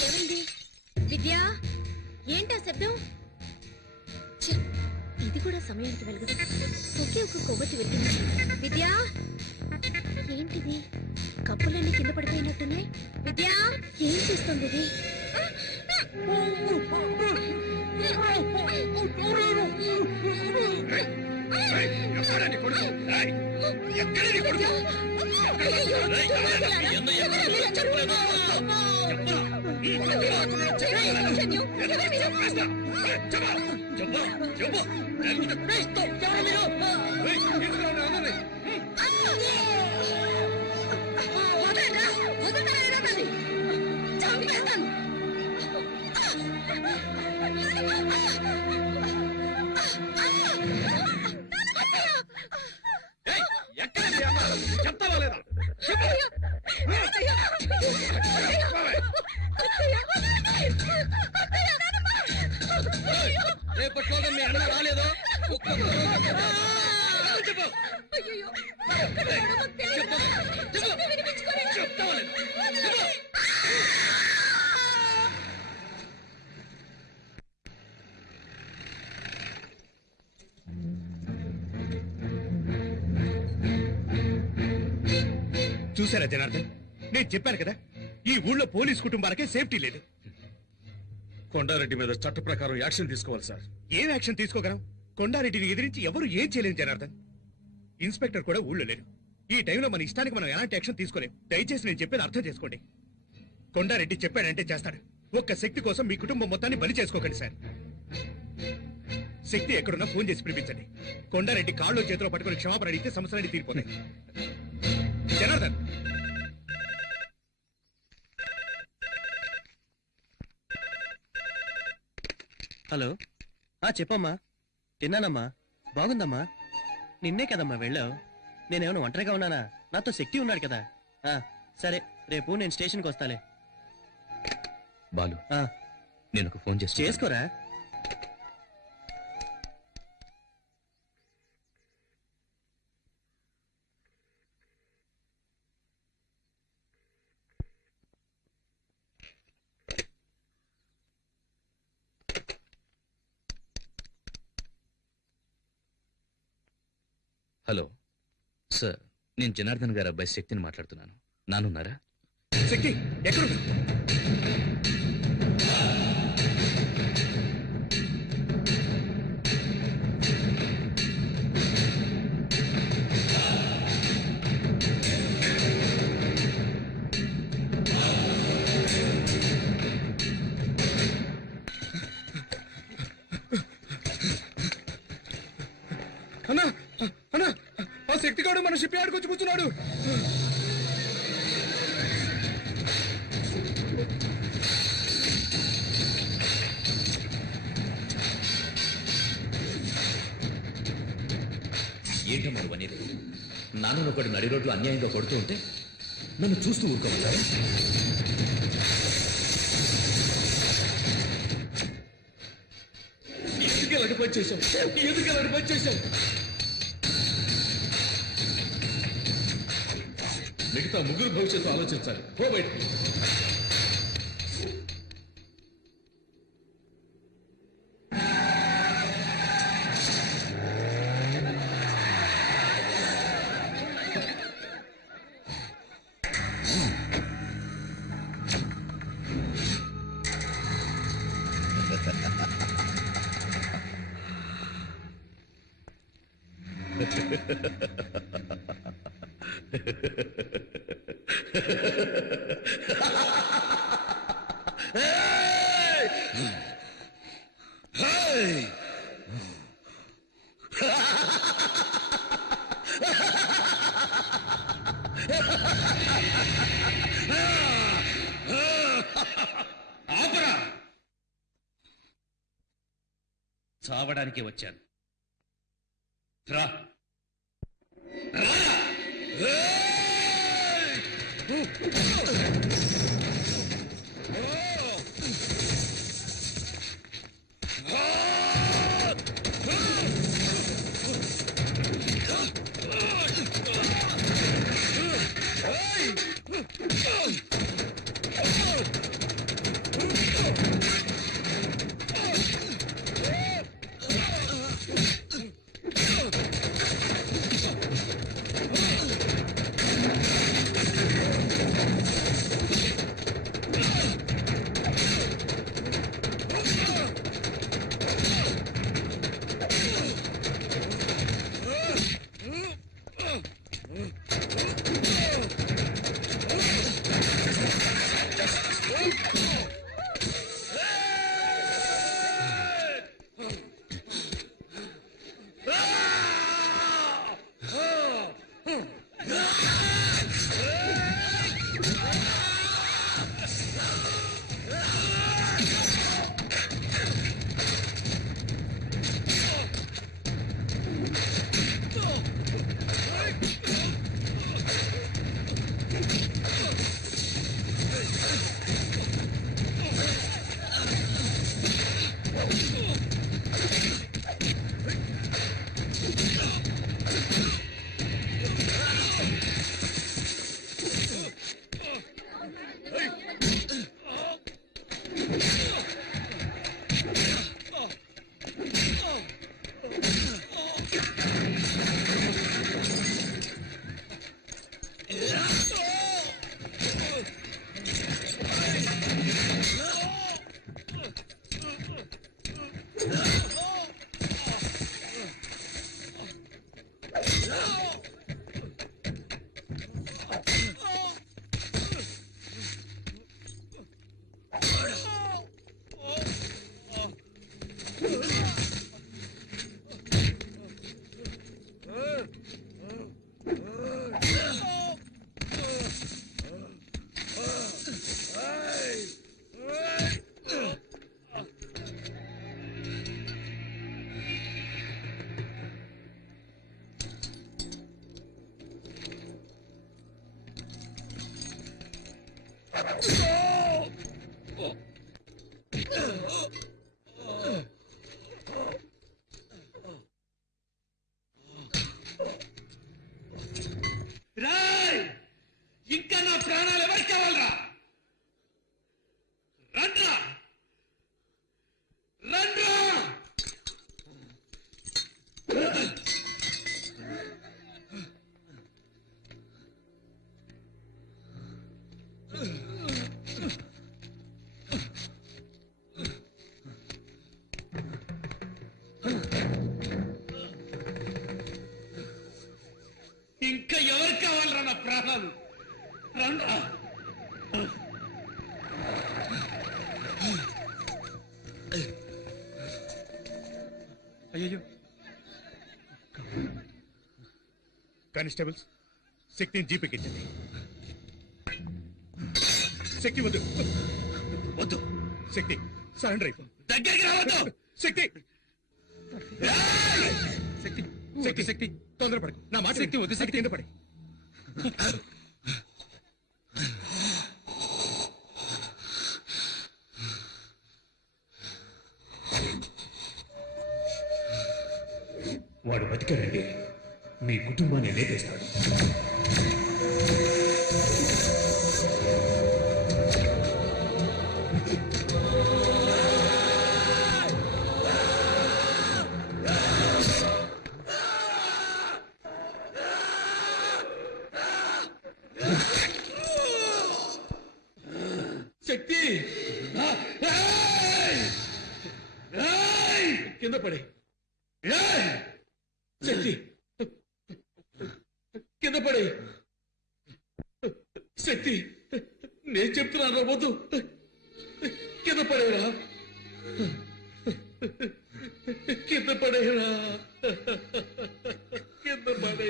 ఏమైంది విద్య? ఏంటా శబ్దం? ఇది కూడా సమయానికి వెలగదు. ఒకే ఒక కొవ్వొత్తి వెలిగింది. విద్య, ఏంటిది? కప్పులన్నీ కింద పడిపోయినట్టున్నాయి. విద్య, ఏం చేస్తుంది ఇది? ఎక్కడా నీ కొడుకు? ఏయ్, ఎక్కడ నీ కొడుకు? ఎక్కడ నీ అమ్మ? చెప్తావా లేదా? రేపట్లోగా మీ అన్న రాలేదో చెప్పు. చెప్తావా లేదా? చూసారా జనార్దన్, నేను చెప్పాను కదా, ఈ ఊళ్ళో పోలీస్ కుటుంబాలకే సేఫ్టీ లేదు. కొండారెడ్డి మీద చట్ట ప్రకారం యాక్షన్ తీసుకోవాలి సార్. ఏం యాక్షన్ తీసుకోగలం? కొండారెడ్డిని ఎదిరించి ఎవరు ఏం చేయలేరు జనార్దన్. ఇన్స్పెక్టర్ కూడా ఊళ్ళో లేరు. ఈ టైంలో మన ఇష్టానికి మనం ఎలాంటి యాక్షన్ తీసుకోలేం. దయచేసి నేను చెప్పేది అర్థం చేసుకోండి. కొండారెడ్డి చెప్పాడంటే చేస్తాడు. ఒక్క శక్తి కోసం మీ కుటుంబం మొత్తాన్ని బలి చేసుకోకండి సార్. శక్తి ఎక్కడున్నా ఫోన్ చేసి పిలిపించండి. కొండారెడ్డి కాళ్ళు చేతిలో పట్టుకుని క్షమాపణ అడిగితే సమస్యలన్నీ తీరిపోతాయి. జనార్దన్, హలో చెప్పమ్మా. తిన్నానమ్మా. బాగుందమ్మా. నిన్నే కదమ్మా వెళ్ళావు. నేనేమైనా ఒంటరిగా ఉన్నానా? నాతో శక్తి ఉన్నాడు కదా. సరే, రేపు నేను స్టేషన్కి వస్తాలే. బాలు, నేను ఒక ఫోన్ చేసి చేసుకోరా. హలో సార్, నేను జనార్దన్ గారి అబ్బాయి శక్తిని మాట్లాడుతున్నాను. నానున్నారా? శక్తి ఎక్కడుంది? అన్నా అన్నా, ఆ శక్తిగాడు మన షిప్ యార్డ్కి వచ్చి కూర్చున్నాడు. ఏంటమ్మా అనేది? నాన్న ఒకటి నడి రోడ్లు అన్యాయంగా కొడుతూ ఉంటే నన్ను చూస్తూ ఊరుకోమంటారా? ఎందుకు ఎలాంటి పని చేశావు? ఎందుకు ఎలాంటి పని చేశావు? మిగతా ముగ్గురు భవిష్యత్తు ఆలోచించాలి. పో బయటికి. చావడానికి వచ్చాను. రా. ఇంకా నా ప్రాణాలు ఎవరికి కావాలరా? రండ్రా రండ్రా! ఇంకా ఎవరికి కావాలరా నా ప్రాణాలు? రండ్రా! అయ్యో కానిస్టేబుల్స్, శక్తిని జీపెక్కించండి. శక్తి వద్దు వద్దు, శక్తి సరెండర్ అయిపో. దగ్గరికి రావద్దు. శక్తి శక్తి శక్తి శక్తి తొందరపడకు, నా మాట శక్తి వద్దు. శక్తి కింద పడి. వాడు బతికాడండి, మీ కుటుంబాన్ని లేపేస్తాడు. శక్తి కింద పడి. శక్తి కింద పడి. శక్తి నేను చెప్తున్నాను రా, వద్దు. కింద పడేరా, కింద పడేరా, కింద పడే.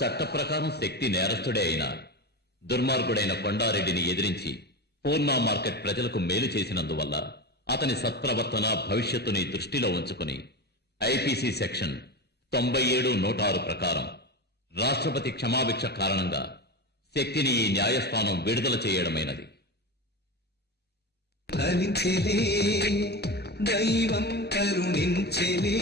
చట్ట ప్రకారం శక్తి నేరస్తుడే అయినా దుర్మార్గుడైన కొండారెడ్డిని ఎదిరించి పూర్ణ మార్కెట్ ప్రజలకు మేలు చేసినందువల్ల అతని సత్ప్రవర్తన భవిష్యత్తుని దృష్టిలో ఉంచుకుని ఐపీసీ సెక్షన్ 97(106) ప్రకారం రాష్ట్రపతి క్షమాభిక్ష కారణంగా శక్తిని ఈ న్యాయస్థానం విడుదల చేయడమైనది. దైవం కరుణించెలే.